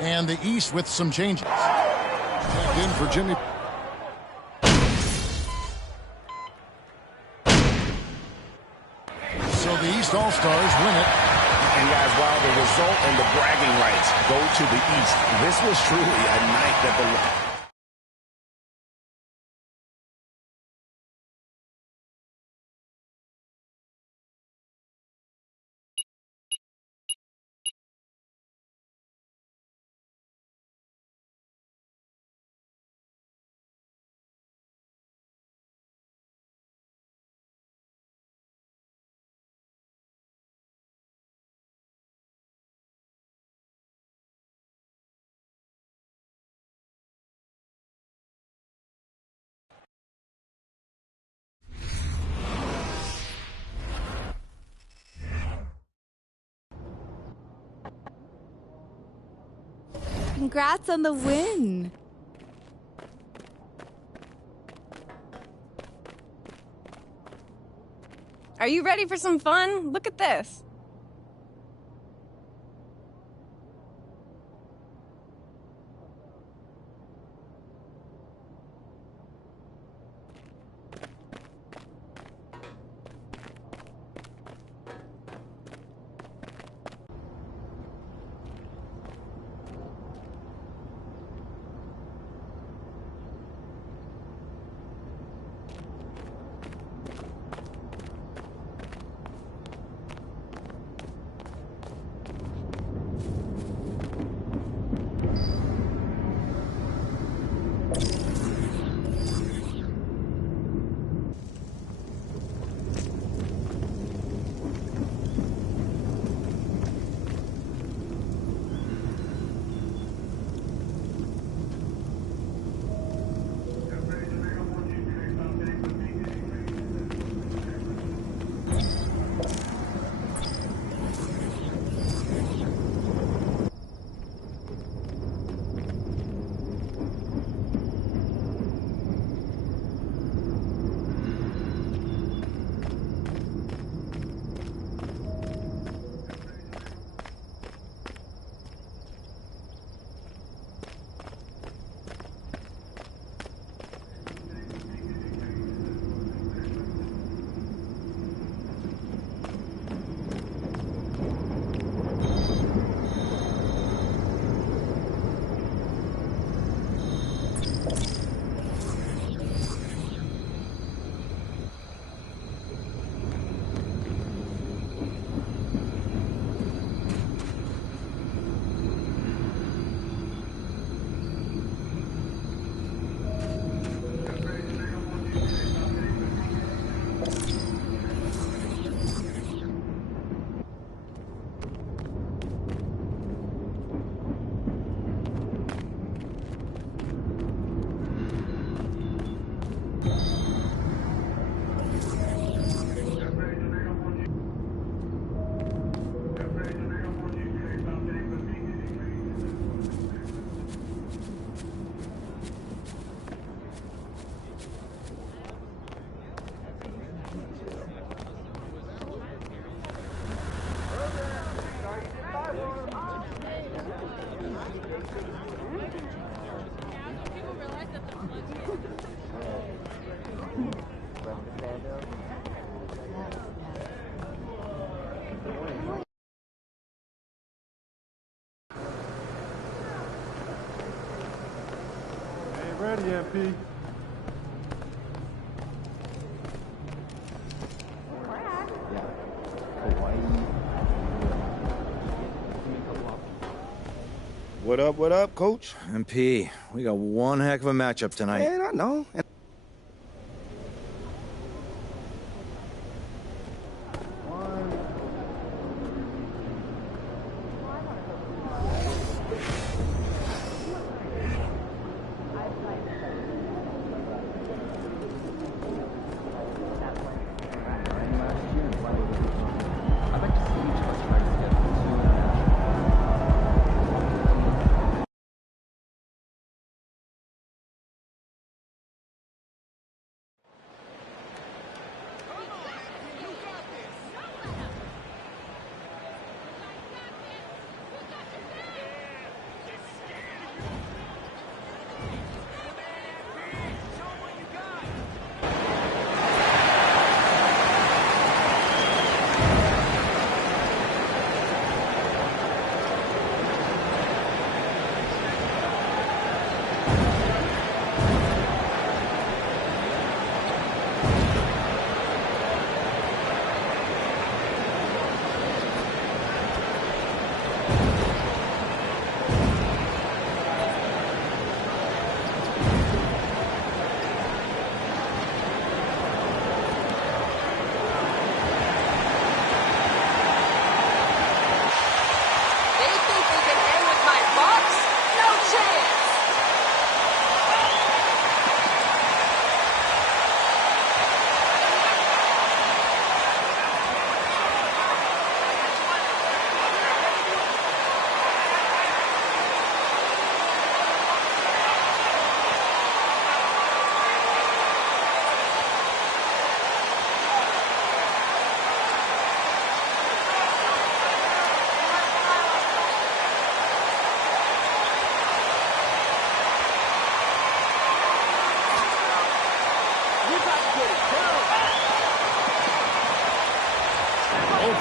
And the East with some changes. Checked in for Jimmy. So the East All-Stars win it. And guys, while the result and the bragging rights go to the East, this was truly a night that the... Congrats on the win. Are you ready for some fun? Look at this. Ready, MP. What up, Coach? MP, we got one heck of a matchup tonight. Man, I know.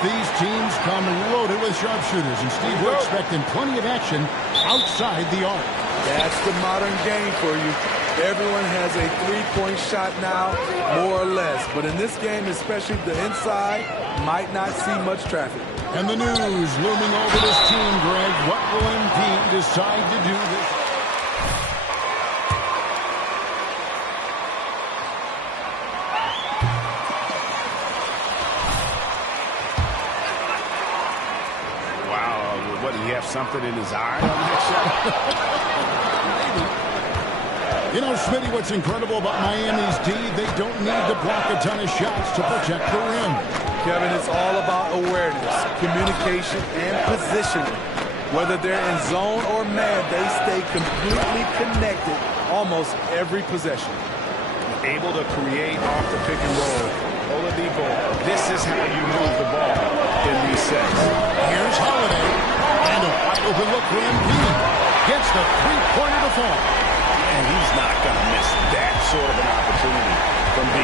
These teams come loaded with sharpshooters, and Steve, we're expecting plenty of action outside the arc. That's the modern game for you. Everyone has a three-point shot now, more or less. But in this game, especially the inside, might not see much traffic. And the news looming over this team, Greg. What will MP decide to do this? What, did he have something in his eye on that shot? You know, Smitty, what's incredible about Miami's D, they don't need to block a ton of shots to protect the rim. Kevin, it's all about awareness, communication, and positioning. Whether they're in zone or man, they stay completely connected almost every possession. Able to create off the pick and roll. Oladipo, this is how you move the ball in these sets. Here's Holiday, and a wide open look for MP. Gets the three-pointer to fall. And he's not going to miss that sort of an opportunity from B.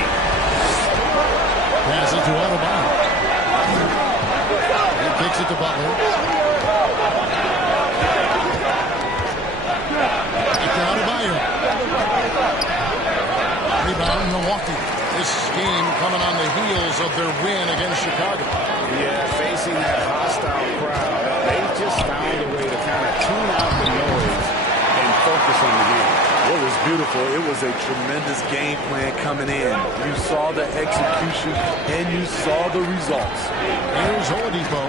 Passes to Adebayo. He kicks it to Butler. Back to Adebayo. Rebound, Milwaukee. This game coming on the heels of their win against Chicago. Yeah, facing that hostile crowd, they just found a way to kind of tune out the noise and focus on the game. What was beautiful, it was a tremendous game plan coming in. You saw the execution, and you saw the results. Here's Oladipo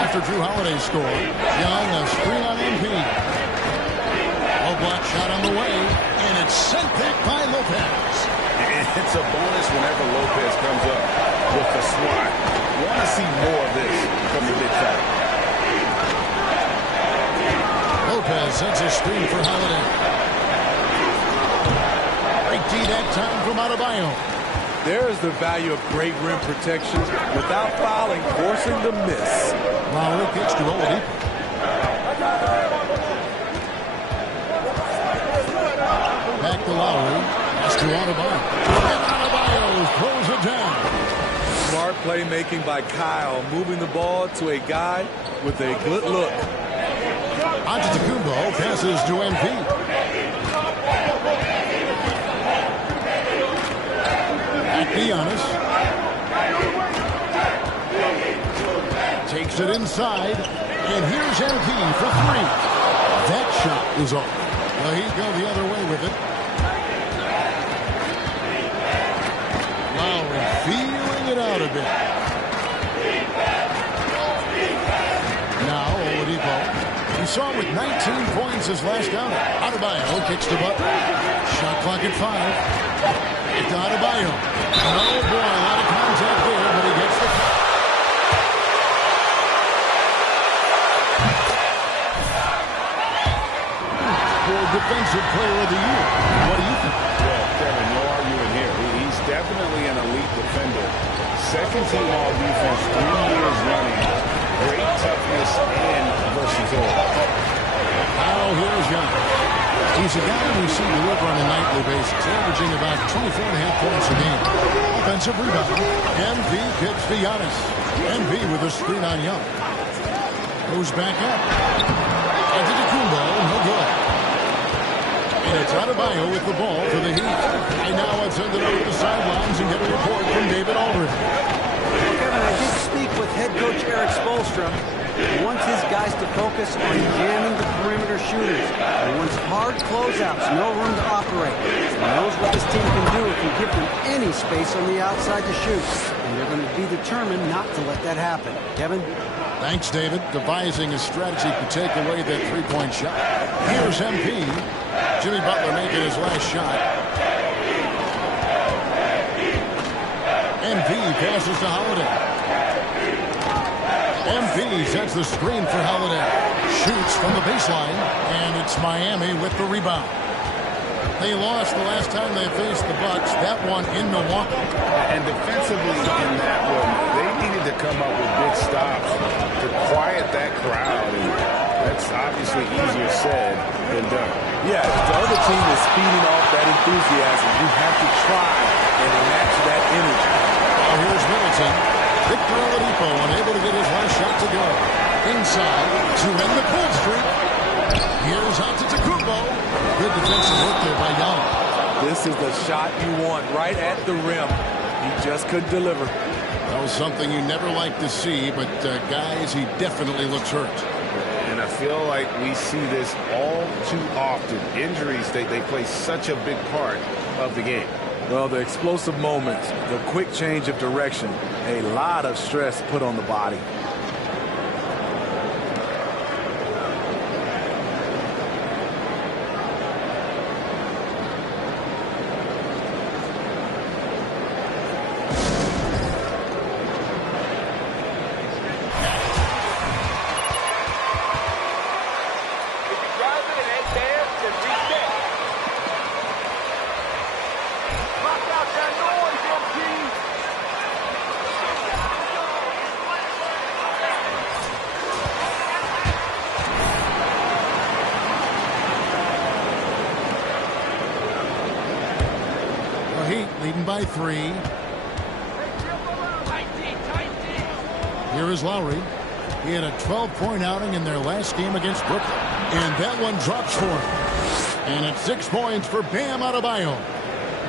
after Drew Holiday scored. Young, a screen on MP. Low block shot on the way, and it's sent back by Lopez. It's a bonus whenever Lopez comes up with the swat. Want to see more of this from the big fella. Lopez sets a screen for Holiday. Great D that time from Adebayo. There is the value of great rim protection without fouling, forcing the miss. Lowry kicks to Oladipo. Back to Lowry. Pass to Adebayo. And Adebayo throws it down. Smart playmaking by Kyle, moving the ball to a guy with a good look. Antetokounmpo passes to MP. Giannis. Takes it inside. And here's MP for three. That shot is off. Well, he'd go the other way with it. Lowry feeling it out a bit. Now, Oladipo. We saw him with 19 points his last outing. Adebayo kicks the butt. Shot clock at 5. It's Adebayo. Oh, boy, a lot of contact there, but he gets the... Defensive player of the year. What do you think? Well, Kevin, no arguing here. He's definitely an elite defender. Second team all defense 3 years running. Great toughness and versatility. Now here's Giannis. He's a guy we see deliver on a nightly basis, averaging about 24.5 points a game. Offensive rebound. MV kicks to Giannis. MV with a screen on Young. Goes back up. Antetokounmpo, no good. And it's Adebayo with the ball for the Heat. And now let's send it over to the sidelines and get a report from David Aldridge. Well, Kevin, I did speak with head coach Eric Spoelstra. He wants his guys to focus on jamming the perimeter shooters. He wants hard closeouts, no room to operate. He knows what this team can do if you give them any space on the outside to shoot. And they're going to be determined not to let that happen. Kevin? Thanks, David. Devising a strategy to take away that three-point shot. Here's MP. Jimmy Butler making his last shot. MP passes to Holiday. MP sets the screen for Holiday. Shoots from the baseline, and it's Miami with the rebound. They lost the last time they faced the Bucks. That one in Milwaukee. And defensively in that one, they needed to come up with big stops to quiet that crowd. And that's obviously easier said than done. Yeah, if the other team is feeding off that enthusiasm, you have to try and match that energy. Now here's Middleton. Victor Oladipo unable to get his last shot to go. Inside to end the cold streak. Here's Antetokounmpo. Good defensive work there by Young. This is the shot you want right at the rim. He just couldn't deliver. That was something you never like to see, but guys, he definitely looks hurt. And I feel like we see this all too often. Injuries, they play such a big part of the game. Well, the explosive moments, the quick change of direction, a lot of stress put on the body. Leading by 3. Here is Lowry. He had a 12-point outing in their last game against Brooklyn. And that one drops for him. And it's 6 points for Bam Adebayo.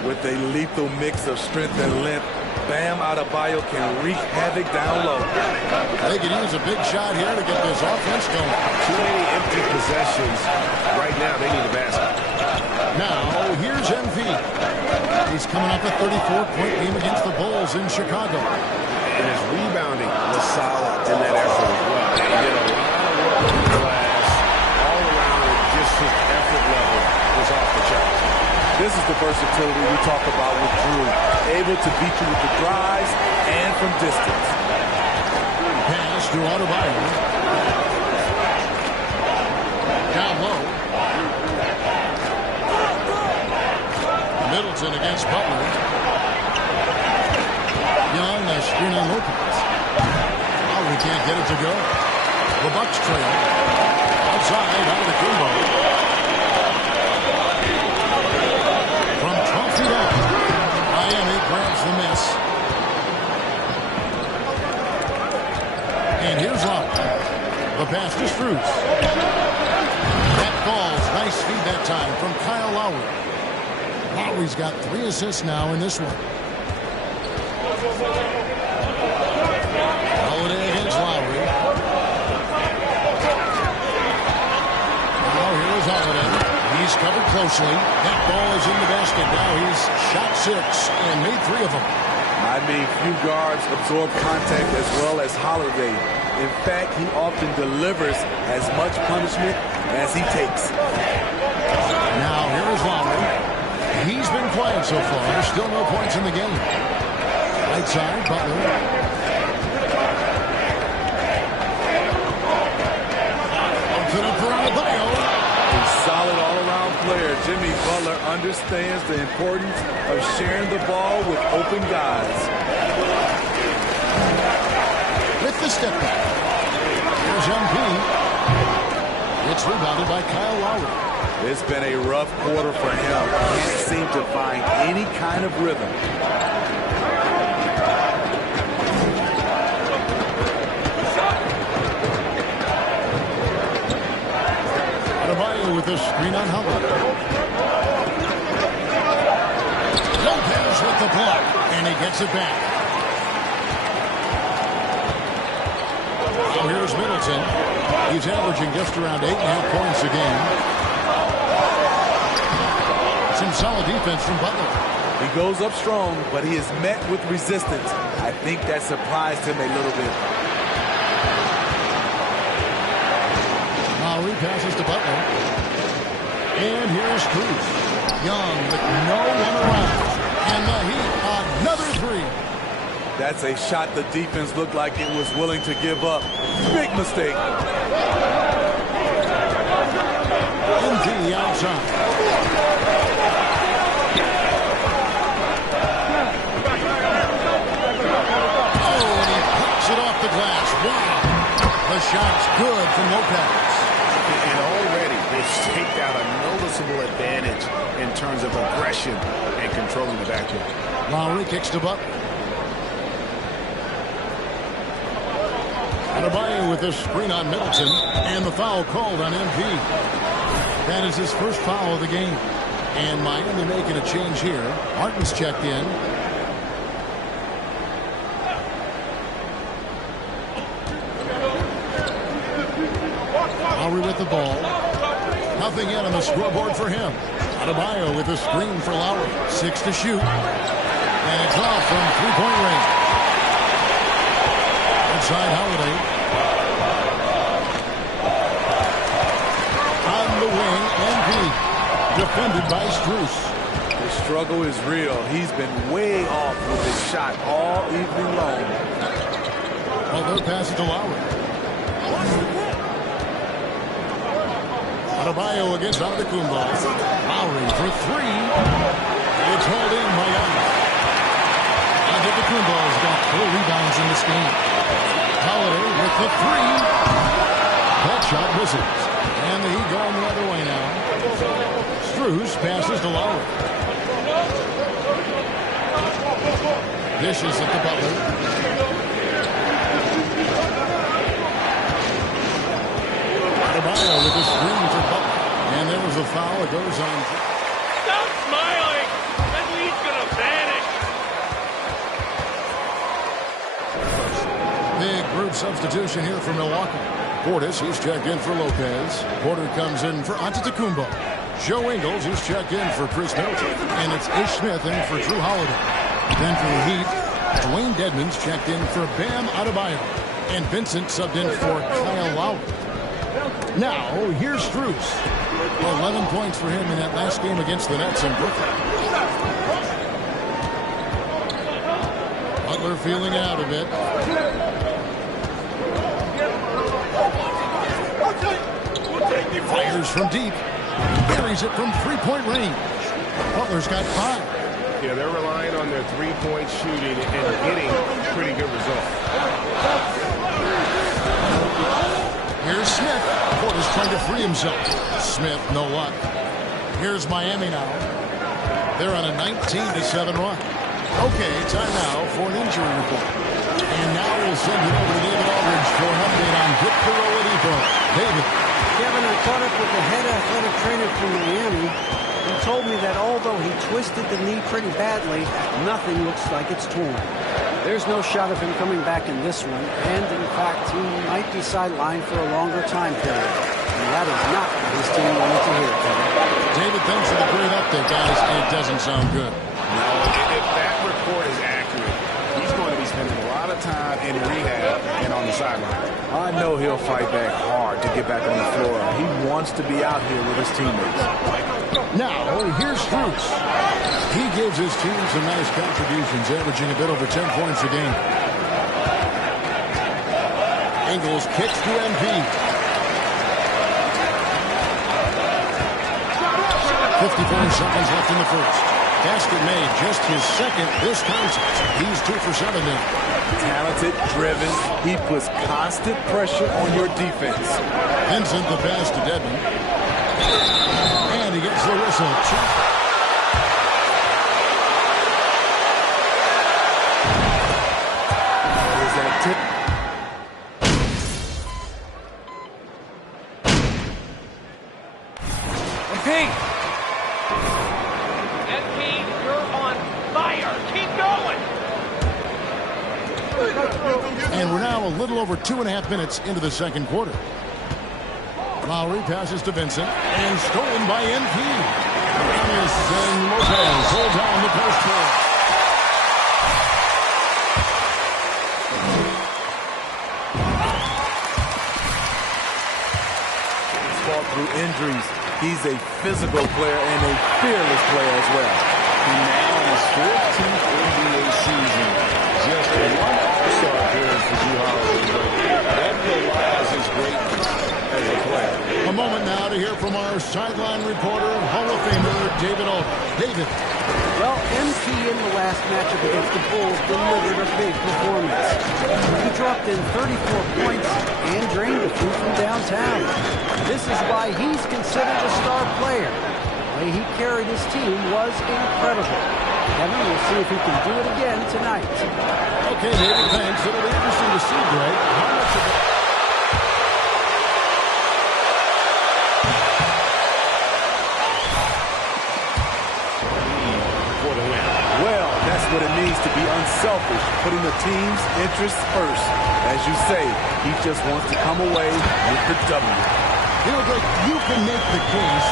With a lethal mix of strength and length, Bam Adebayo can wreak havoc down low. They could use a big shot here to get this offense going. Too many empty possessions. Right now, they need a basket. Now, here's MV. He's coming up a 34-point game against the Bulls in Chicago. And his rebounding was solid in that effort as well. He did a lot of work with the glass. All around it, just his effort level was off the charts. This is the versatility we talk about with Drew. Able to beat you with the drives and from distance. Pass to Adebayo. Down low. Middleton against Butler. Young, a screen on Lopez. Oh, we can't get it to go. The Bucks trail. Outside, out of the Kumbo. From 12 feet out, Miami grabs the miss. And here's Lowry. The pass to Strus. That falls. Nice feed that time from Kyle Lowry. Lowry's got 3 assists now in this one. Holiday against Lowry. Now here is Holiday. He's covered closely. That ball is in the basket. Now he's shot 6 and made 3 of them. I mean, few guards absorb contact as well as Holiday. In fact, he often delivers as much punishment as he takes. Now here is Lowry. He's been quiet so far. Still no points in the game. Right side, Butler. Puts it up for Adebayo. A solid all-around player, Jimmy Butler understands the importance of sharing the ball with open guys. With the step back. Here's MP. It's rebounded by Kyle Lowry. It's been a rough quarter for him. Can't seem to find any kind of rhythm. Adebayo with the screen on Howard. Lopez with the block, and he gets it back. Now here's Middleton. He's averaging just around 8.5 points a game. Some solid defense from Butler. He goes up strong, but he is met with resistance. I think that surprised him a little bit. Lowry passes to Butler. And here's Cruz. Young with no one around. And the Heat, another 3. That's a shot the defense looked like it was willing to give up. Big mistake. MD outside. The glass. Wow. The shot's good from Lopez. And already they've staked out a noticeable advantage in terms of aggression and controlling the backcourt. Lowry kicks to Butler. Adebayo with the screen on Middleton. And the foul called on MP. That is his first foul of the game. And Miami making a change here. Martin's checked in. Lowry with the ball. Nothing yet on the scoreboard for him. Adebayo with a screen for Lowry. 6 to shoot. And it's off from 3-point range. Inside Holiday. On the wing, MP. Defended by Strus. The struggle is real. He's been way off with his shot all evening long. Although pass it to Lowry. Adebayo against Antetokounmpo. Lowry for 3. It's hauled in by Young. Antetokounmpo's got 4 rebounds in this game. Holiday with the 3. That shot misses. And the Heat going the other way now. Strus passes to Lowry. Dishes at the Butler. Adebayo with the screen for Butler. And there was a foul. It goes on. Stop smiling! That lead's gonna vanish! Big group substitution here for Milwaukee. Portis, he's checked in for Lopez. Porter comes in for Antetokounmpo. Joe Ingles, he's checked in for Chris Middleton. And it's Ish Smith in for Drew Holiday. Then for the Heat, Dwayne Dedmon's checked in for Bam Adebayo. And Vincent subbed in for Kyle Lowry. Now, here's Strus. 11 points for him in that last game against the Nets in Brooklyn. Butler feeling out a bit. Fires from deep. Buries it from 3-point range. Butler's got 5. Yeah, they're relying on their 3-point shooting and getting pretty good results. Here's Smith. Porter's trying to free himself. Smith, no luck. Here's Miami now. They're on a 19-7 run. Okay, time now for an injury report. And now we'll send it over to David Aldridge for an update on Victor Oladipo. David. Kevin, I caught up with the head athletic trainer from Miami. He told me that although he twisted the knee pretty badly, nothing looks like it's torn. There's no shot of him coming back in this one, and in fact, he might be sidelined for a longer time period. And that is not what his team wanted to hear, Kevin. David, thanks for the great update, guys. It doesn't sound good. No, if that report is accurate, he's going to be spending a lot of time in rehab and on the sideline. I know he'll fight back hard to get back on the floor. He wants to be out here with his teammates. Now, here's Strus. He gives his team some nice contributions, averaging a bit over 10 points a game. Ingles kicks to MP. 54 seconds left in the first. Basket made, just his second this contest. He's 2 for 7 now. Talented, driven. He puts constant pressure on your defense. Vincent the pass to Dedmon. And he gets the whistle. There's that tip. And we're now a little over 2.5 minutes into the second quarter. Lowry passes to Vincent and stolen by MP. Ramos and Lopez hold down the post play. He's fought through injuries. He's a physical player and a fearless player as well. He now has 14th NBA season. Just one All-Star appearance for Jrue Holiday. That belies his greatness as a player. A moment now to hear from our sideline reporter, Hall of Famer David Aldridge. David. Well, MP in the last matchup against the Bulls delivered a big performance. He dropped in 34 points and drained a few from downtown. This is why he's considered a star player. The way he carried his team was incredible. Kevin, we'll see if he can do it again tonight. Okay, David, thanks. It'll be interesting to see, Greg, how much of it... Well, that's what it means to be unselfish, putting the team's interests first. As you say, he just wants to come away with the W. You know, Greg, you can make the case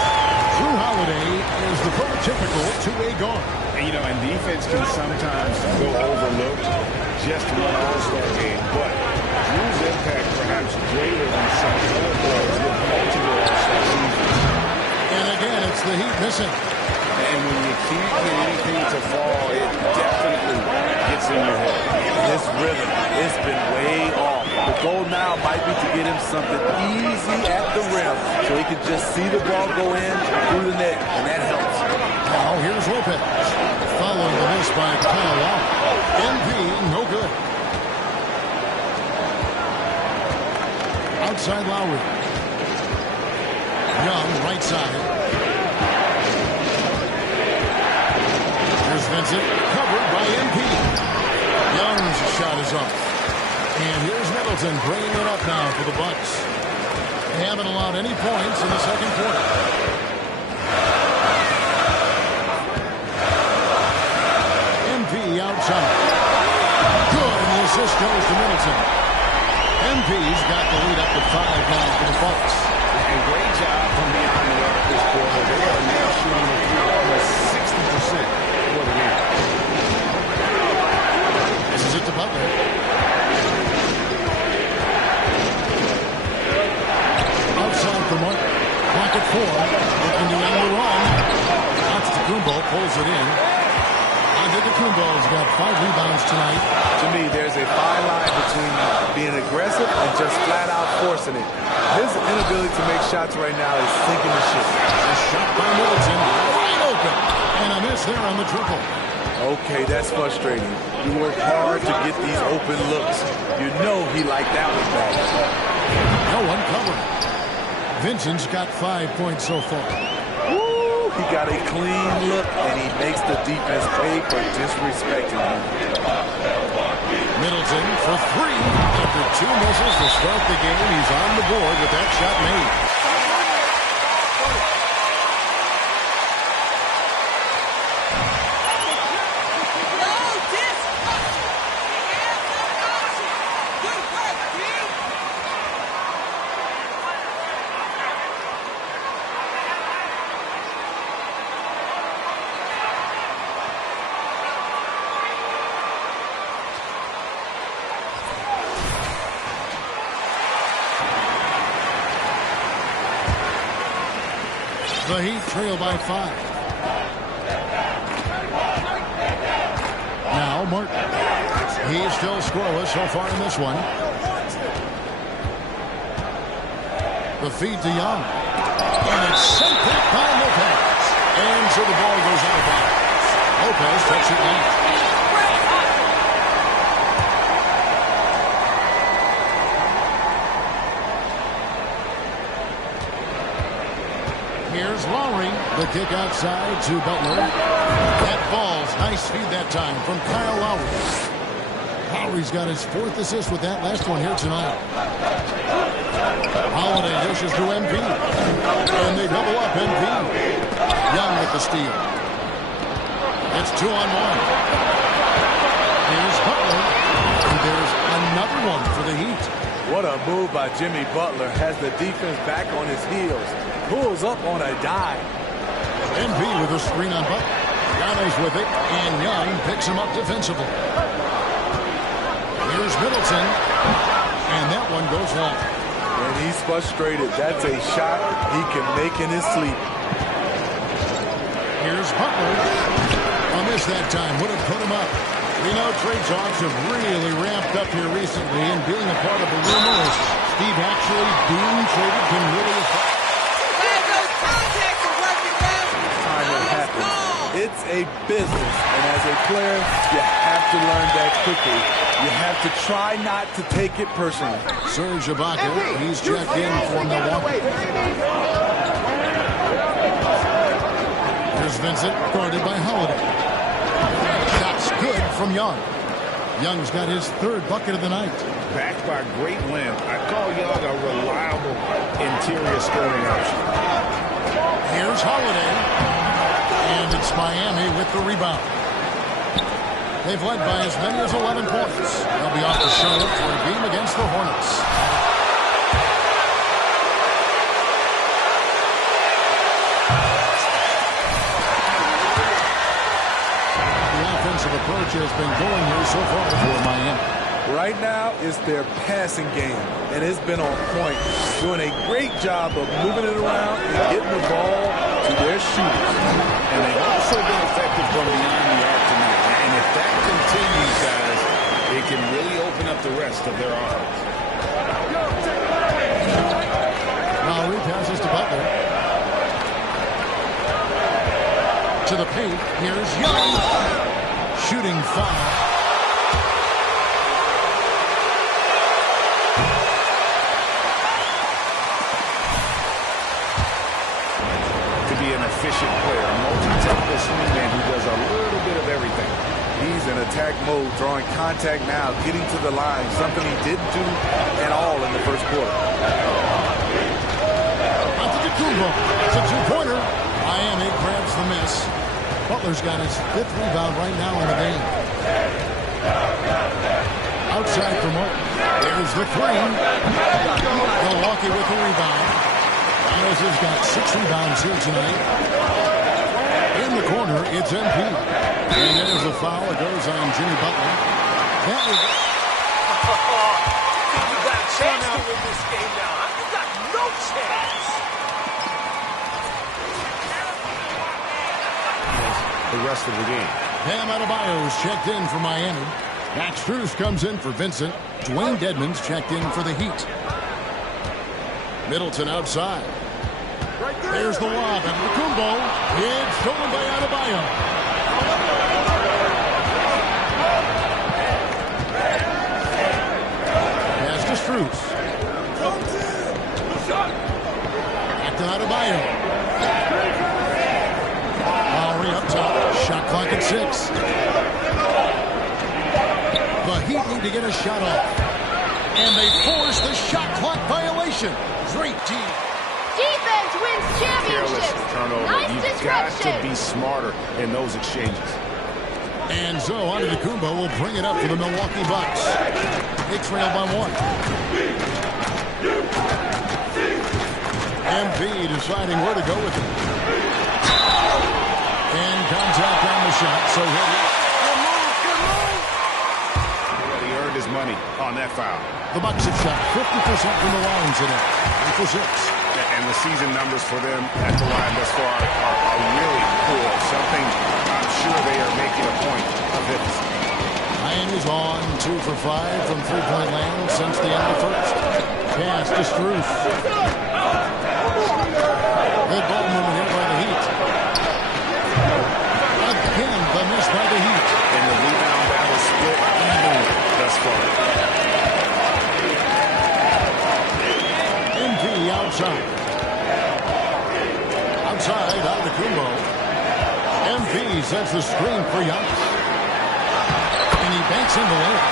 Jrue Holiday is the prototypical two-way guard. And, you know, and defense can sometimes go overlooked. Just one All-Star game, but Jrue's impact perhaps greater than some other players with multiple All-Star seasons. And again, it's the Heat missing. And when you can't get anything to fall, it definitely gets in your head. His rhythm, it's been way off. The goal now might be to get him something easy at the rim so he can just see the ball go in through the net, and that helps. Now here's Lopez. Following the miss by Kyle Lowry. MP, no good. Outside Lowry. Young, right side. Here's Vincent, covered by MP. Young's shot is up. And here's Middleton bringing it up now for the Bucks. They haven't allowed any points in the second quarter. MP outside. Good, and the assist goes to Middleton. MP's got the lead up to 5 now for the Bucks. And great job from beyond the arc this quarter. They are now shooting the three almost 60% for the game. This is it to Butler. Outside for Martin. Clock at 4. Looking to end the run. Antetokounmpo pulls it in. Antetokounmpo's got 5 rebounds tonight. To me, there's a fine line between being aggressive and just flat out forcing it. His inability to make shots right now is sinking the ship. A shot by Middleton. Wide open. And a miss there on the triple. Okay, that's frustrating. You work hard to get these open looks. You know he liked that one back. No one covering. Vincent's got 5 points so far. Woo! He got a clean look, and he makes the defense pay for disrespecting him. Middleton for 3. After 2 misses to start the game, he's on the board with that shot made. The Heat trail by 5. Now Martin. He's still scoreless so far in this one. The feed to Young. And it's sent back by Lopez. And so the ball goes out of bounds. Lopez takes it out. Here's Lowry. The kick outside to Butler. That falls. Nice feed that time from Kyle Lowry. Lowry's got his 4th assist with that last one here tonight. Holiday dishes to MP. And they double up MP. Young with the steal. It's 2-on-1. Here's Butler. And there's another one for the Heat. What a move by Jimmy Butler. Has the defense back on his heels. Pulls up on a dive. MP with a screen on Butler. Giannis with it. And Young picks him up defensively. Here's Middleton. And that one goes long. When he's frustrated, that's a shot he can make in his sleep. Here's Butler. A miss that time would have put him up. We know trade talks have really ramped up here recently, and being a part of the rumors, Steve, actually being traded can really affect. It's a business, and as a player, you have to learn that quickly. You have to try not to take it personally. Serge Ibaka, he's checked in for Milwaukee. Here's Vincent, guarded by Holiday. Shot's good from Young. Young's got his 3rd bucket of the night. Backed by great length, I call Young a reliable interior scoring option. Here's Holiday. And it's Miami with the rebound. They've led by as many as 11 points. They'll be off to Charlotte for a game against the Hornets. The offensive approach has been going here so far for Miami. Right now, it's their passing game, and it's been on point. Doing a great job of moving it around and getting the ball to their shooters. And they've also been effective from beyond the arc tonight. And if that continues, guys, it can really open up the rest of their offense. Lowry passes to Butler. To the paint. Here's Young. Shooting foul. Efficient player, a multi-technical swingman who does a little bit of everything. He's in attack mode, drawing contact now, getting to the line, something he didn't do at all in the first quarter. Antetokounmpo. It's a 2-pointer. Miami grabs the miss. Butler's got his 5th rebound right now in the game. Outside for Martin. There's the 3. Milwaukee with the rebound. Giannis has got 6 rebounds here tonight. In the corner, it's MP. And there's a foul. It goes on Jimmy Butler. That was... You got a chance to win this game now. You got no chance. The rest of the game. Bam Adebayo's checked in for Miami. Max Strus comes in for Vincent. Dwayne Dedmon's checked in for the Heat. Middleton outside. There's the lob, and Antetokounmpo. It's stolen by Adebayo. Pass to Strus. Back to Adebayo. Lowry up top. Shot clock at 6. The Heat need to get a shot off. And they force the shot clock violation. Great team. Defense wins championships. Careless turnover. Nice You've got to be smarter in those exchanges. And so Antetokounmpo will bring it up for the Milwaukee Bucks. They trail by 1. MP deciding where to go with it. And contact on the shot, so heavy. He earned his money on that foul. The Bucks have shot 50% from the line today. 3 for 6. And the season numbers for them at the line thus far are really poor. Something I'm sure they are making a point of emphasis. Miami's on 2 for 5 from three-point land since the end of the first. Pass to Struth. Good ball movement here by the Heat. Again, the miss by the Heat. And the rebound battle split even thus far. MP outside. Outside, Antetokounmpo. MP sets the screen for Giannis. And he banks in the layup.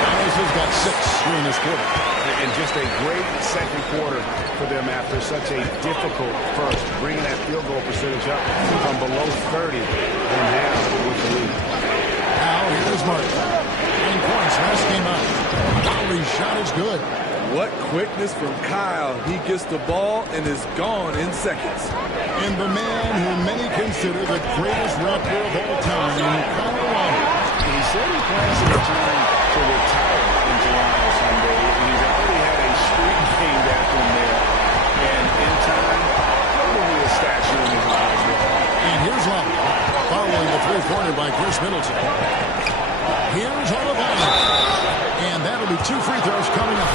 Giannis has got 6 here in this quarter. And just a great second quarter for them after such a difficult first. Bringing that field goal percentage up from below 30 and now with the lead. Now here's Martin. 9 points last game out. Lowry's shot is good. What quickness from Kyle. He gets the ball and is gone in seconds. And the man who many consider the greatest rapper of all time, Kyle Lowry. He said he plans to return to retire in Toronto someday. He's already had a streak named after him there. And in time, probably a statue in his honor as well. And here's Lowry, following the three-pointer by Chris Middleton. Here's Olivine. And that'll be 2 free throws coming up.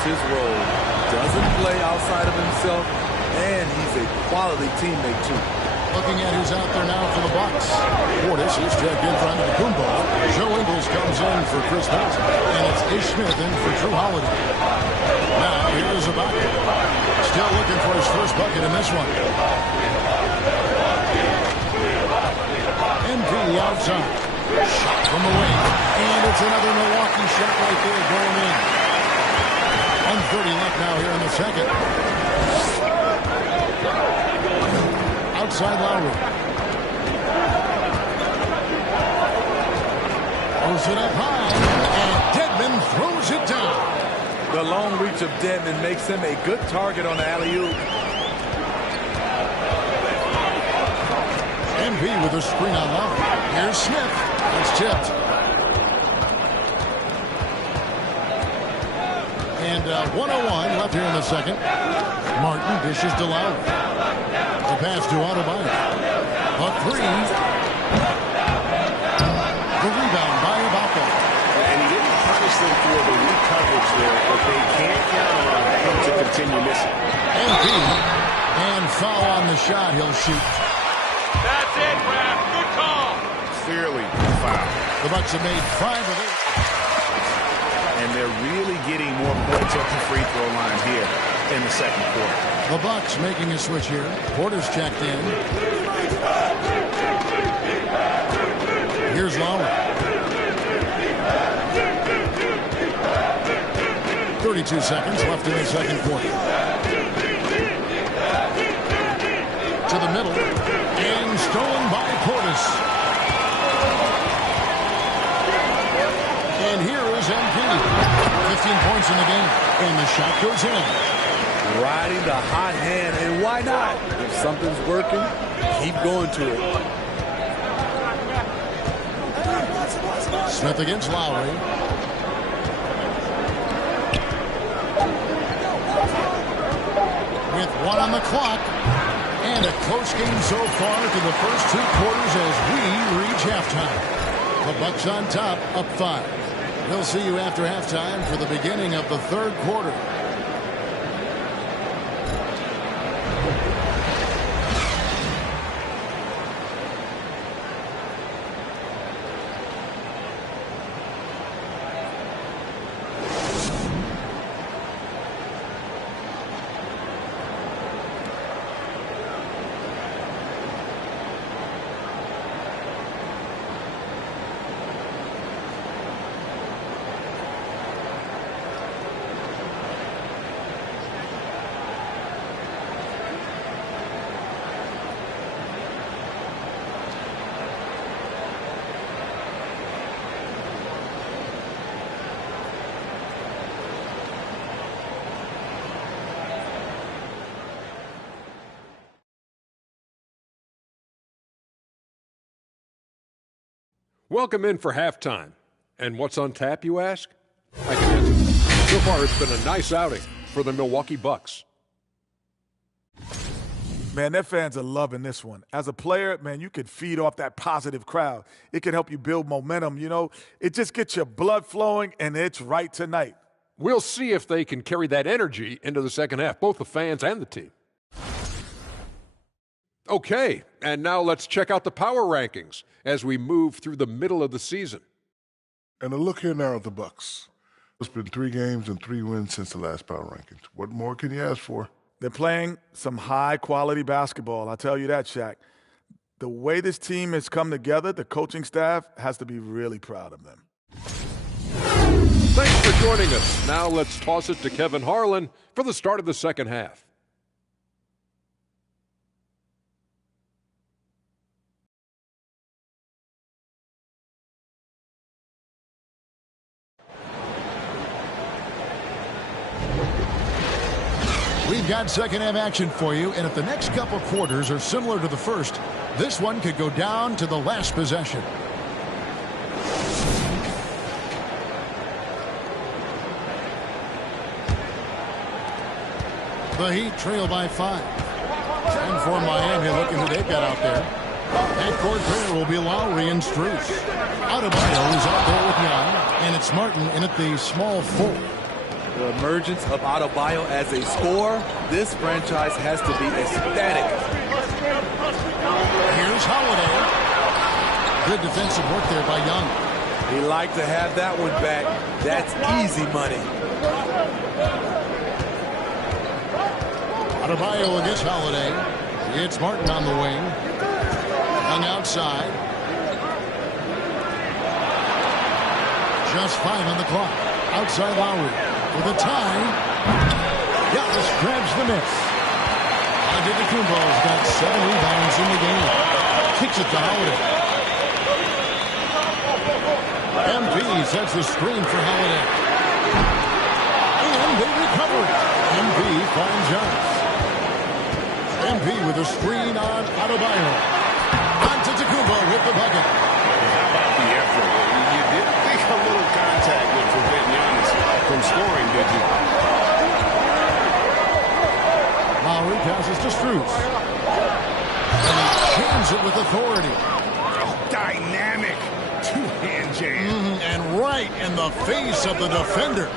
His role, doesn't play outside of himself, and he's a quality teammate too. Looking at who's out there now for the Bucks. Portis is checked in for Antetokounmpo. Joe Ingles comes in for Chris Middleton, and it's Ish Smith in for Drew Holiday. Now here's Ibaka. Still looking for his first bucket in this one. MP outside. Shot from the wing, and it's another Milwaukee shot right there going in. 1:30 left now here in the second. Outside Lowry. Throws it up high, and Dedmon throws it down. The long reach of Dedmon makes him a good target on the alley-oop. MP with a screen on Lowry. Here's Smith. It's tipped. And 1:01 left here in the second. Martin dishes to Lowry. The pass to Adebayo. A 3. The rebound by Ibaka. And he didn't punish them for the weak coverage there, but they can't count on him to continue missing. MP. And foul on the shot. He'll shoot. That's it, Raph. Good call. Clearly a foul. The Bucks have made 5 of 8. And they're really getting more points at the free throw line here in the second quarter. The Bucks making a switch here. Porter's checked in. Here's Lowry. 32 seconds left in the second quarter. To the middle. And stolen by Portis. And here is MP. 15 points in the game. And the shot goes in. Riding the hot hand, and why not? If something's working, keep going to it. Smith against Lowry. With 1 on the clock. And a close game so far to the first 2 quarters as we reach halftime. The Bucks on top, up 5. We'll see you after halftime for the beginning of the third quarter. Welcome in for halftime. And what's on tap, you ask? I can answer. So far, it's been a nice outing for the Milwaukee Bucks. Man, their fans are loving this one. As a player, man, you could feed off that positive crowd. It can help you build momentum, you know. It just gets your blood flowing, and it's right tonight. We'll see if they can carry that energy into the second half, both the fans and the team. Okay, and now let's check out the power rankings as we move through the middle of the season. And a look here now at the Bucks. It's been 3 games and 3 wins since the last power rankings. What more can you ask for? They're playing some high-quality basketball, I'll tell you that, Shaq. The way this team has come together, the coaching staff has to be really proud of them. Thanks for joining us. Now let's toss it to Kevin Harlan for the start of the second half. We've got second half action for you, and if the next couple quarters are similar to the first, this one could go down to the last possession. The Heat trail by 5. And for Miami, look at who they've got out there. Head-court pair will be Lowry and Strus. Adebayo is out there with Young, and it's Martin in at the small 4. The emergence of Adebayo as a scorer, this franchise has to be ecstatic. Here's Holiday. Good defensive work there by Young. He liked to have that one back. That's easy money. Adebayo against Holiday. It's Martin on the wing. Young outside. Just 5 on the clock. Outside Lowry. For the tie, Giannis grabs the miss. Antetokounmpo's got 7 rebounds in the game. Kicks it to Holiday. MP sets the screen for Holiday. And they recover it. MP finds Giannis. MP with a screen on Adebayo. Antetokounmpo with the bucket. How about the effort? You didn't think a little contact would prevent Giannis from scoring, did you? Lowry passes to Strus. And he jams it with authority. Dynamic two-hand jam. And right in the face of the defender.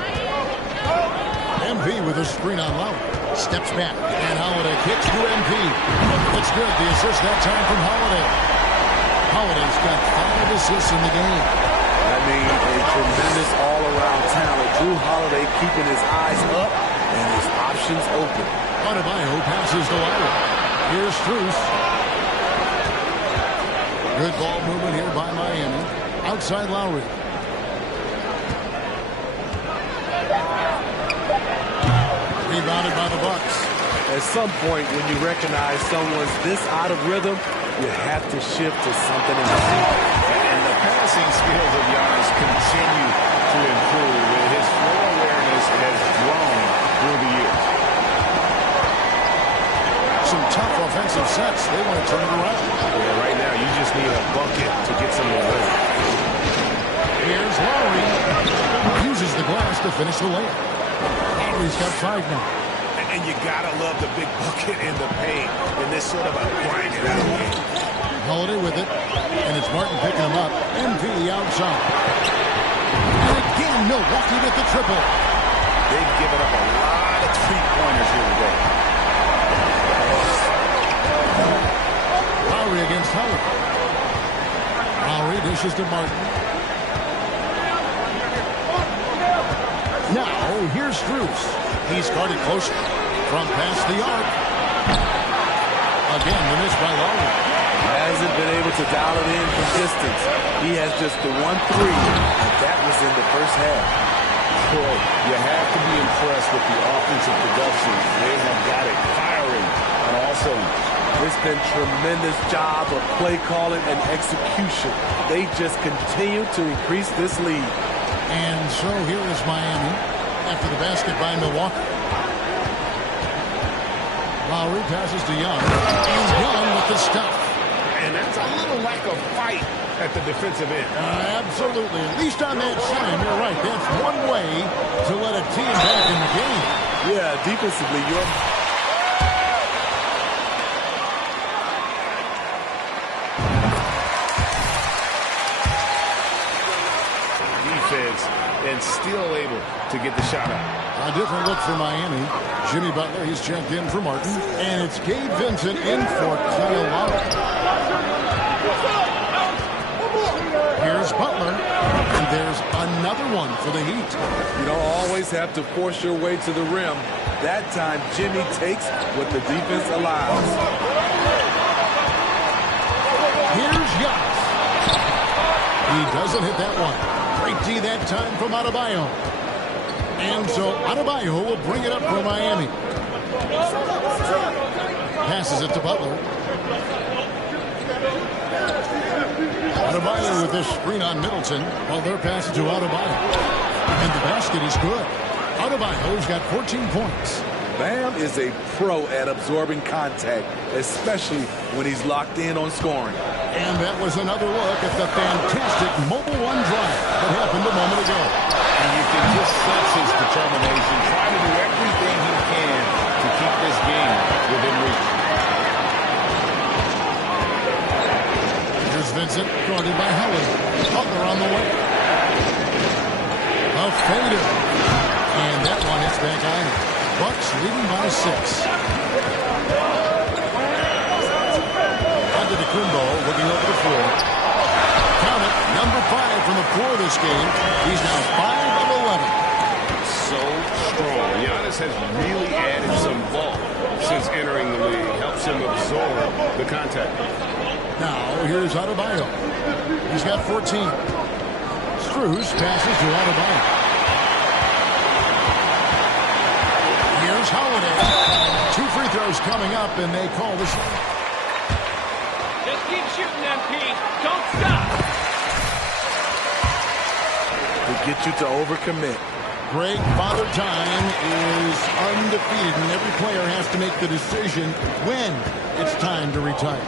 MP with a screen on Lowry. Steps back. And Holiday kicks to MP. It's good. The assist that time from Holiday. Holiday's got 5 assists in the game. I mean, a tremendous all-around talent. Drew Holiday keeping his eyes up and his options open. Adebayo passes to Lowry. Here's Strus. Good ball movement here by Miami. Outside Lowry. Rebounded by the Bucks. At some point, when you recognize someone's this out of rhythm, you have to shift to something else. And the passing skills of Giannis continue to improve. His floor awareness has grown through the years. Some tough offensive sets. They want to turn it around. Yeah, right now, you just need a bucket to get some momentum. Here's Lowry. Uses the glass to finish the layup. Lowry's got 5 now. And you gotta love the big bucket in the paint in this sort of a grinded out game. Holiday with it, and it's Martin picking him up. MP outside. And again, Milwaukee with the triple. They've given up a lot of three-pointers here today. Lowry against Howard. Lowry dishes to Martin. Now, here's Strus. He's guarded closely. From past the arc. Again, the miss by Lowry. Hasn't been able to dial it in from distance. He has just the 1-3, and that was in the first half. Boy, you have to be impressed with the offensive production. They have got it firing on all cylinders. It's been tremendous job of play calling and execution. They just continue to increase this lead. And so here is Miami after the basket by Milwaukee. Lowry passes to Young. And Young with the stuff. and that's a little lack of fight at the defensive end. Absolutely. At least on that side, you're right. That's one way to let a team back in the game. Yeah, defensively, you're... Defense and still able to get the shot out. A different look for Miami. Jimmy Butler, he's checked in for Martin. And it's Gabe Vincent in for Kyle Lowry. Here's Butler. And there's another one for the Heat. You don't always have to force your way to the rim. That time, Jimmy takes what the defense allows. Here's Giannis. He doesn't hit that one. Great D that time from Adebayo. And so Adebayo will bring it up for Miami. Passes it to Butler. Adebayo with this screen on Middleton. Well, they're passing to Adebayo. And the basket is good. Adebayo's got 14 points. Bam is a pro at absorbing contact, especially when he's locked in on scoring. And that was another look at the fantastic Mobile One drive that happened a moment ago. And you can just sense his determination, trying to do everything he can to keep this game within reach. Here's Vincent, guarded by Howard. Butler on the way. A fader. And that one hits back on. Bucks leading by 6. Onto DeCumbo, looking over the floor. Count it, number 5 from the floor this game. He's now 5 of 11. So strong. Giannis has really added some bulk since entering the league. Helps him absorb the contact. Now, here's Adebayo. He's got 14. Strus passes to Adebayo. Here's Holiday. 2 free throws coming up, and they call the shot. Just keep shooting, MP. Don't stop. To get you to overcommit. Greg, Father Time is undefeated, and every player has to make the decision when it's time to retire.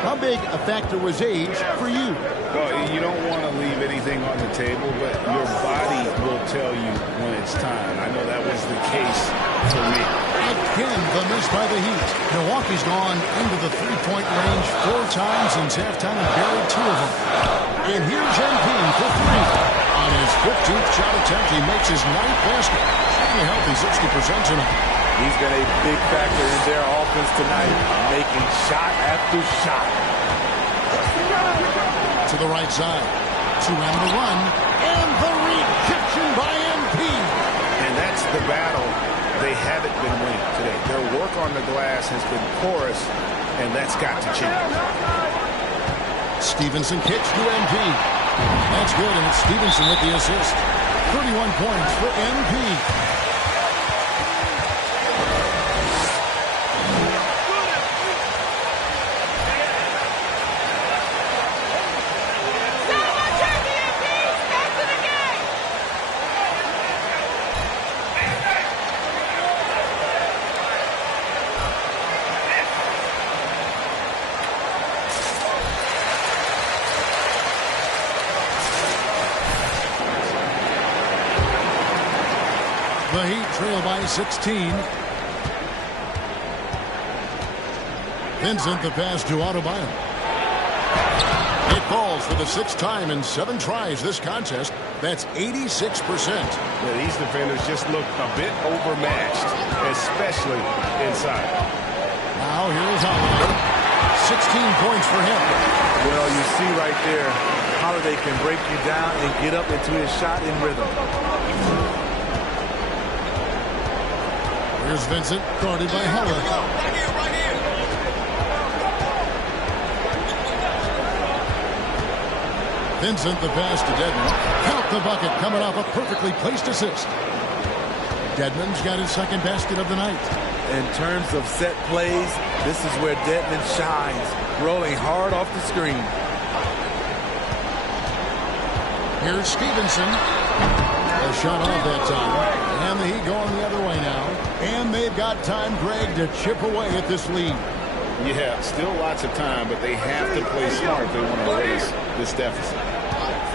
How big a factor was age for you? Well, you don't want to leave anything on the table, but your body will tell you when it's time. I know that was the case for me. Again, the miss by the Heat. Milwaukee's gone into the three-point range 4 times since halftime and buried 2 of them. And here's MP for 3. On his 15th shot attempt, he makes his 9th basket. Shooting a healthy 60% tonight. He's been a big factor in their offense tonight, making shot after shot. To the right side. 2 on the run. And the rejection by MP. And that's the battle they haven't been winning today. Their work on the glass has been porous, and that's got to change. Stevenson kicks to MP. That's good, and it's Stevenson with the assist. 31 points for MP. The Heat trail by 16. Vincent the pass to Adebayo. It falls for the 6th time in 7 tries this contest. That's 86%. Yeah, these defenders just look a bit overmatched, especially inside. Now here's Holiday. 16 points for him. Well, you see right there, Holiday can break you down and get up into his shot in rhythm. Here's Vincent, guarded by Howard. Vincent the pass to Dedmon. Count the bucket coming off a perfectly placed assist. Dedmon's got his 2nd basket of the night. In terms of set plays, this is where Dedmon shines, rolling hard off the screen. Here's Stevenson. A shot off that time. And the Heat going the other way now. And they've got time, Greg, to chip away at this lead. Yeah, still lots of time, but they have to play smart if they want to erase this deficit.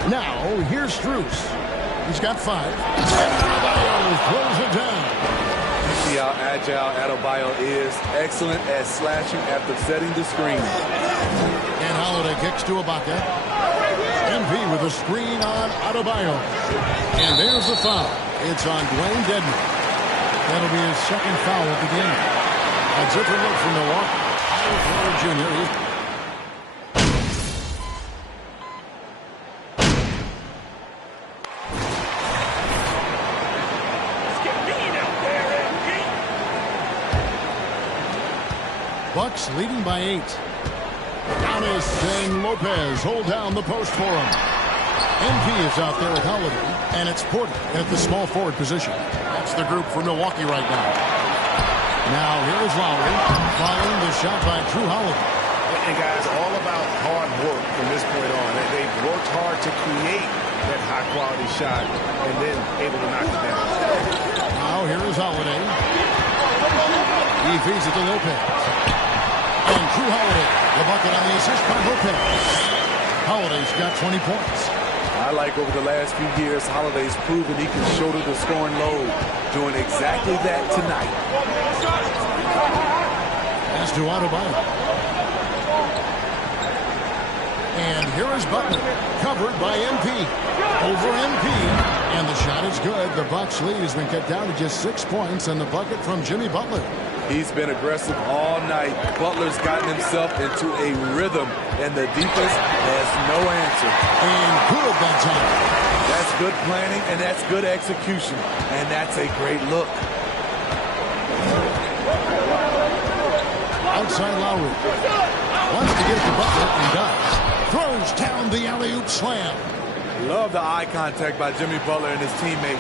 Now, here's Strus. He's got 5. Adebayo throws it down. You see how agile Adebayo is. Excellent at slashing after setting the screen. And Holiday kicks to Ibaka. MP with a screen on Adebayo. And there's the foul. It's on Dwayne Dedmon. That'll be his second foul of the game. A different look from Milwaukee. Jr. Bucks leading by 8. Giannis and Lopez hold down the post for him. MP is out there with Holiday, and it's Porter at the small forward position. That's the group for Milwaukee right now. Now here's Lowry, following the shot by Drew Holiday. And guys, all about hard work from this point on. They've worked hard to create that high-quality shot and then able to knock it down. Now here is Holiday. He feeds it to Lopez. And Drew Holiday, the bucket on the assist by Lopez. Holiday's got 20 points. I like over the last few years, Holiday's proven he can shoulder the scoring load, doing exactly that tonight. As to Adebayo. And here is Butler, covered by MP. Over MP, and the shot is good. The Bucks lead has been cut down to just 6 points, and the bucket from Jimmy Butler. He's been aggressive all night. Butler's gotten himself into a rhythm, and the defense has no answer. And good that time. That's good planning, and that's good execution, and that's a great look. Outside Lowry. Wants to get it to Butler, and does. Throws down the alley-oop slam. Love the eye contact by Jimmy Butler and his teammate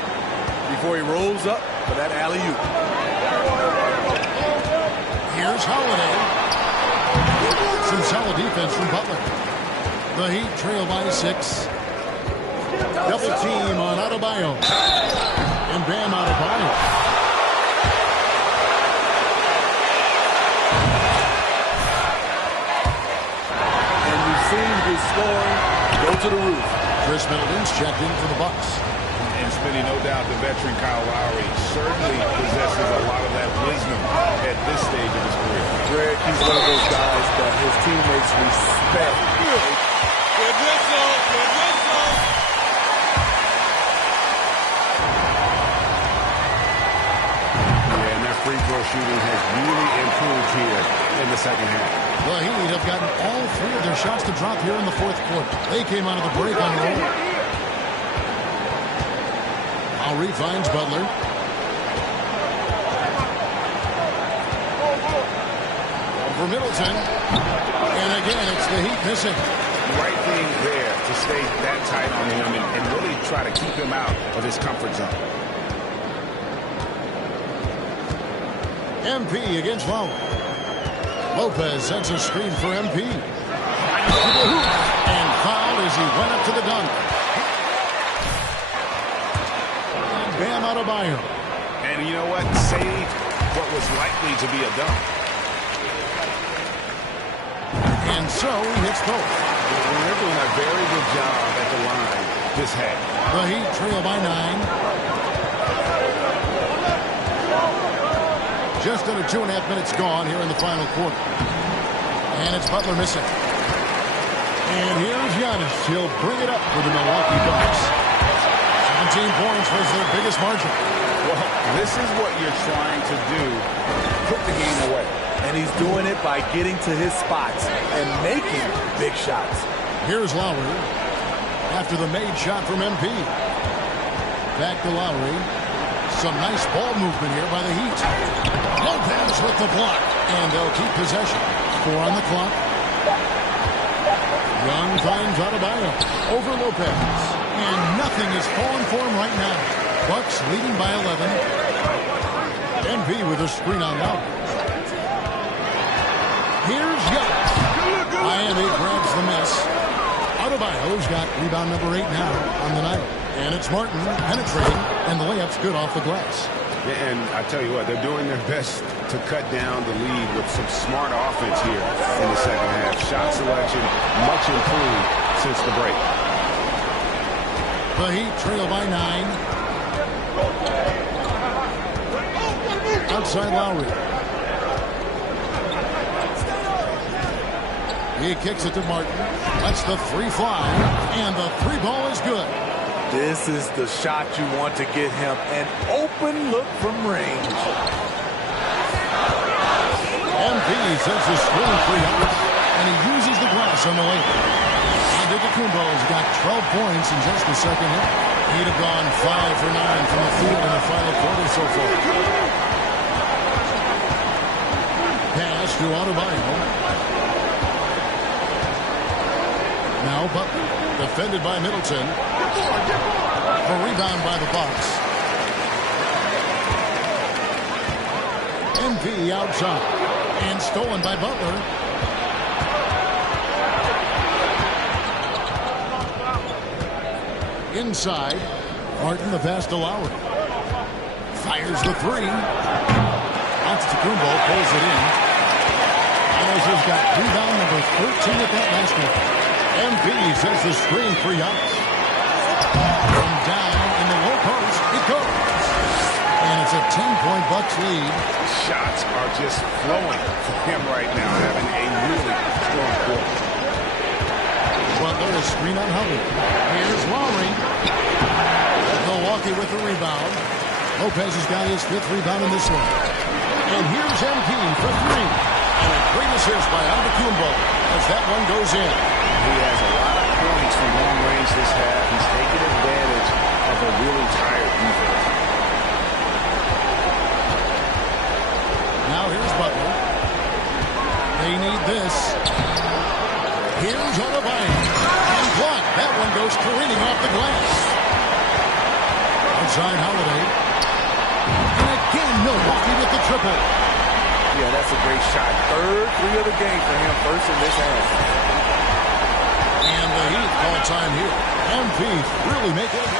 before he rolls up for that alley-oop. Here's Holiday. Some solid defense from Butler. The Heat trail by 6. Double team on Adebayo. And Bam Adebayo. Seeing his scoring go to the roof. Chris Middleton's checked in for the Bucks. And Smitty, no doubt the veteran Kyle Lowry certainly possesses a lot of that wisdom at this stage of his career. Greg, he's one of those guys that his teammates respect. Good whistle, good whistle. Yeah, and their free throw shooting has really improved here in the second half. The Heat have gotten all 3 of their shots to drop here in the 4th quarter. They came out of the break on a roll. Lowry finds Butler. Over Middleton. And again, it's the Heat missing. Right thing there to stay that tight on him and really try to keep him out of his comfort zone. MP against Lowry. Lopez sends a screen for MP. And fouled as he went up to the dunk. And Bam Adebayo. And you know what? Saved what was likely to be a dunk. And so he hits both. They're doing a very good job at the line this half. The Heat trail by 9. Just under 2.5 minutes gone here in the final quarter. And it's Butler missing. And here's Giannis. He'll bring it up for the Milwaukee Bucks. 17 points was their biggest margin. Well, this is what you're trying to do. Put the game away. And he's doing it by getting to his spots and making big shots. Here's Lowry. After the made shot from MP. Back to Lowry. Some nice ball movement here by the Heat. Lopez with the block. And they'll keep possession. 4 on the clock. Young finds Adebayo. Over Lopez. And nothing is falling for him right now. Bucks leading by 11. MP with a screen on Lowry. Here's Giannis. Miami grabs the miss. Adebayo's got rebound number 8 now on the night. And it's Martin penetrating, and the layup's good off the glass. And I tell you what, they're doing their best to cut down the lead with some smart offense here in the second half. Shot selection much improved since the break. The Heat trail by 9. Outside Lowry. He kicks it to Martin. Lets the three fly. And the three ball is good. This is the shot you want to get him. An open look from range. MP sets the screen free out. And he uses the glass on the layup. Antetokounmpo's got 12 points in just the second half. He'd have gone 5 for 9 from the field in the final quarter so far. Pass to Adebayo. Now Butler, defended by Middleton. The rebound by the Bucks. MP outside. And stolen by Butler. Inside, Martin the pass to Lowry. Fires the three. Antetokounmpo pulls it in. Giannis has got rebound number 13 at that last one. MP sets the screen free up. From down in the low post, it goes. And it's a 10-point Bucks lead. Shots are just flowing for him right now, having a really strong quarter. Butler is screen on Hubbard. Here's Lowry. Milwaukee with the rebound. Lopez has got his 5th rebound in this one. And here's MP for 3. And a great assist by Antetokounmpo as that one goes in. He has a lot of points from long range this half. He's taking advantage of a really tired defense. Now here's Butler. They need this. Here's Adebayo. And blocked. That one goes careening off the glass. Outside Holiday. And again, Milwaukee with the triple. Yeah, that's a great shot. 3rd three of the game for him, first in this half. And the Heat call time here. MP really making it.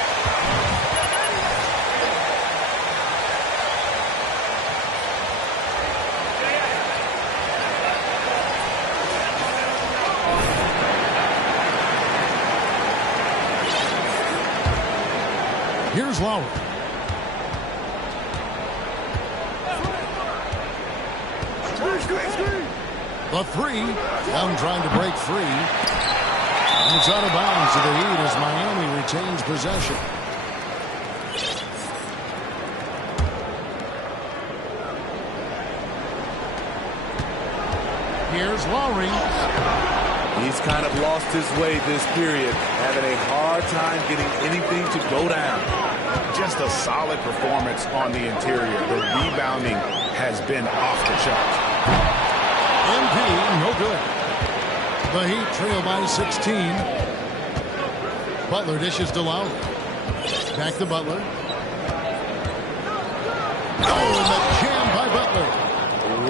Here's Lowry. The three. Young trying to break free. And it's out of bounds to the Heat as Miami retains possession. Here's Lowry. He's kind of lost his way this period, having a hard time getting anything to go down. Just a solid performance on the interior. The rebounding has been off the charts. MP, no good. The Heat trail by 16. Butler dishes to Lowry. Back to Butler. Oh, and the jam by Butler.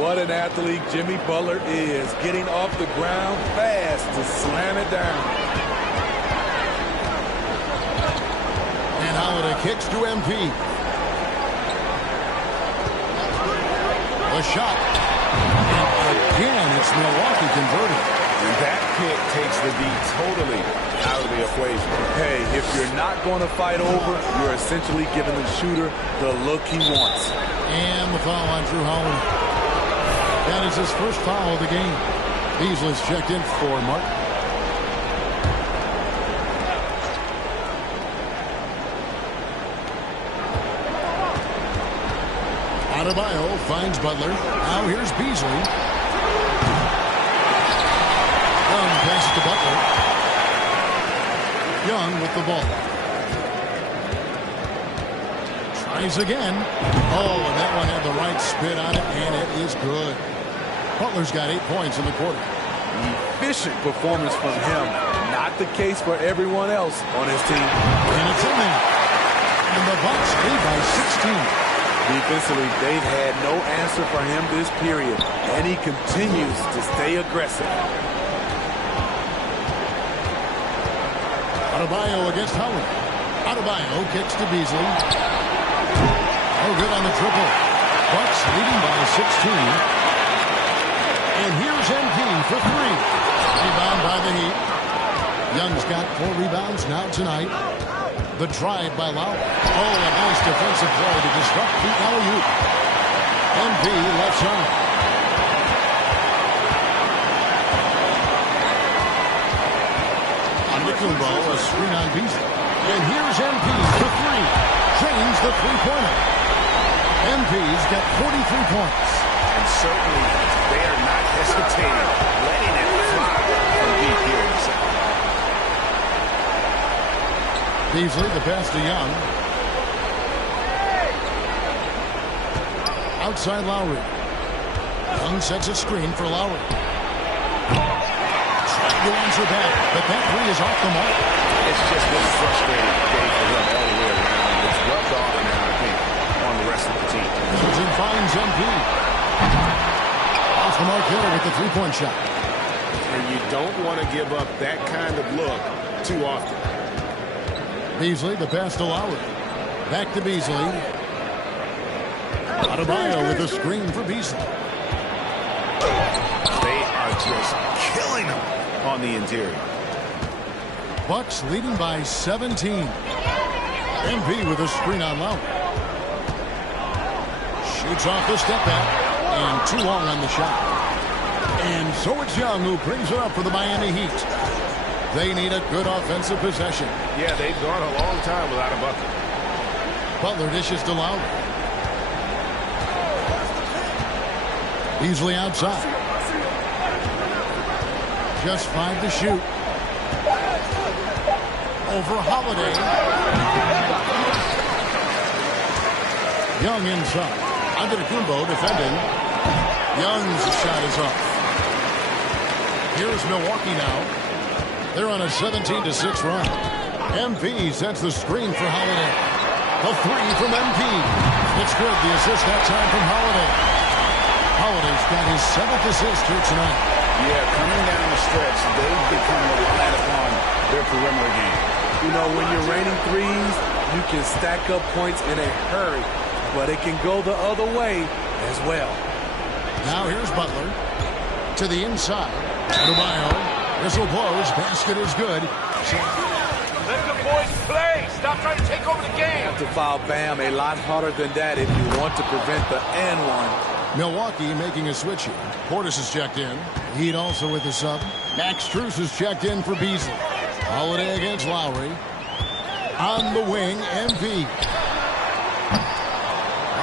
What an athlete Jimmy Butler is, getting off the ground fast to slam it down. And Holiday kicks to MP. The shot. And again, it's Milwaukee converted. And that pick takes the D totally out of the equation. Hey, if you're not going to fight over, you're essentially giving the shooter the look he wants. And the foul on Drew Holiday. That is his first foul of the game. Beasley's checked in for Martin. Adebayo finds Butler. Now here's Beasley. Young passes to Butler. Young with the ball. Tries again. Oh, and that one had the right spin on it, and it is good. Butler's got 8 points in the quarter. Efficient performance from him. Not the case for everyone else on his team. And it's in there. And the Bucks lead by 16. Defensively, they've had no answer for him this period, and he continues to stay aggressive. Adebayo against Howard. Adebayo kicks to Beasley. No good on the triple. Bucks leading by 16. And here's MP for 3. Rebound by the Heat. Young's got 4 rebounds now tonight. The drive by Lowry. Oh, a nice defensive play to disrupt Pete alley-oop. MP left side. Kumbo, a screen on Beasley. And here's MP for 3. Drains the three-pointer. MP's got 43 points. And certainly they are not hesitating, letting it fly from deep here in the second half. Beasley, the pass to Young. Outside Lowry. Young sets a screen for Lowry. To answer back, but that 3 is off the mark. It's just been a frustrating day for him all the way around. It's rubbed off now, I think, on the rest of the team. Johnson finds MP. Off the mark here with the three-point shot. And you don't want to give up that kind of look too often. Beasley, the pass to Lowry. Back to Beasley. Adebayo with a screen for Beasley. They are just killing him on the interior. Bucks leading by 17. MP with a screen on Lowry. Shoots off the step back and too long on the shot. And so it's Young who brings it up for the Miami Heat. They need a good offensive possession. Yeah, they've gone a long time without a bucket. Butler dishes to Lowry. Beasley outside. Just 5 to shoot. Over Holiday. Young inside. Antetokounmpo defending. Young's shot is off. Here's Milwaukee now. They're on a 17-6 run. MP sets the screen for Holiday. The 3 from MP. It's good. The assist that time from Holiday. Holiday's got his 7th assist here tonight. Yeah, coming down the stretch, they've become reliant upon their perimeter game. You know, when you're raining threes, you can stack up points in a hurry, but it can go the other way as well. Now here's Butler to the inside. Adebayo, whistle blows, basket is good. Let the boys play. Stop trying to take over the game. To foul Bam a lot harder than that if you want to prevent the and one. Milwaukee making a switch here. Portis is checked in. Heat also with the sub. Max Strus is checked in for Beasley. Holiday against Lowry. On the wing, MP.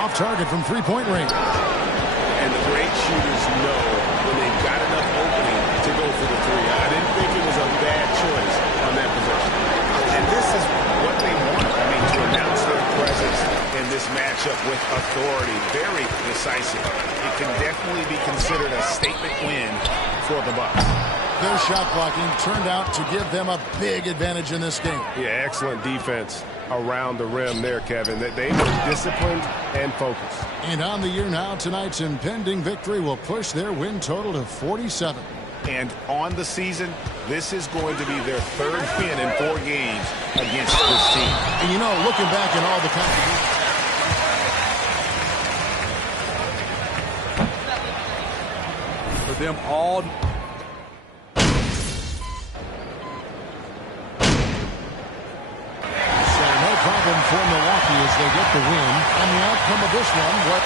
Off target from three-point range. And the great shooters know when they've got enough opening to go for the 3. I didn't think it was a bad choice on that possession. And this is what they want. I mean, to announce their presence in this matchup with authority. Very decisive. It can definitely be considered a statement win for the Bucks. Their shot blocking turned out to give them a big advantage in this game. Yeah, excellent defense around the rim there, Kevin. They were disciplined and focused. And on the year now, tonight's impending victory will push their win total to 47. And on the season, this is going to be their 3rd win in 4 games against this team. And you know, looking back at all the contributions. For them all. So no problem for Milwaukee as they get the win. And the outcome of this one, what?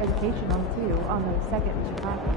Educational too on the second in Chicago.